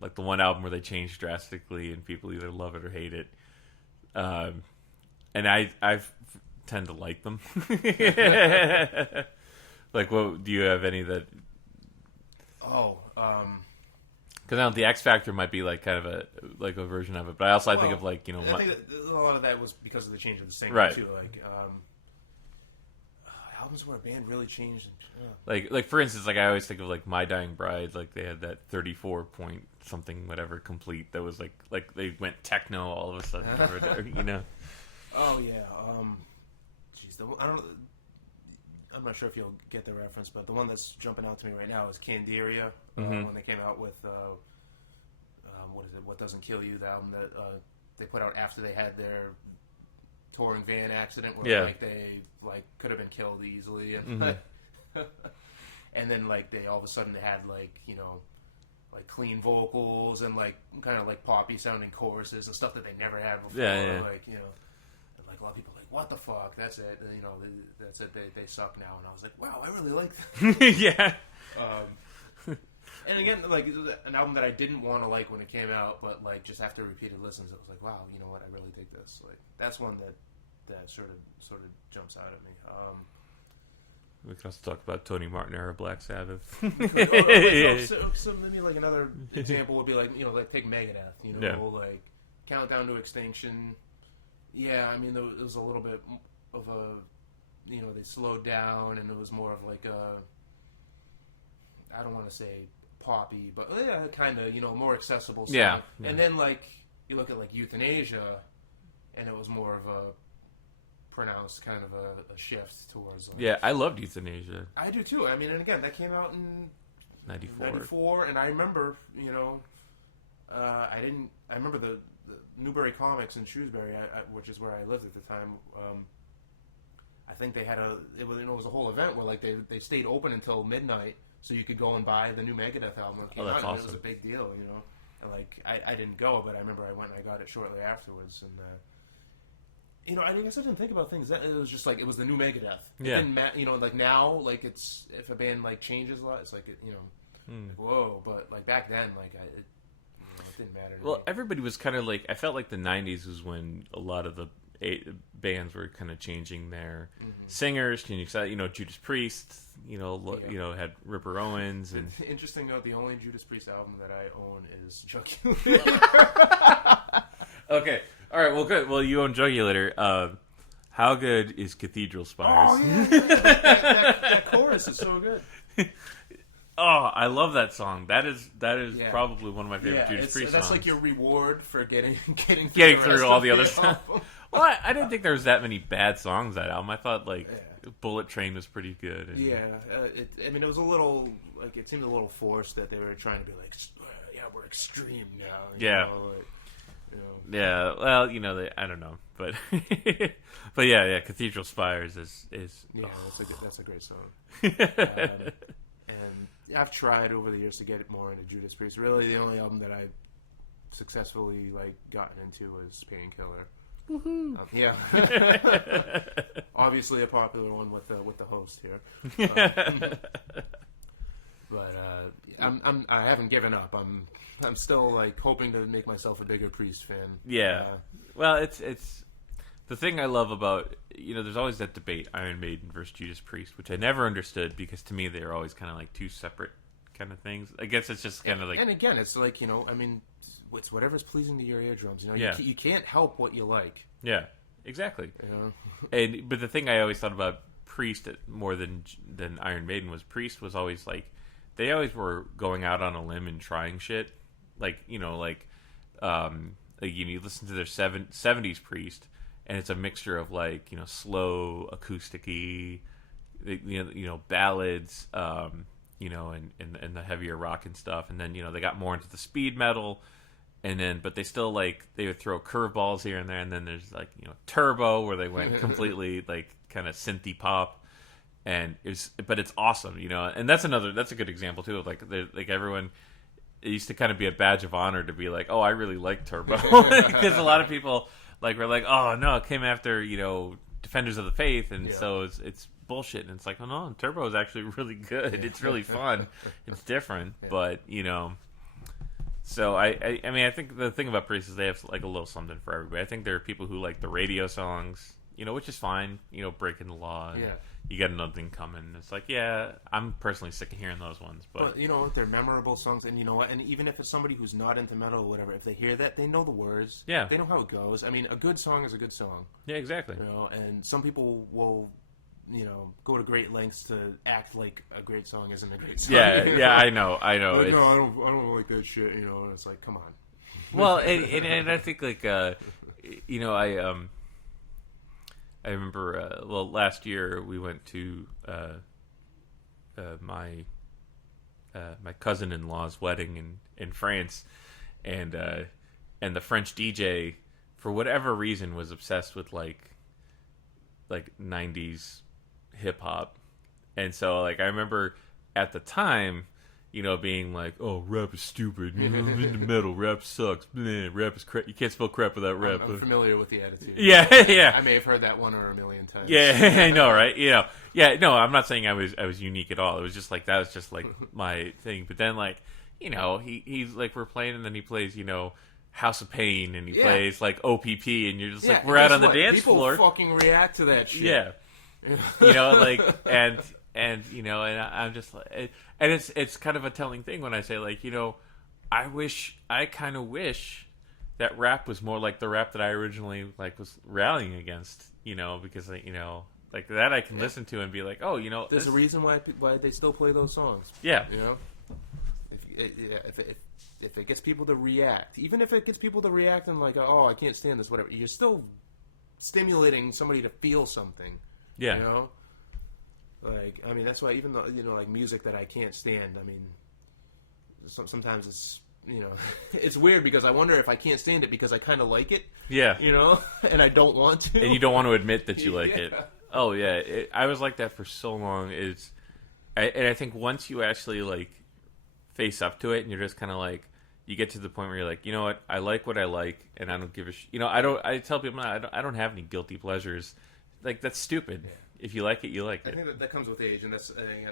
Like the one album where they change drastically and people either love it or hate it. And I tend to like them. Like, what do you have any that? Oh, because the X Factor might be like kind of a version of it, but I think of like I think a lot of that was because of the change of the singer right. too. Like albums where a band really changed. Like for instance, like I always think of like My Dying Bride. Like they had that 34 point something whatever complete that was like they went techno all of a sudden. Oh yeah. Jeez, I'm not sure if you'll get the reference, but the one that's jumping out to me right now is Candiria, when they came out with what is it? What Doesn't Kill You? The album that they put out after they had their touring van accident where like they like could have been killed easily, and and then like they all of a sudden had like like clean vocals and like kind of like poppy sounding choruses and stuff that they never had before. Like and like a lot of people are like, what the fuck? That's it. And, that's it. They suck now. And I was like, wow, I really like that. Yeah. And again, like an album that I didn't want to like when it came out, but like just after repeated listens, it was like, wow, you know what? I really dig this. Like that's one that sort of jumps out at me. We can also talk about Tony Martin era Black Sabbath. So maybe like another example would be like like Pig Megadeth. Like Countdown to Extinction. Yeah, I mean it was a little bit of a they slowed down, and it was more of like a, I don't want to say poppy, but yeah, kind of more accessible stuff. Yeah. And then like you look at like Euthanasia, and it was more of a pronounced kind of a shift towards. Yeah, I loved Euthanasia. I do too. I mean, and again, that came out in 94, and I remember I remember the Newbury Comics in Shrewsbury, which is where I lived at the time. I think they had it was a whole event where like they stayed open until midnight, so you could go and buy the new Megadeth album. That's awesome. It was a big deal, And like I didn't go, but I remember I went and I got it shortly afterwards, and I guess I didn't think about things. It was just like it was the new Megadeth. Yeah. And like now, like it's if a band like changes a lot, it's like like, whoa. But like back then, like it didn't matter. Well, everybody was kind of like, I felt like the 90s was when a lot of the bands were kind of changing their singers. Judas Priest, had Ripper Owens. And interesting note, the only Judas Priest album that I own is Jugular. Okay. All right. Well, good. Well, you own Jugular. How good is Cathedral Spires? Oh, yeah. that chorus is so good. Oh, I love that song. That is probably one of my favorite Judas Priest songs. That's like your reward for getting through all the other stuff. Well, I didn't think there was that many bad songs that album. I thought Bullet Train was pretty good. And... it was a little like it seemed a little forced that they were trying to be like, we're extreme now. Yeah. Yeah. Well, I don't know, but but yeah. Cathedral Spires is that's a great song. And I've tried over the years to get it more into Judas Priest. Really, the only album that I successfully gotten into was Painkiller. Yeah. Obviously a popular one with the host here. But I haven't given up. I'm still like hoping to make myself a bigger Priest fan. Yeah. Well, it's the thing I love about, there's always that debate, Iron Maiden versus Judas Priest, which I never understood because to me they were always kind of like two separate kind of things. I guess it's just kind of like... And again, it's like, it's whatever's pleasing to your eardrums. Yeah. You can't help what you like. Yeah, exactly. You know? But the thing I always thought about Priest more than Iron Maiden was Priest was always like, they always were going out on a limb and trying shit. Like, you listen to their 70s Priest, and it's a mixture of like, slow, acoustic-y, ballads, and the heavier rock and stuff. And then, they got more into the speed metal, and then, but they still like, they would throw curveballs here and there. And then there's like, Turbo, where they went completely like kind of synthy pop. And but it's awesome, and that's a good example too of like everyone. It used to kind of be a badge of honor to be like, oh, I really like Turbo, because a lot of people were like, oh no, it came after Defenders of the Faith, and so it's bullshit. And it's like, oh no, Turbo is actually really good. It's really fun. It's different, but So I mean, I think the thing about Priest is they have like a little something for everybody. I think there are people who like the radio songs, which is fine. Breaking the law. And, you got another thing coming. It's like, yeah, I'm personally sick of hearing those ones. But they're memorable songs, and and even if it's somebody who's not into metal or whatever, if they hear that, they know the words. Yeah. They know how it goes. I mean, a good song is a good song. Yeah, exactly. And some people will, go to great lengths to act like a great song isn't a great song. Yeah, I know. Like, no, I don't like that shit, and it's like, come on. Well, and I think like, I remember, last year we went to my cousin-in-law's wedding in France, and the French DJ, for whatever reason, was obsessed with like 90s hip hop, and so like I remember at the time, being like, oh, rap is stupid, I'm into metal, rap sucks, rap is crap, you can't spell crap without rap. I'm familiar with the attitude. Yeah. I may have heard that one or a million times. Yeah, I know, right? Yeah, no, I'm not saying I was unique at all. It was just like, that was just like my thing. But then like, he's like, we're playing, and then he plays, House of Pain, and he plays like OPP, and you're just like, we're out on the dance floor. People fucking react to that shit. Yeah. And I'm just like, and it's kind of a telling thing when I say like, I kind of wish that rap was more like the rap that I originally like was rallying against, because like that I can listen to and be like, oh, there's a reason why they still play those songs. Yeah. If it gets people to react, even if it gets people to react and like, oh, I can't stand this, whatever, you're still stimulating somebody to feel something. Yeah. Like, I mean, that's why even though, like music that I can't stand, I mean, sometimes it's, it's weird because I wonder if I can't stand it because I kind of like it. Yeah. And I don't want to. And you don't want to admit that you like it. Oh, yeah. I was like that for so long. And I think once you actually, like, face up to it and you're just kind of like, you get to the point where you're like, you know what I like, and I don't give a I tell people, I don't have any guilty pleasures. Like, that's stupid. Yeah. If you like it, you like it. I think that comes with age, and that's, I mean,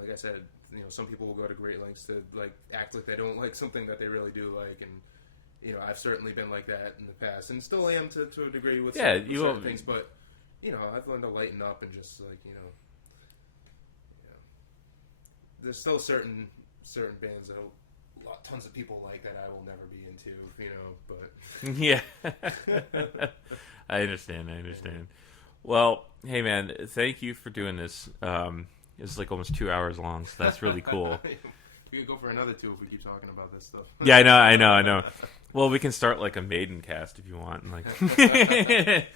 like I said, some people will go to great lengths to like act like they don't like something that they really do like, and I've certainly been like that in the past, and still am to a degree with certain things. But I've learned to lighten up and just like there's still certain bands that tons of people like that I will never be into, but yeah. I understand. Well, hey man, thank you for doing this. It's like almost 2 hours long, so that's really cool. We could go for another 2 if we keep talking about this stuff. Yeah, I know. Well, we can start like a Maiden cast if you want. And, like, fine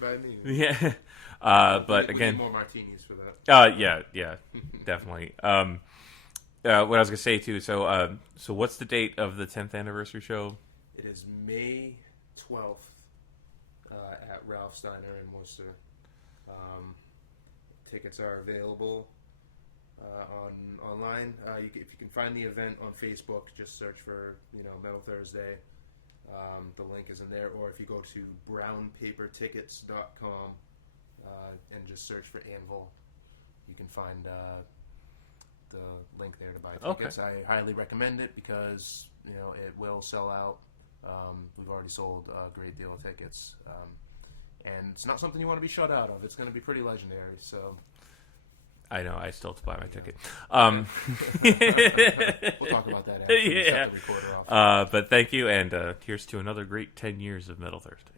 by me. Yeah. But we again, need more martinis for that. Yeah, definitely. What I was gonna say too. So what's the date of the 10th anniversary show? It is May 12th at Ralph Steiner in Worcester. Tickets are available online. If you can find the event on Facebook, just search for Metal Thursday. The link is in there. Or if you go to brownpapertickets.com and just search for Anvil, you can find the link there to buy tickets. I highly recommend it because it will sell out. We've already sold a great deal of tickets, and it's not something you want to be shut out of. It's going to be pretty legendary. So I know. I still have to buy my ticket. We'll talk about that after we set the recorder off. But thank you, and here's to another great 10 years of Metal Thursday.